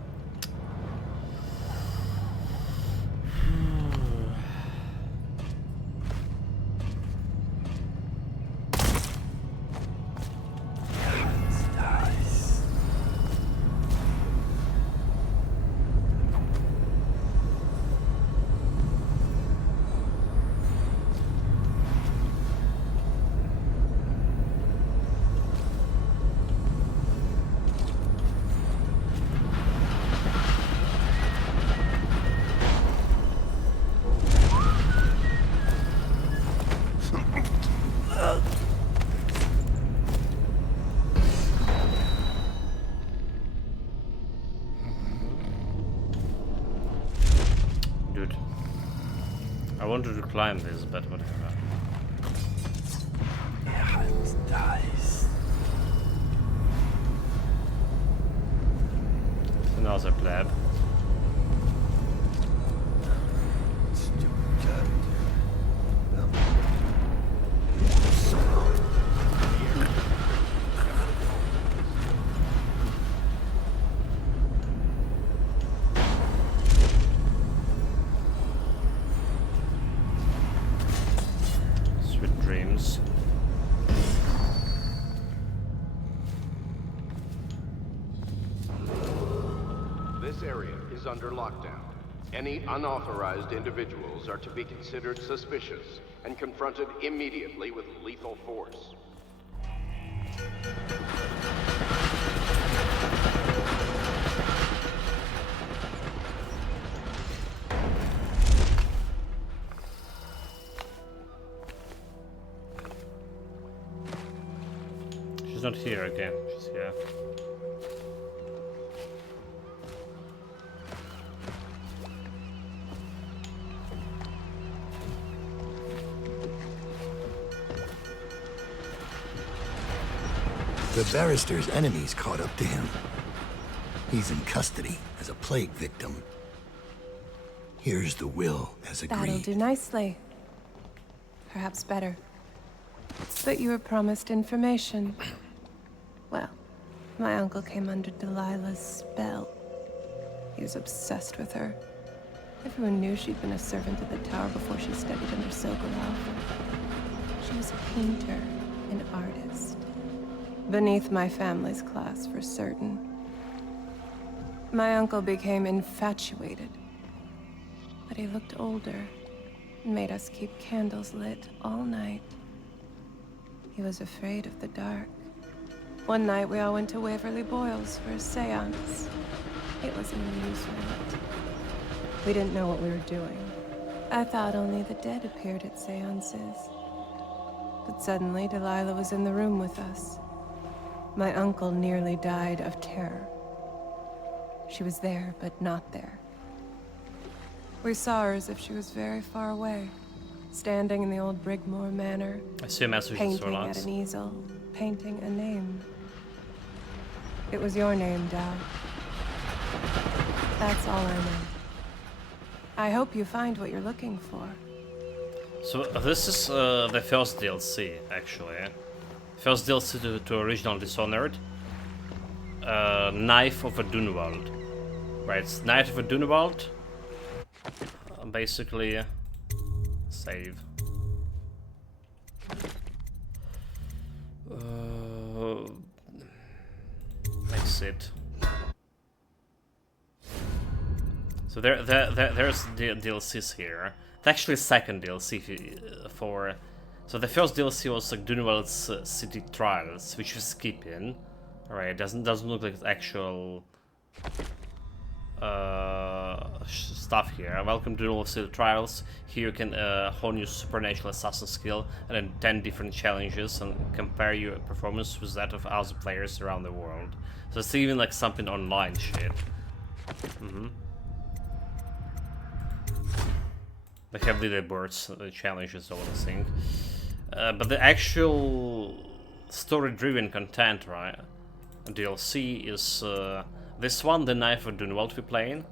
I wanted to climb this, but whatever. Another pleb. Sweet dreams. This area is under lockdown. Any unauthorized individuals are to be considered suspicious and confronted immediately with lethal force. She's not here again. She's here. The barrister's enemies caught up to him. He's in custody as a plague victim. Here's the will as agreed. That'll do nicely. Perhaps better. But you were promised information. Well, my uncle came under Delilah's spell. He was obsessed with her. Everyone knew she'd been a servant at the tower before she studied under Sokolov. She was a painter, an artist. Beneath my family's class, for certain. My uncle became infatuated. But he looked older and made us keep candles lit all night. He was afraid of the dark. One night we all went to Waverly Boyle's for a seance. It was an amusement. We didn't know what we were doing. I thought only the dead appeared at seances. But suddenly Delilah was in the room with us. My uncle nearly died of terror. She was there, but not there. We saw her as if she was very far away, standing in the old Brigmore Manor, I see a message painting at an easel, painting a name. It was your name, Dad. That's all I know. I hope you find what you're looking for. So this is the first DLC, actually. First DLC to original Dishonored. Knife of Dunwall. Right, it's Knife of Dunwall. Basically, save. Exit. So there's the DLCs here. It's actually second DLC for. So the first DLC was like Dunwall's City Trials, which we skip in. Alright, it doesn't look like it's actual stuff here. Welcome to Dunwall's City Trials. Here you can hone your supernatural assassin skill and then 10 different challenges and compare your performance with that of other players around the world. So it's even like something online shit. They have leaderboards, the challenges, all the thing. But the actual story-driven content, right? DLC is this one, the Knife of Dunwall we're playing.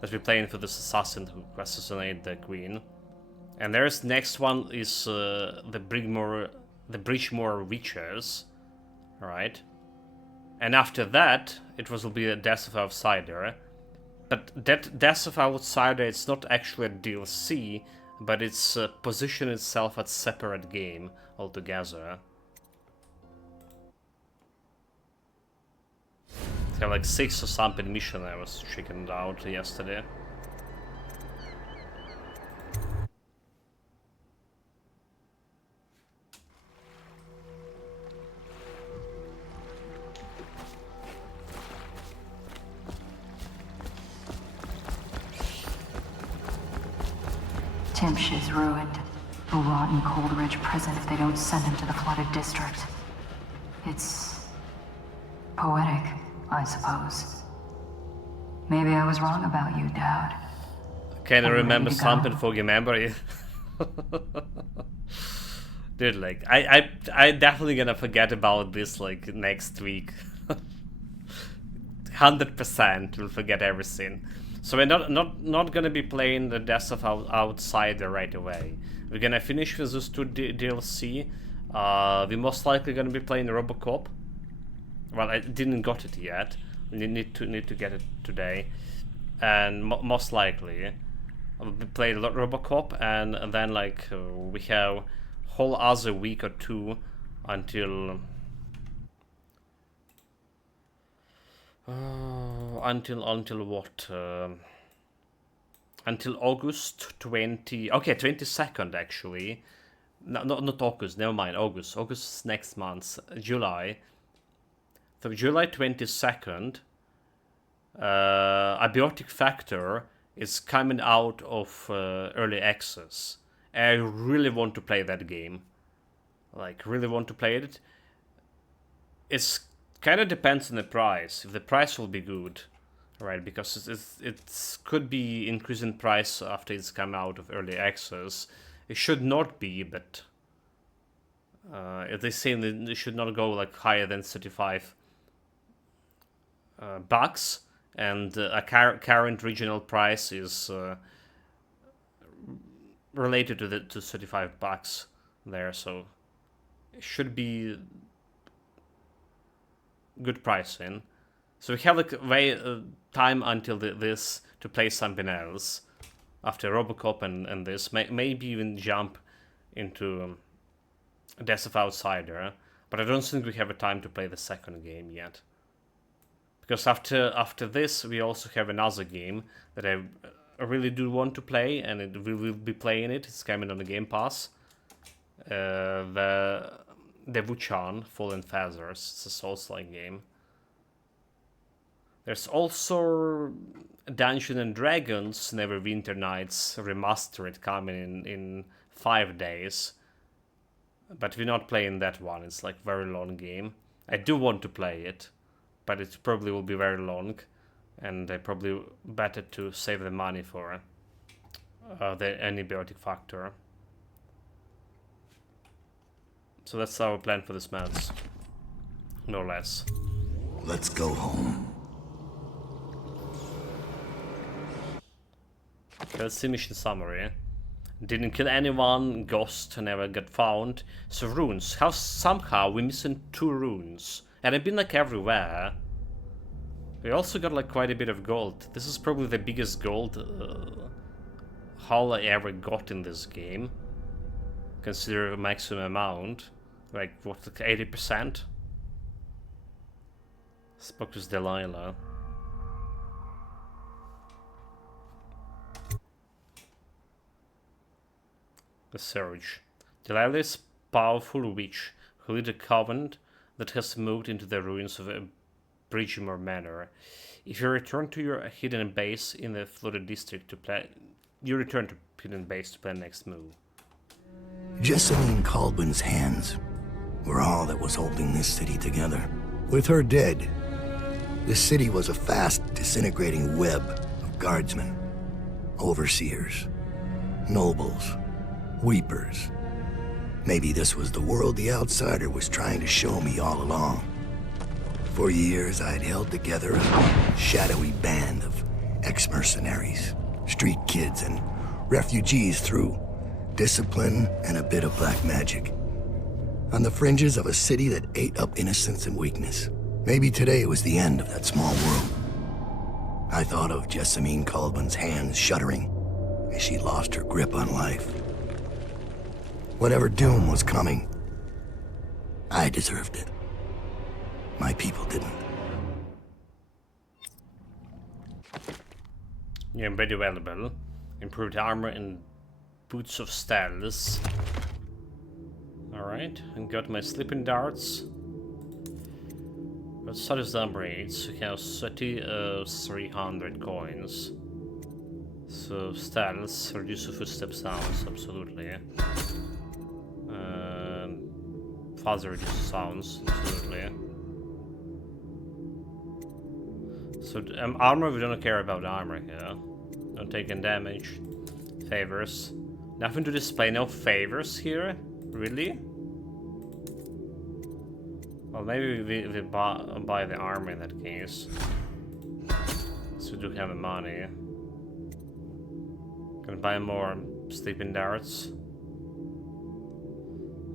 That we're playing for this assassin who assassinated the queen. And there's next one is the Bridgemore Witchers, right? And after that, it will be the Death of Outsider. But that Death of Outsider, it's not actually a DLC, but it's positioned itself as a separate game altogether. It's got like 6 or something mission I was checking out yesterday. Timsh is ruined. Will rot in Coldridge prison if they don't send him to the flooded district. It's poetic, I suppose. Maybe I was wrong about you, Dad. Can I remember ready to something go? for your memory? Dude, like, I definitely gonna forget about this, like, next week. 100% will forget everything. So we're not gonna be playing the Death of Outsider right away. We're gonna finish with those two DLC. We're most likely gonna be playing Robocop. Well, I didn't got it yet. Need to get it today, and most likely I'll be playing Robocop, and then like we have whole other week or two until until what? Until August 20. Okay, 22nd actually. No, not August. Never mind. August. August is next month. July. So July 22nd. Abiotic Factor is coming out of early access. I really want to play that game. Like, really want to play it. It's kind of depends on the price. If the price will be good, right? Because it could be increasing price after it's come out of early access. It should not be, but if they say that it should not go like higher than 35 bucks, and a current regional price is related to 35 bucks there, so it should be good pricing. So we have like time until this to play something else after Robocop and this. Maybe even jump into Death of Outsider, but I don't think we have a time to play the second game yet. Because after this, we also have another game that I really do want to play, and we will be playing it. It's coming on the Game Pass. The Wuchan Fallen Feathers. It's a Souls-like game. There's also Dungeons and Dragons Neverwinter Nights Remastered coming in 5 days. But we're not playing that one. It's like very long game. I do want to play it, but it probably will be very long, and I probably better to save the money for the Abiotic Factor. So that's our plan for this month, no less. Let's go home. Okay, let's see mission summary. Didn't kill anyone, ghost never got found. So runes, how somehow we're missing 2 runes. And I've been like everywhere. We also got like quite a bit of gold. This is probably the biggest gold haul I ever got in this game. Consider a maximum amount. Like what, like 80%? Spoke with Delilah. The Surge. Delilah is a powerful witch who led a covenant that has moved into the ruins of Bridgemore Manor. If you return to your hidden base in the flooded district to play, you return to hidden base to play next move. Jessamine Caldwell's hands were all that was holding this city together. With her dead, this city was a fast disintegrating web of guardsmen, overseers, nobles, weepers. Maybe this was the world the outsider was trying to show me all along. For years, I'd held together a shadowy band of ex-mercenaries, street kids, and refugees through discipline and a bit of black magic. On the fringes of a city that ate up innocence and weakness. Maybe today was the end of that small world. I thought of Jessamine Caldwell's hands shuddering as she lost her grip on life. Whatever doom was coming, I deserved it. My people didn't. Yeah, very valuable. Improved armor and boots of stealth. Alright, and got my sleeping darts. Let's start with the upgrades. We have 300 coins. So stealth, reduce the footstep sounds, absolutely. Further reduce sounds, absolutely. So armor, we don't care about armor here. Not taking damage. Favors. Nothing to display, no favors here? Really? Well, maybe we buy the armor in that case. So we do have the money. Can buy more sleeping darts.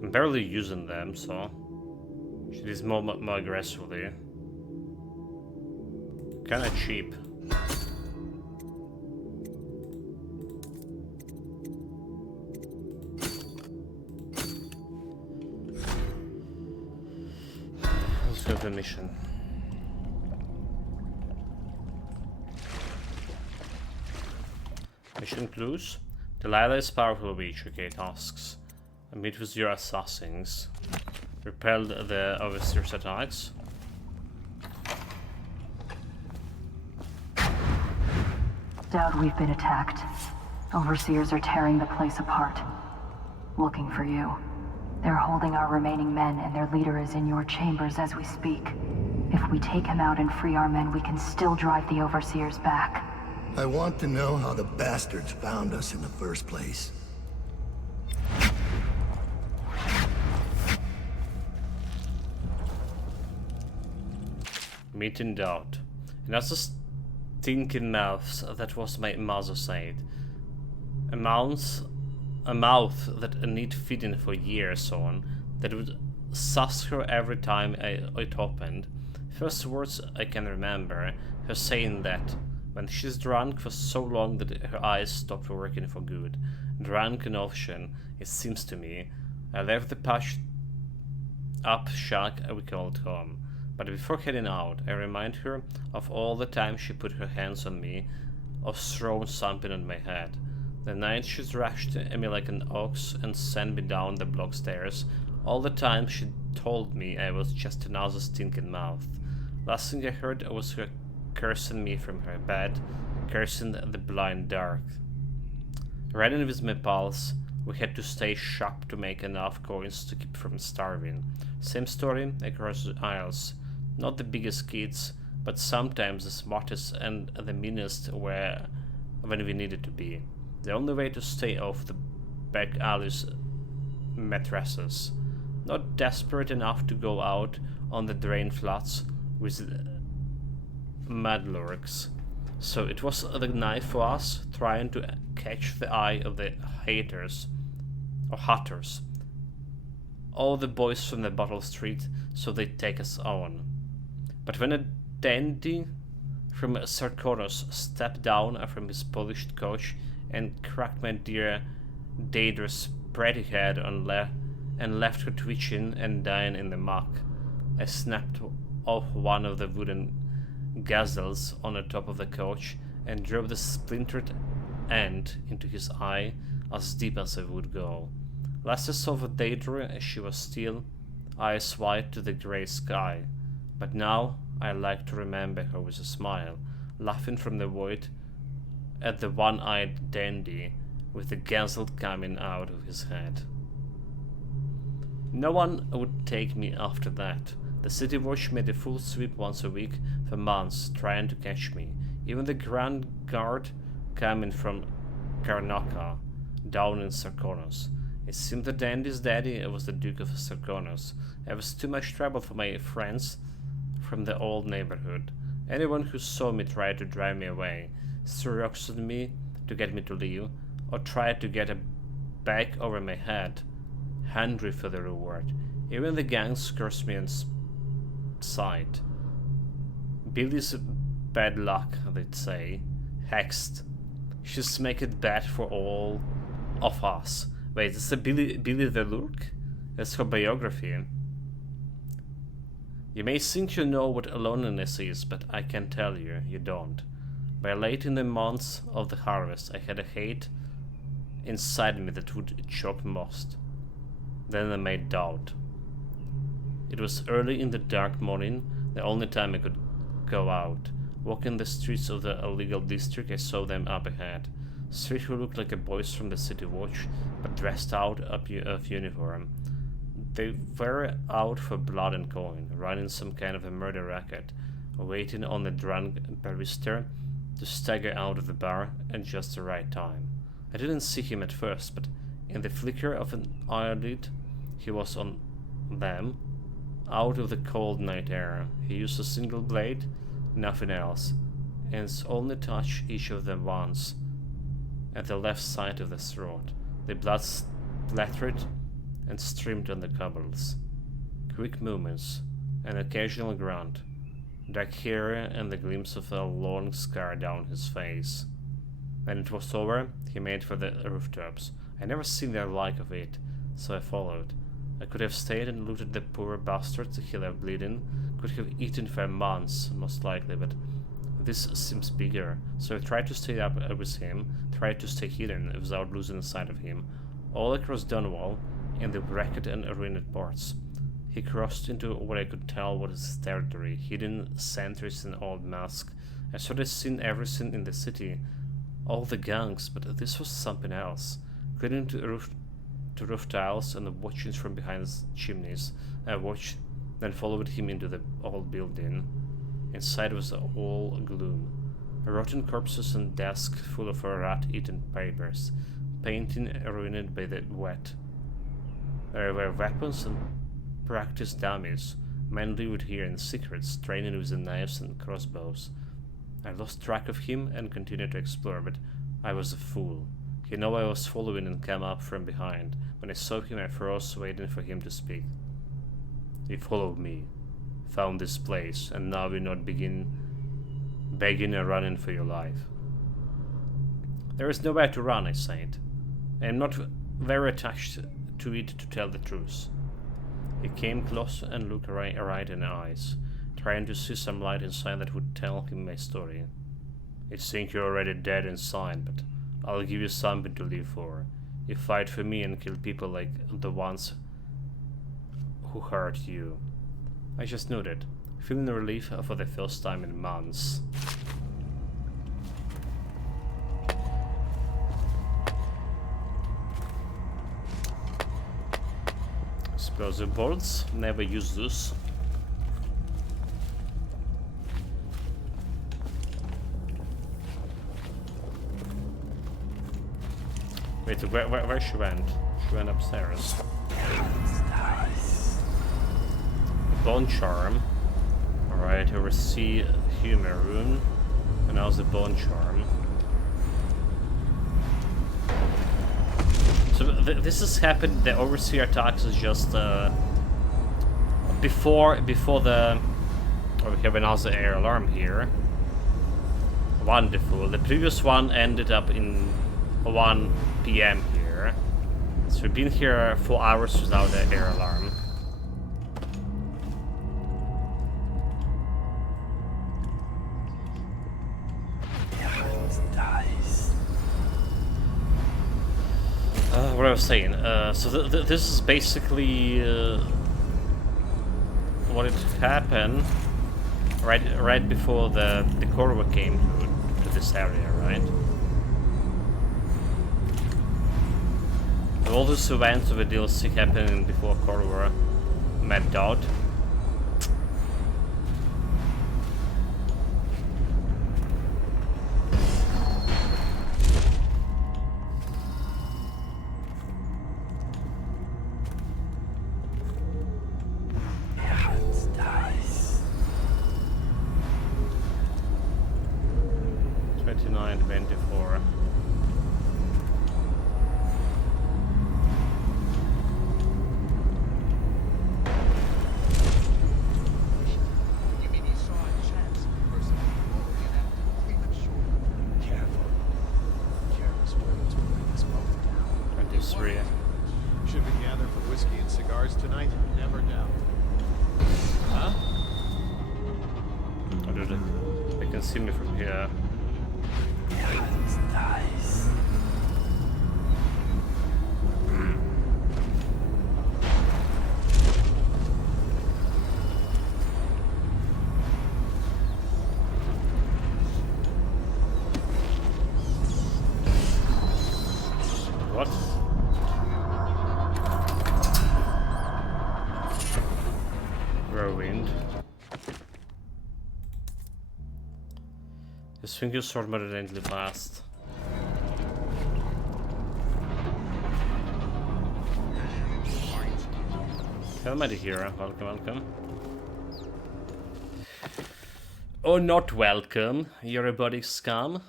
I'm barely using them, so should use more aggressively. Kinda cheap. Let's go to the mission. Mission clues. Delilah is powerful witch. Okay, tasks. Meet with your assassins. Repel the overseer's attacks. Doubt we've been attacked. Overseers are tearing the place apart. Looking for you. They're holding our remaining men, and their leader is in your chambers as we speak. If we take him out and free our men, we can still drive the Overseers back. I want to know how the bastards found us in the first place. Meet in doubt. And that's a stinking mouth, that was my mother said. A mouth that need feeding for years on, that would suss her every time it opened. First words I can remember, her saying that when she's drunk for so long that her eyes stopped working for good. Drunk in ocean, it seems to me. I left the patched up shack we called home. But before heading out, I remind her of all the time she put her hands on me, of throwing something on my head. The night she thrashed me like an ox and sent me down the block stairs, all the time she told me I was just another stinking mouth. Last thing I heard was her cursing me from her bed, cursing the blind dark. Riding with my pals, we had to stay sharp to make enough coins to keep from starving. Same story across the aisles. Not the biggest kids, but sometimes the smartest and the meanest were when we needed to be. The only way to stay off the back alleys mattresses. Not desperate enough to go out on the drain flats with madlurks. So it was the knife for us, trying to catch the eye of the haters, or hatters. All the boys from the Bottle Street, so they'd take us on. But when a dandy from Sarkonos stepped down from his polished coach and cracked my dear Daedra's pretty head on and left her twitching and dying in the muck, I snapped off one of the wooden gazelles on the top of the coach and drove the splintered end into his eye as deep as I would go. Last I saw of Daedra, she was still, eyes wide to the grey sky, but now I like to remember her with a smile, laughing from the void at the one-eyed dandy with the gazelle coming out of his head. No one would take me after that. The city watch made a full sweep once a week for months, trying to catch me. Even the Grand Guard coming from Karnaca, down in Sarkonos. It seemed the dandy's daddy was the Duke of Sarkonos. It was too much trouble for my friends from the old neighborhood. Anyone who saw me tried to drive me away, threw rocks at me to get me to leave, or tried to get a bag over my head, hungry for the reward. Even the gangs cursed me and sighed. Billy's bad luck, they'd say. Hexed. She's make it bad for all of us. Wait, is it Billy the Lurk? That's her biography. You may think you know what loneliness is, but I can tell you, you don't. By late in the months of the harvest, I had a hate inside me that would choke most. Then I made doubt. It was early in the dark morning, the only time I could go out. Walking the streets of the illegal district, I saw them up ahead. Three who looked like boys from the city watch, but dressed out of uniform. They were out for blood and coin, running some kind of a murder racket, waiting on the drunk barrister to stagger out of the bar at just the right time. I didn't see him at first, but in the flicker of an eyelid, he was on them, out of the cold night air. He used a single blade, nothing else, and only touched each of them once, at the left side of the throat. The blood splattered and streamed on the cobbles. Quick movements, an occasional grunt, dark hair, and the glimpse of a long scar down his face. When it was over, he made for the rooftops. I never seen the like of it, so I followed. I could have stayed and looked at the poor bastards he left bleeding, could have eaten for months, most likely, but this seems bigger, so I tried to stay up with him, tried to stay hidden without losing sight of him, all across Dunwall, in the wrecked and ruined parts. He crossed into what I could tell was his territory, hidden sentries and old masks. I thought I'd seen everything in the city, all the gangs, but this was something else. Clinging to roof tiles and watching from behind the chimneys, I watched, then followed him into the old building. Inside was all gloom. Rotten corpses and desk full of rat-eaten papers, painting ruined by the wet. There were weapons and practice dummies. Men lived here in secrets, training with the knives and crossbows. I lost track of him and continued to explore, but I was a fool. He knew I was following and came up from behind. When I saw him, I froze, waiting for him to speak. He followed me, found this place, and now will not begin begging and running for your life. There is nowhere to run, I said. I am not very attached to it, to tell the truth. He came close and looked right in the eyes, trying to see some light inside that would tell him my story. I think you're already dead inside, but I'll give you something to live for. You fight for me and kill people like the ones who hurt you. I just nodded, feeling relief for the first time in months. Explosive bolts, never use those. Wait, where she went? She went upstairs. Bone charm. Alright, oversee humor rune. And now's the bone charm. So this has happened. The overseer attacks is just before the. Oh, we have another air alarm here. Wonderful. The previous one ended up in 1 PM here. So we've been here 4 hours without the air alarm. What I was saying, so this is basically what had happened right before the Corvo came to this area, right? All these events of the DLC happening before Corvo mapped out. Should we gather for whiskey and cigars tonight? Never doubt. Huh? Oh, dude, they can see me from here. That's nice. What? Whirlwind. His fingers sword more relentlessly fast. Hello, my hero. Welcome, welcome. Or not welcome. You're a body scum.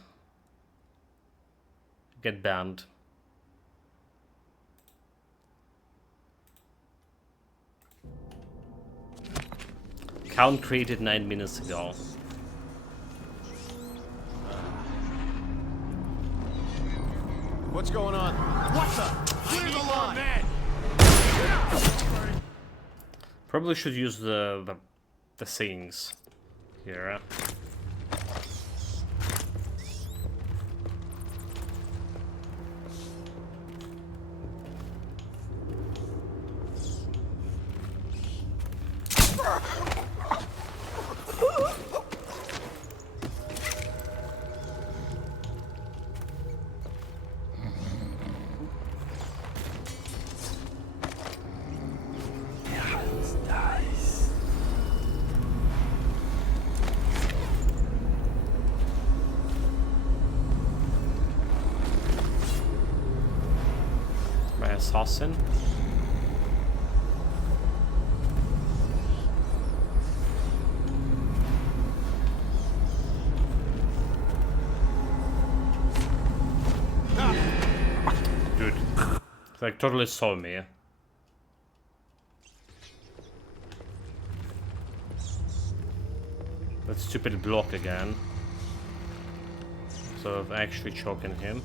Get banned. Count created 9 minutes ago. What's going on? What the? Clear the line! Probably should use the things here. Assassin. Dude, like totally saw me. That stupid block again. So I've actually choking him.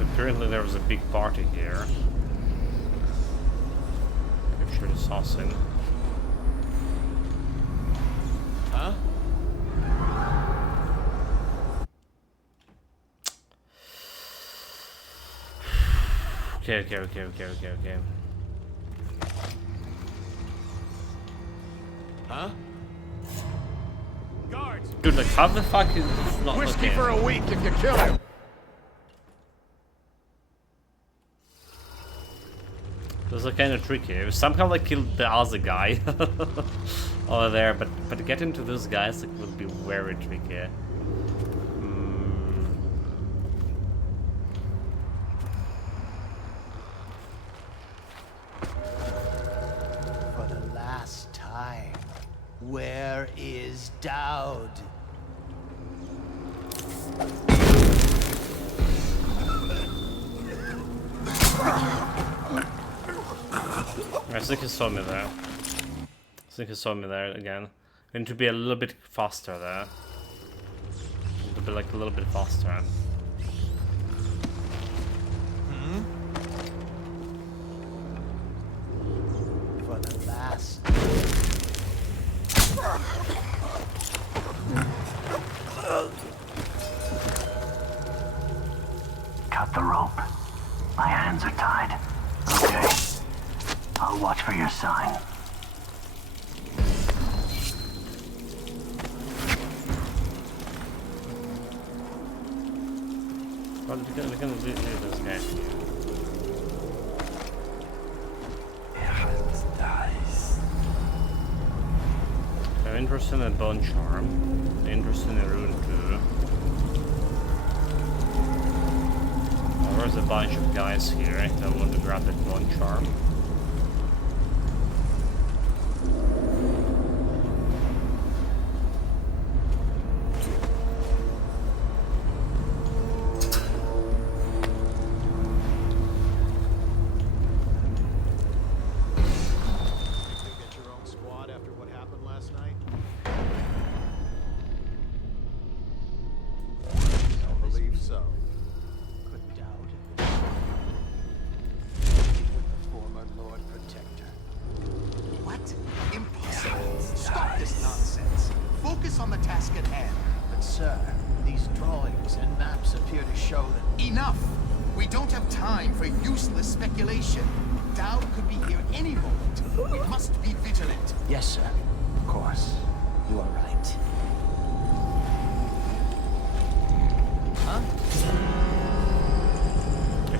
Apparently there was a big party here. Capture the assassin. Huh? Okay. Huh? Guards! Dude, like how the fuck is this not Whiskey looking? for a week if you kill him! This is kind of tricky. We somehow like killed the other guy over there, but getting to those guys like, will be very tricky. For the last time, where is Dowd? I think he saw me there. I think he saw me there again. I need to be a little bit faster there. To be like a little bit faster. For the last. Cut the rope. My hands are tied. Okay. I'll watch for your sign. Well, we're gonna leave this guy. I'm interested in a bone charm. I'm interested in a rune too. There's a bunch of guys here that want to grab that bone charm.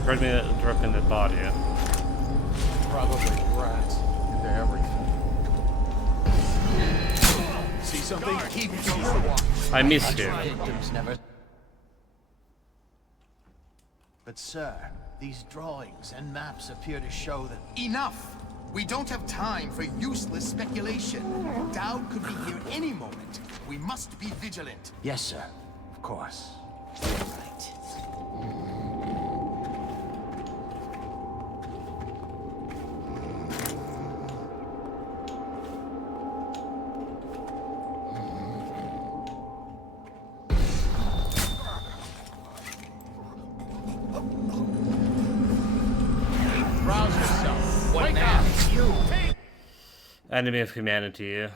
Heard me dropping the body. Probably rats into everything. See something? Keep your watch. I missed you. Victims never. But sir, these drawings and maps appear to show that. Enough! We don't have time for useless speculation. Dowd could be here any moment. We must be vigilant. Yes, sir. Of course. Rouse yourself. Wake up! You! Enemy of humanity.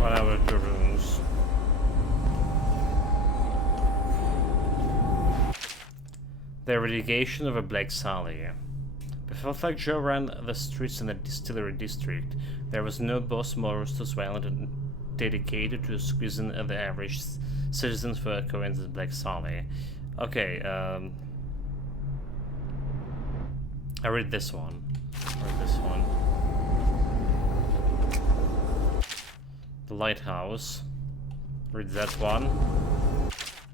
Whatever the rules. The eradication of a Black Sally. Before Flag Joe ran the streets in the distillery district, there was no boss more ruthless, violent, and dedicated to squeezing the average citizen for a coincident Black Sally. Okay, I read this one. The Lighthouse. Read that one.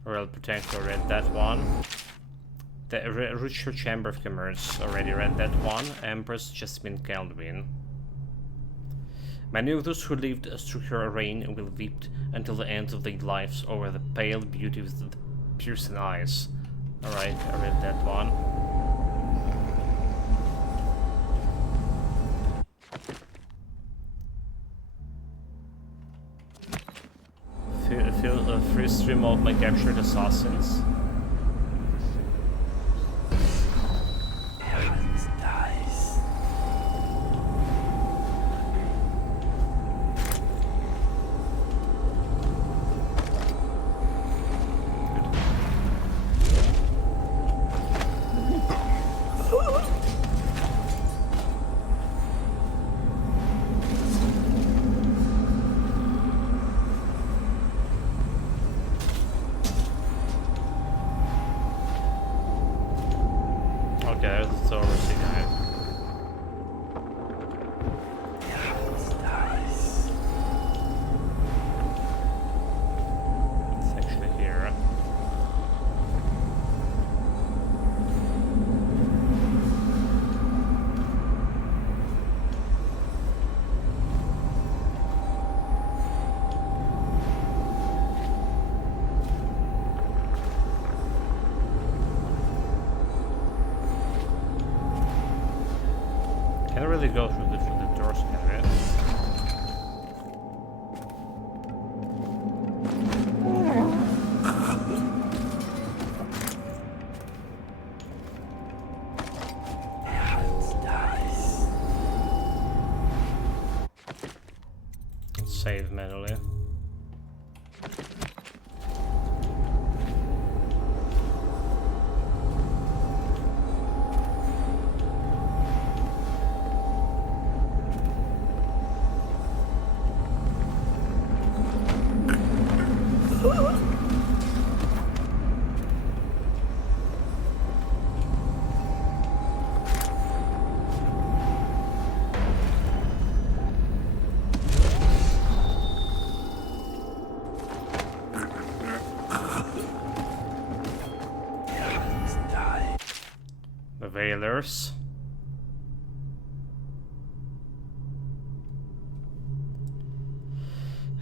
Royal Protector, read that one. The Richer Chamber of Commerce, already read that one. Empress Jasmine Calvin. Many of those who lived through her reign will weep until the end of their lives over the pale beauty with the piercing eyes. Alright, I read that one. Free stream of my captured assassins. Okay, that's over the guy. It's actually here. Can't really go through the doors, can we? Save manually. The Veilers.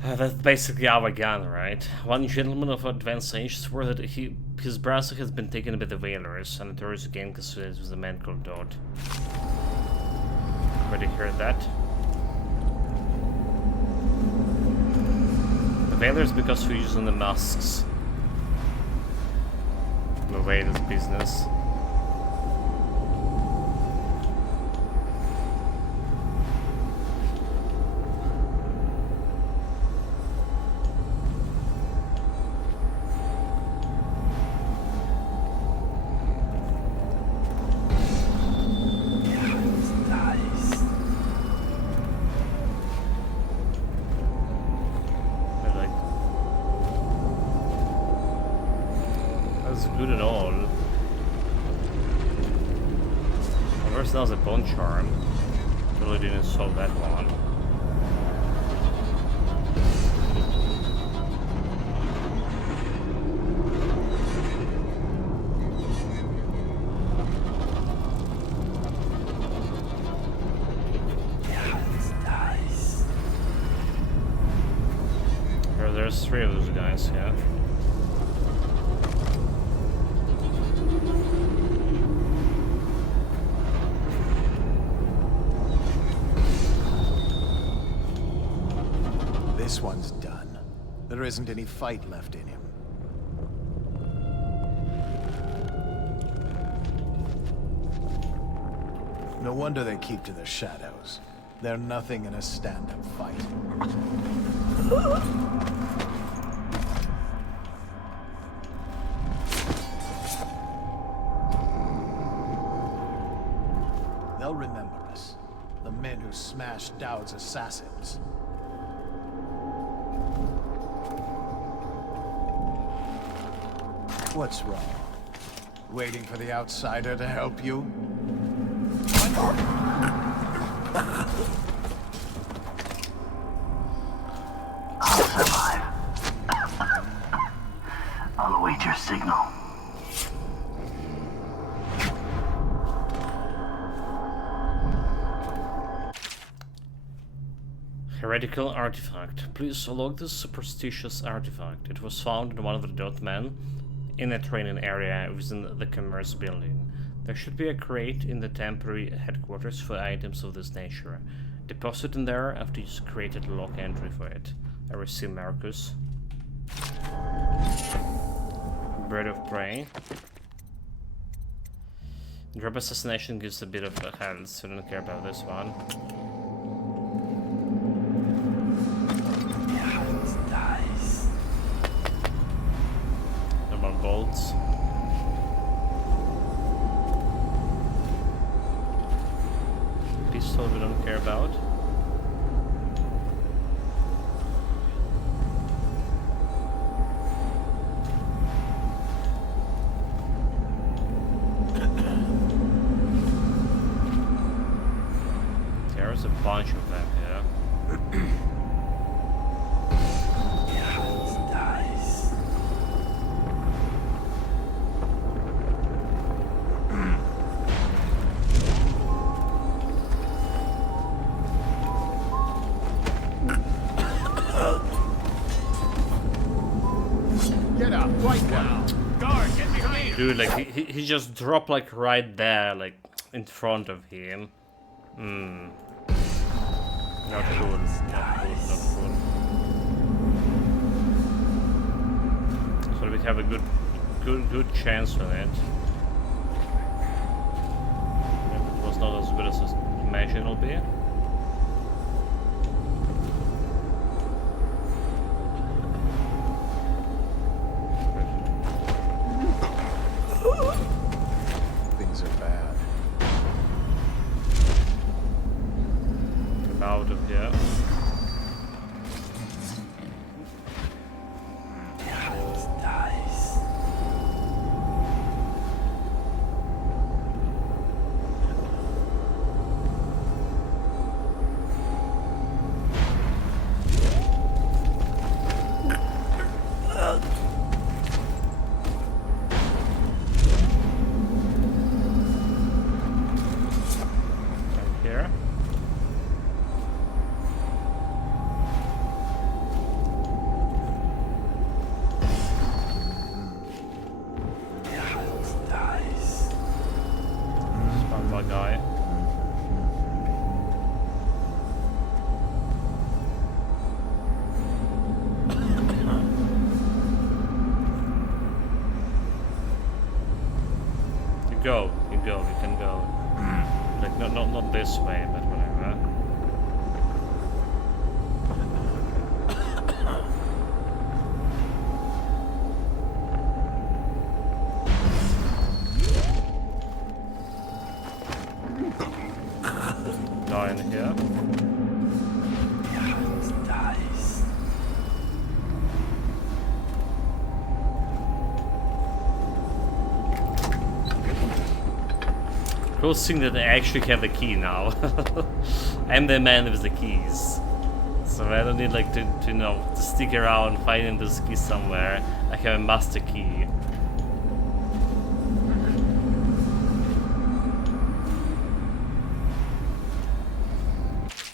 That's basically our gun, right? One gentleman of advanced age swore that his brother has been taken by the Veilers, and the tourist again considered with a man called Dodd. Already heard that. The Veilers because we're using the masks. The way this business. Good at all. Where's now the bone charm? Really didn't solve that one. There's 3 of those guys, yeah. This one's done. There isn't any fight left in him. No wonder they keep to the shadows. They're nothing in a stand-up fight. They'll remember us. The men who smashed Dowd's assassins. What's wrong? Waiting for the outsider to help you? I'll survive. I'll await your signal. Heretical artifact. Please log this superstitious artifact. It was found in one of the Dot Men in a training area within the commerce building. There should be a crate in the temporary headquarters for items of this nature. Deposit in there after you've created a lock entry for it. I receive Marcus. Bird of Prey. Drop assassination gives a bit of a health, so I don't care about this one. Normal bolts. Pistol we don't care about. There's a bunch of them here. Get up, right now! Guard, get behind! Dude, like he just dropped like right there, like in front of him. Not cool. Not cool. So we have a good chance on it. If it was not as good as I imagine it'll be. Things are bad. Come out of here. Guy. go, you can go. Like, not this way, but whatever. Die in here. Cool thing that I actually have the key now. I'm the man with the keys. So I don't need like to you know, to stick around finding this key somewhere. I have a master key.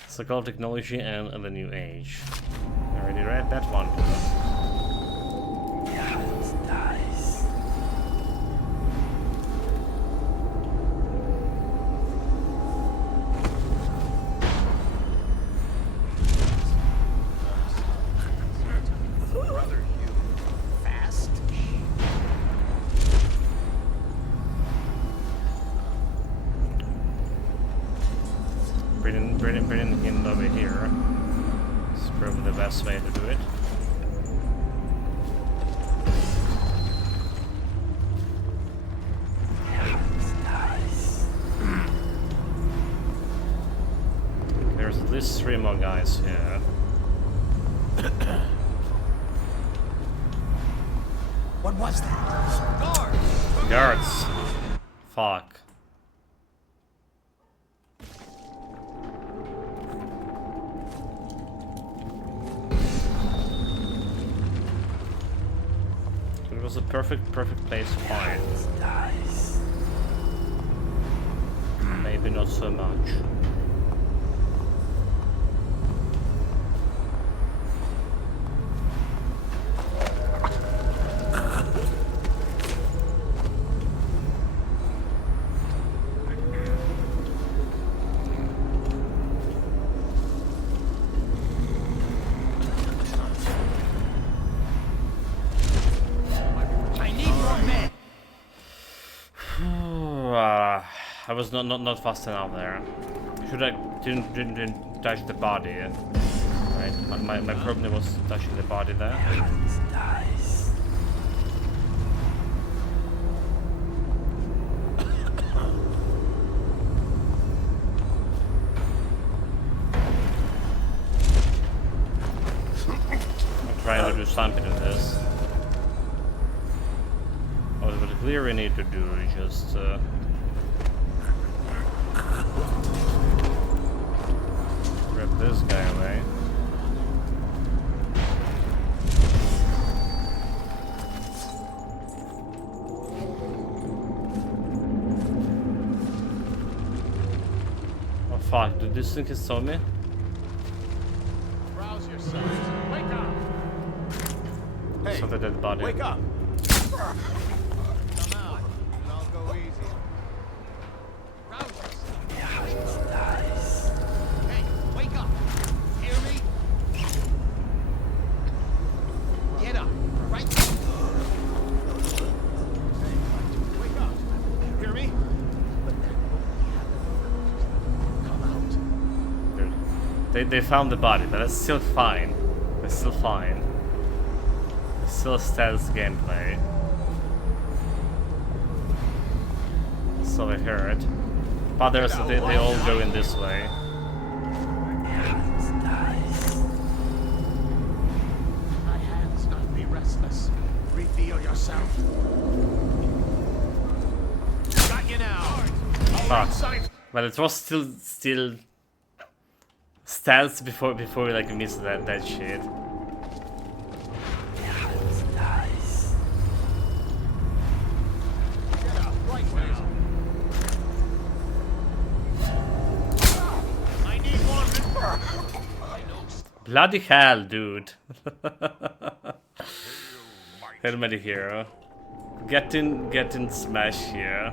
So-called technology and the new age. I already read that one. Bring him over here. It's probably the best way to do it. There's at least 3 more guys here. What was that? Guards! Guards! Fuck. It was a perfect place to find. Maybe not so much. I was not fast enough there. Should I didn't touch the body, right? My problem was touching the body there. I'm trying to do something with this. What we clearly need to do is just. Grab this guy away. Oh fuck, did this think he saw me? Rouse yourselves. Wake up! Hey, Saw the dead body. wake up! Come out, and I'll go easy. Rouse yourself. Hey, wake up! Hear me? Get up, right? Hey, wake up! Hear me? Come out. They found the body, but it's still fine. It's still fine. It's still stealth gameplay. So I heard. Others, they all go in this way. My hands not be restless. Reveal yourself. Got you now. Fuck. But it was still stealth before we like missed that shit. Bloody hell, dude. Helmet hero. Get in smash here.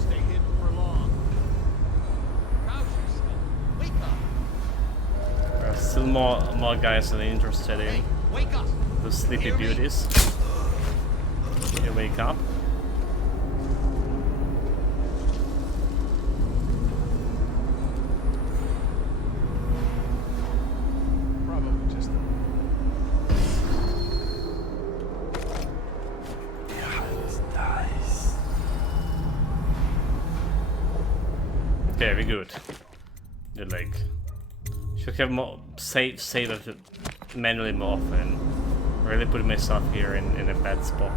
Stay hidden for long. Rouse yourself. more guys that are interested in the sleepy beauties. You wake up. Probably just Very good. You're like should have more save it manually more often. Really putting myself here in a bad spot.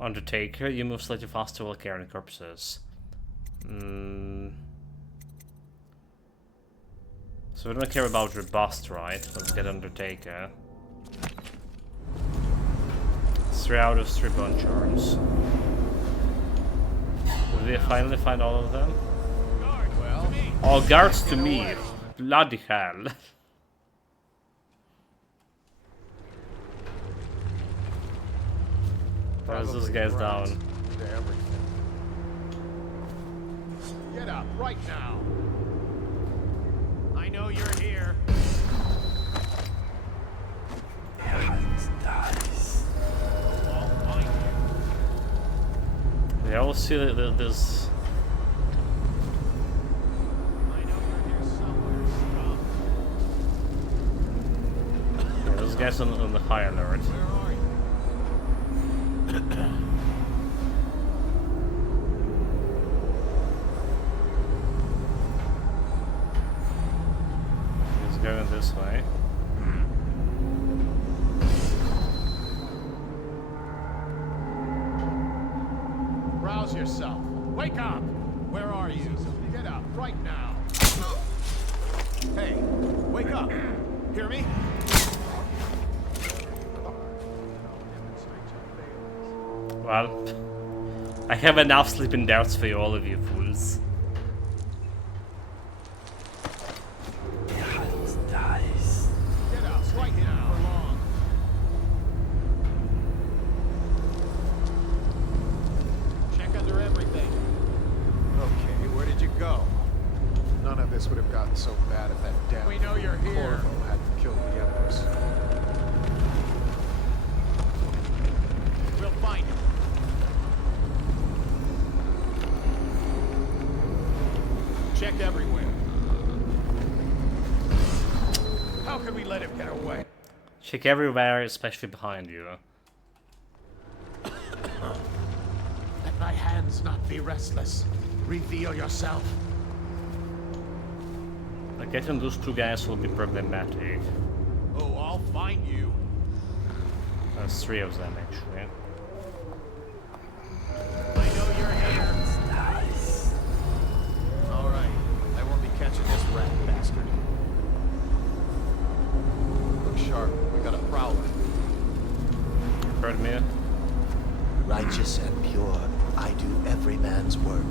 Undertaker, you move slightly faster while carrying corpses. So we don't care about your bust, right? Let's get Undertaker. 3 out of 3 bone charms. Will we finally find all of them? Oh, guards to me! Bloody hell. Where's those guys down? Get up right now. I know you're here. They all see that there's. Yeah, those guys on the high alert. He's going this way. Rouse yourself. Wake up. Where are you? Get up right now. Hey, wake up. Hear me? Well, I have enough sleeping darts for all of you fools. Get up right now. For long. Check under everything. Okay, where did you go? None of this would have gotten so bad if that damn we know you're here. Corvo hadn't killed the Empress. We'll find him. Check everywhere. How could we let him get away? Check everywhere, especially behind you. Let thy hands not be restless. Reveal yourself. Getting those 2 guys will be problematic. Oh, I'll find you. There's 3 of them actually. I know you're here. All right, I won't be catching this rat bastard. Look sharp. We got a prowler. Heard me? Righteous and pure, I do every man's work.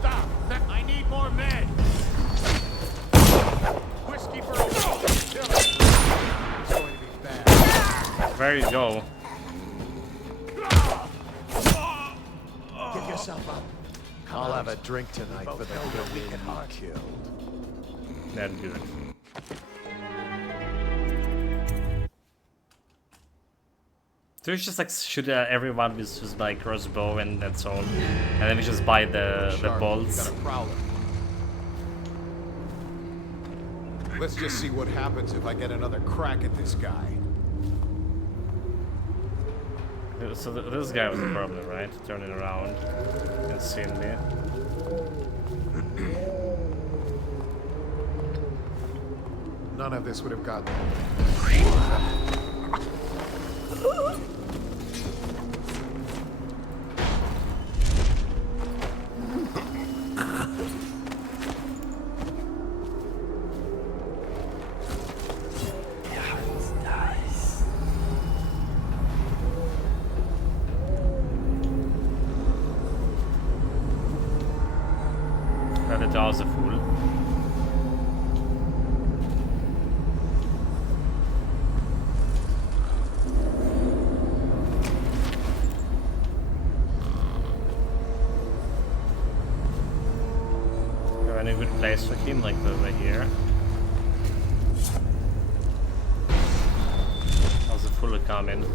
Stop! I need more men. Whiskey for a It's going to be bad. There you go. Give yourself up. I'll have a drink tonight for the good we killed. That's good. So we just like shoot everyone with my crossbow and that's all, and then we just buy the bolts. Let's just see what happens if I get another crack at this guy. So this guy was the problem, right? Turning around and seeing me. None of this would have gotten. The door's a fool. place for him, like over here. How's it fully coming?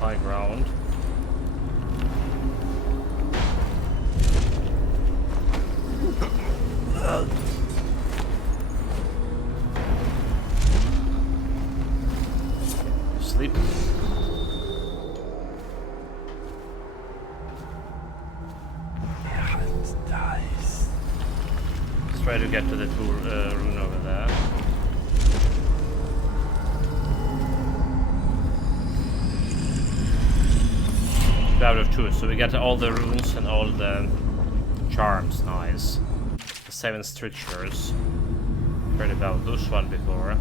High ground. Sleep. Let's try to get to the rune over there. Out of 2, so we get all the runes and all the charms. Nice. The 7 strictures. Heard about this one before.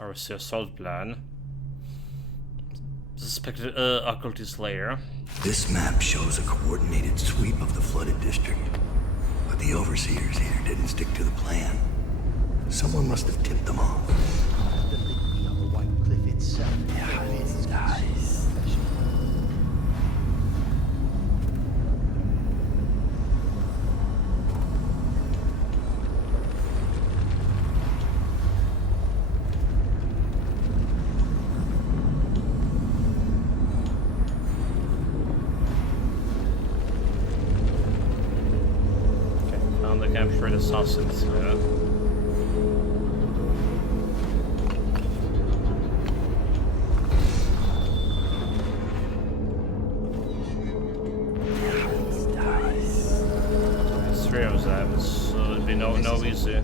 Our assault plan. Suspected occultist layer. This map shows a coordinated sweep of the flooded district, but the overseers here didn't stick to the plan. Someone must have tipped them off. The liquid on the White Cliff itself. It's nice. Capture the assassins here. There's 3 of them, so it'll be no easy.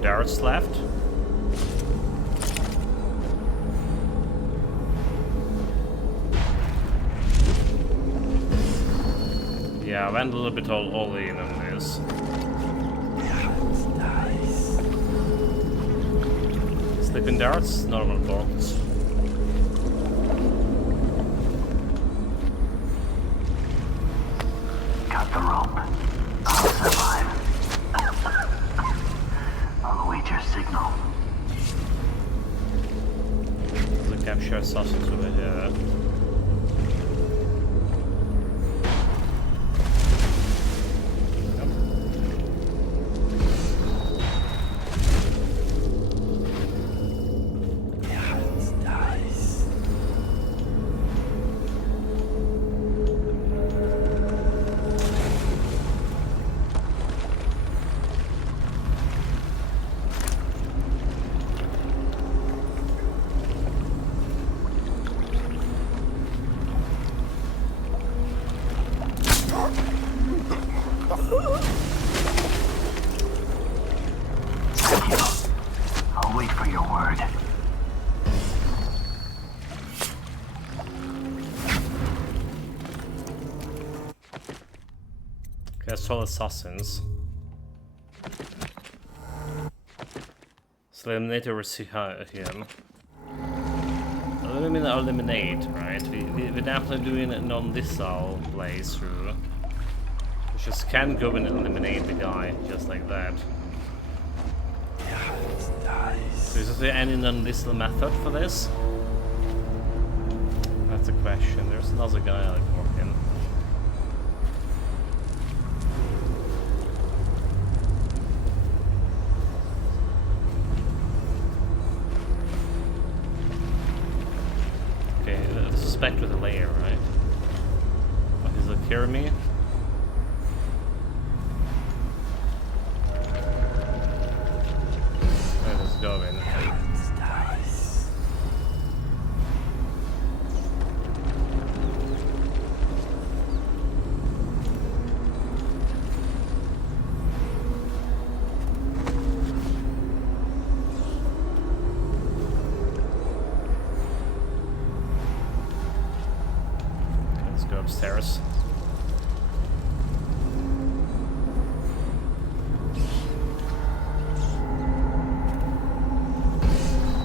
Darts left. Yeah, I went a little bit all in on this. Sleeping darts, normal bolts. Cut the rope. I'll survive. I'll await your signal. The capture assassins over here. Thank you. I'll wait for your word. That's all assassins. So eliminate or receive him. Eliminate, right? We're definitely doing it on this playthrough. We just can't go and eliminate the guy just like that. So is there any non-lethal method for this? That's a question. There's another guy like walking. Okay, the suspect with a layer, right? Oh, he's like hearing me? Where is going? go upstairs.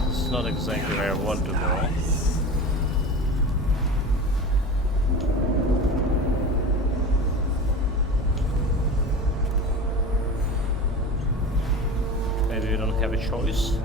It's not exactly where I want to go. Maybe we don't have a choice.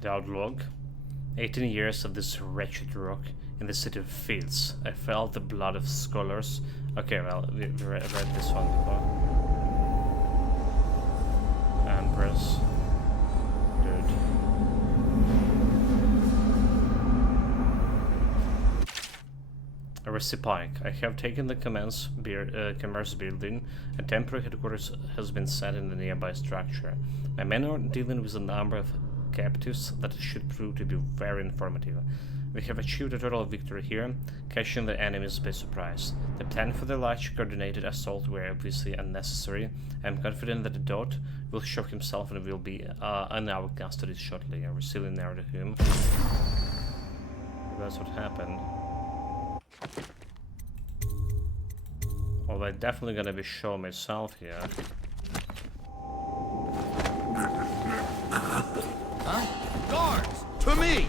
The outlog. 18 years of this wretched rock in the city of fields. I felt the blood of scholars. Okay, well, we read this one before. Empress. Dude. Arresty Pike. I have taken the commerce building. A temporary headquarters has been set in the nearby structure. My men are dealing with a number of captives that should prove to be very informative. We have achieved a total victory here, catching the enemies by surprise. The plan for the large coordinated assault were obviously unnecessary. I am confident that the Dot will show himself and will be in our custody shortly. I will still narrow to him. That's what happened. Although I'm definitely gonna be showing myself here. Huh? Guards! To me!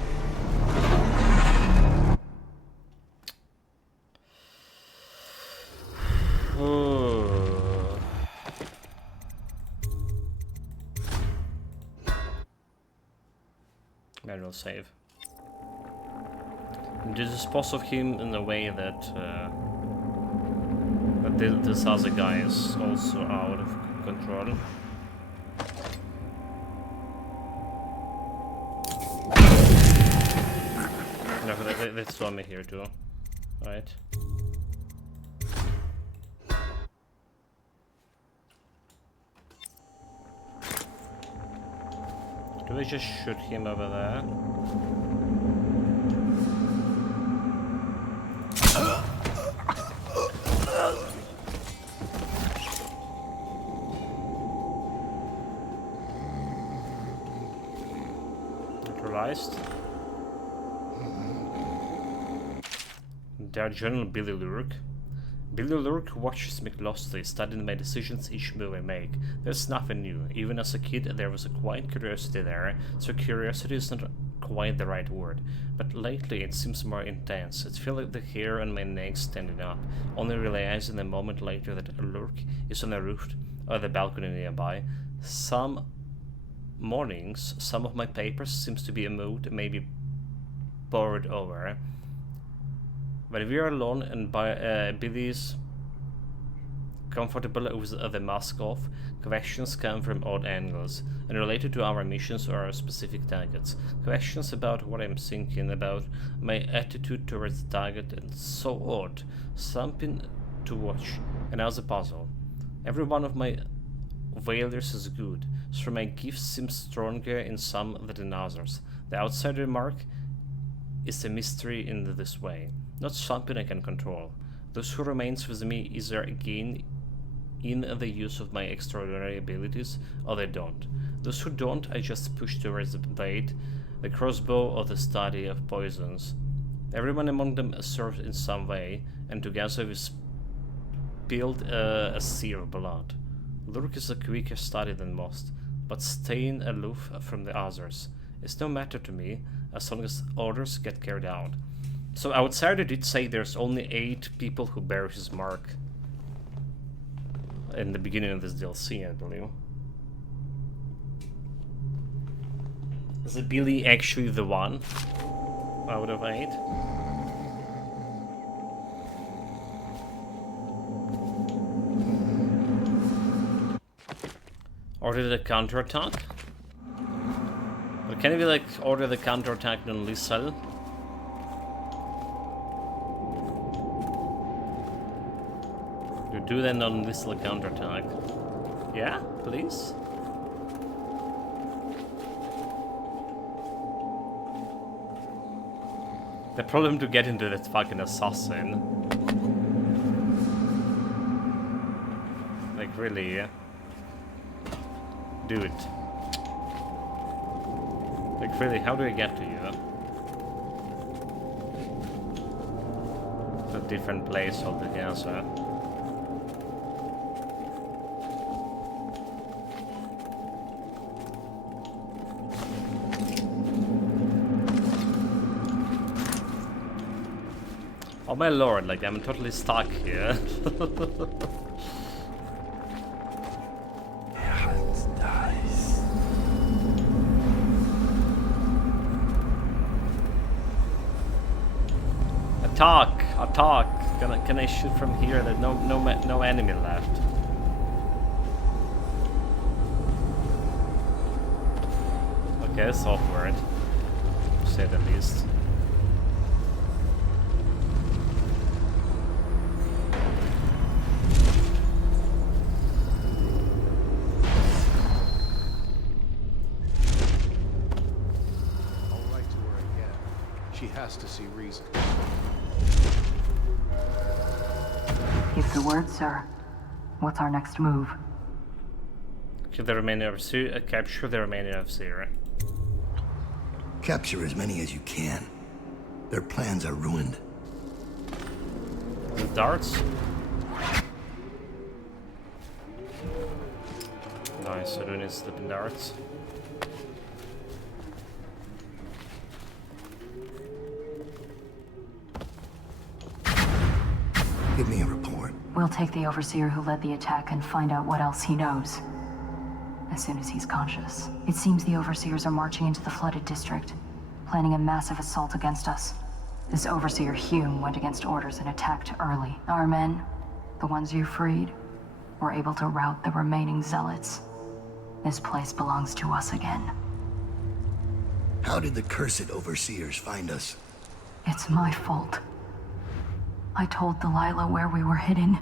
Manual save. Dispose of him in a way that this other guy is also out of control. No, they saw me here too. Right. Do I just shoot him over there? Neutralized. Their General Billy Lurk. Billy Lurk watches me closely, studying my decisions each move I make. There's nothing new. Even as a kid, there was a quiet curiosity there, so curiosity is not quite the right word. But lately, it seems more intense. It feels like the hair on my neck standing up, only realizing a moment later that Lurk is on the roof or the balcony nearby. Some mornings, some of my papers seems to be moved, maybe poured over. When we are alone and Billy's comfortable with the mask off, questions come from odd angles, and related to our missions or our specific targets. Questions about what I'm thinking, about my attitude towards the target, and so odd. Something to watch, another puzzle. Every one of my failures is good, so my gifts seem stronger in some than in others. The outside remark is a mystery in this way. Not something I can control. Those who remains with me either gain in the use of my extraordinary abilities, or they don't. Those who don't, I just push towards the blade, the crossbow, or the study of poisons. Everyone among them serves in some way, and together we spilled a sea of blood. Lurk is a quicker study than most, but staying aloof from the others is no matter to me, as long as orders get carried out. So Outsider did say there's only 8 people who bear his mark in the beginning of this DLC, I believe. Is Billy actually the one out of 8? Order the counterattack? But can we like order the counterattack on Lissel? You do then on Lissel counterattack. Yeah, please. The problem to get into that fucking assassin. Like really, yeah. Do it. Like really, how do I get to you? It's a different place altogether. Oh my lord, like I'm totally stuck here. Attack! Attack! Can I shoot from here? There's no enemy left. Okay, that's awkward. To say the least. I'll write to her again. She has to see reason. Give the word, sir. What's our next move? Kill the remainder of capture the remainder of Zero. Capture as many as you can. Their plans are ruined. The darts? Nice, so doing is slipping darts. Give me a report. We'll take the Overseer who led the attack and find out what else he knows. As soon as he's conscious. It seems the Overseers are marching into the flooded district, planning a massive assault against us. This Overseer Hume went against orders and attacked early. Our men, the ones you freed, were able to rout the remaining zealots. This place belongs to us again. How did the cursed Overseers find us? It's my fault. I told Delilah where we were hidden.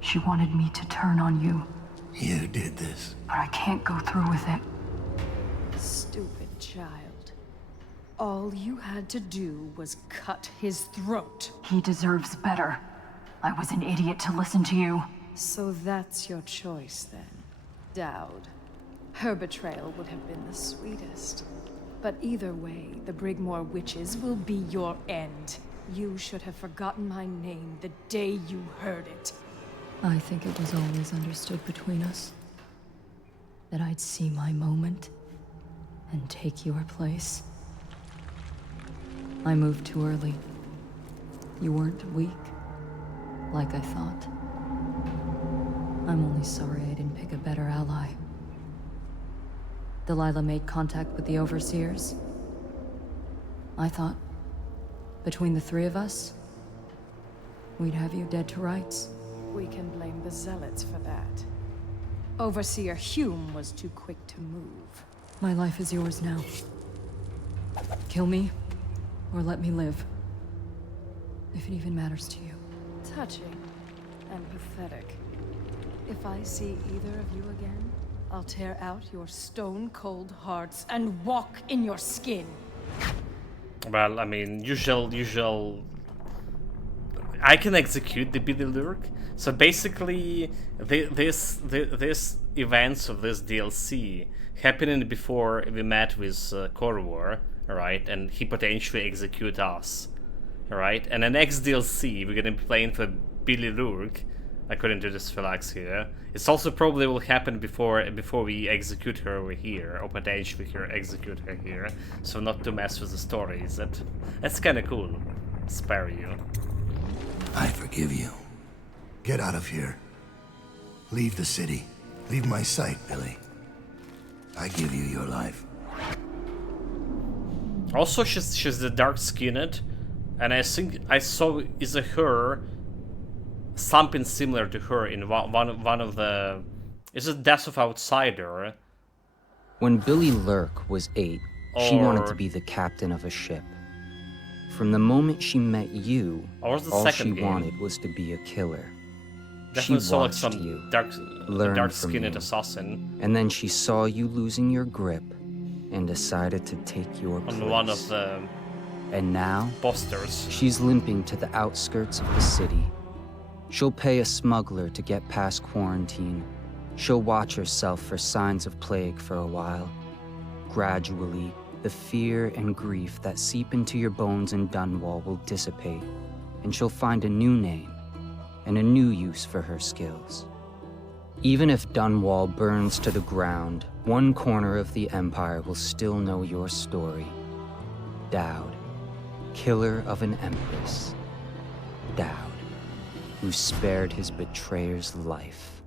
She wanted me to turn on you. You did this. But I can't go through with it. Stupid child. All you had to do was cut his throat. He deserves better. I was an idiot to listen to you. So that's your choice then, Dowd. Her betrayal would have been the sweetest. But either way, the Brigmore witches will be your end. You should have forgotten my name the day you heard it. I think it was always understood between us that I'd see my moment and take your place. I moved too early. You weren't weak, like I thought. I'm only sorry I didn't pick a better ally. Delilah made contact with the Overseers. I thought, between the three of us, we'd have you dead to rights. We can blame the Zealots for that. Overseer Hume was too quick to move. My life is yours now. Kill me, or let me live. If it even matters to you. Touching and pathetic. If I see either of you again, I'll tear out your stone-cold hearts and walk in your skin. Well, I mean, usual. I can execute the Billy Lurk. So basically, this events of this DLC happening before we met with Corvor, right? And he potentially execute us, right? And the next DLC we're gonna be playing for Billy Lurk, according to this Philax here. It's also probably will happen before we execute her over here, or potentially execute her here. So not to mess with the story, is it? That's kind of cool. Spare you. I forgive you. Get out of here. Leave the city. Leave my sight, Billy. I give you your life. Also, she's the dark-skinned, and I think I saw is a her something similar to her in one of the Is it Death of Outsider? When Billy Lurk was 8, she wanted to Or- be the captain of a ship. From the moment she met you, Or was the all second she game? wanted was to be a killer. Definitely She saw like watched some you, dark learned from skinned you, assassin and then she saw you losing your grip and decided to take your place. on one of the And now, posters. she's limping to the outskirts of the city. She'll pay a smuggler to get past quarantine. She'll watch herself for signs of plague for a while. Gradually, the fear and grief that seep into your bones in Dunwall will dissipate, and she'll find a new name and a new use for her skills. Even if Dunwall burns to the ground, one corner of the Empire will still know your story. Dowd, killer of an empress. Dowd, who spared his betrayer's life.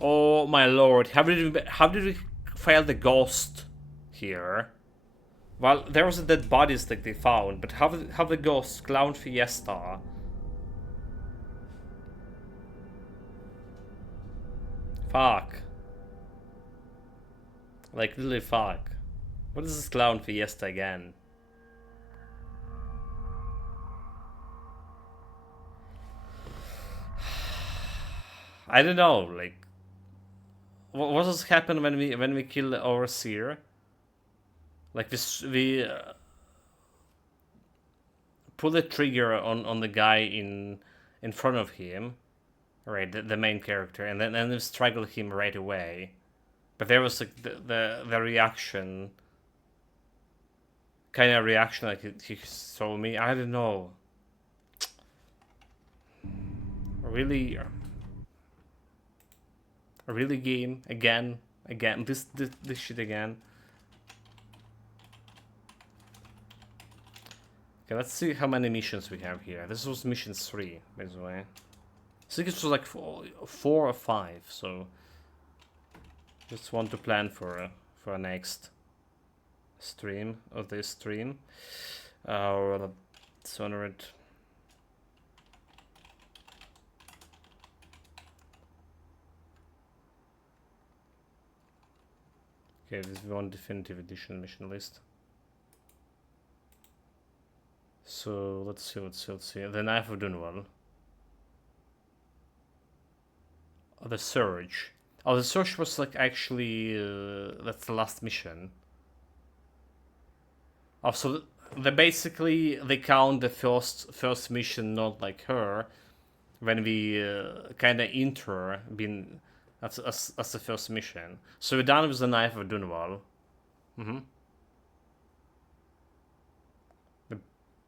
Oh my lord, how did we fail the ghost here? Well, there was a dead bodies that they found, but how the ghost Clown Fiesta? Fuck. Like really fuck. What is this Clown Fiesta again? I don't know, like what does happen when we kill the overseer? Like this, we pull the trigger on the guy in front of him, right? The main character, and then we strangle him right away. But there was like the reaction, kind of reaction, like he saw me. I don't know. Really game again this shit again. Okay, let's see how many missions we have here. This was mission 3, by the way. I think it was like 4 or 5, so just want to plan for a next stream of this stream. Or Dishonored. Okay, this is one definitive edition mission list. So let's see. The Knife of Dunwall. Oh, the Surge. Oh, the Surge was like actually that's the last mission. Oh, so they count the first mission, not like her, when we kind of enter being as the first mission. So we're done with the Knife of Dunwall.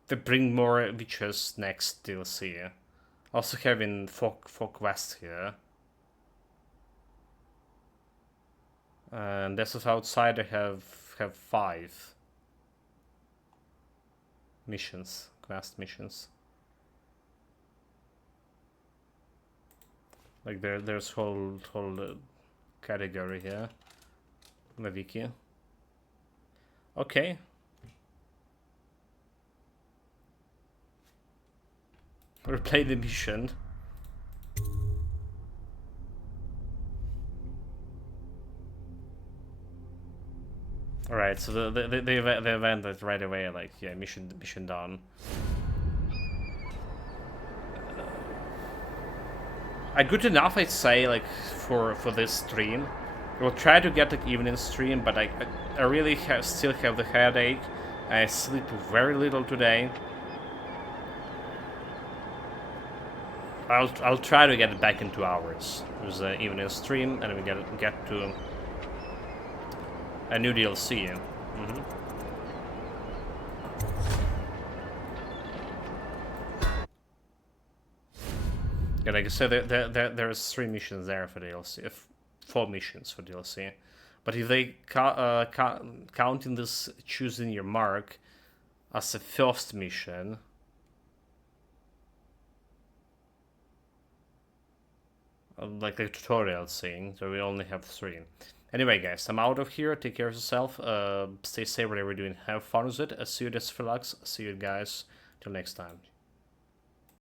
They bring more witches next DLC. Also having Folk West here. And Death of Outsider have 5 missions, quest missions. Like there's whole category here. The wiki. Okay. Replay the mission. Alright, so the event that right away, like, yeah, mission done. Good enough, I'd say, like, for this stream. We'll try to get like evening stream, but I really still have the headache. I sleep very little today. I'll try to get it back in 2 hours. It was an evening stream, and we get to a new DLC. Yeah, like I said, there's 3 missions there for DLC, 4 missions for DLC. But if they counting this choosing your mark as a first mission, like the tutorial thing, so we only have 3. Anyway, guys, I'm out of here. Take care of yourself. Stay safe whatever you're doing. Have fun with it. See you, Death Philax. See you guys. Till next time.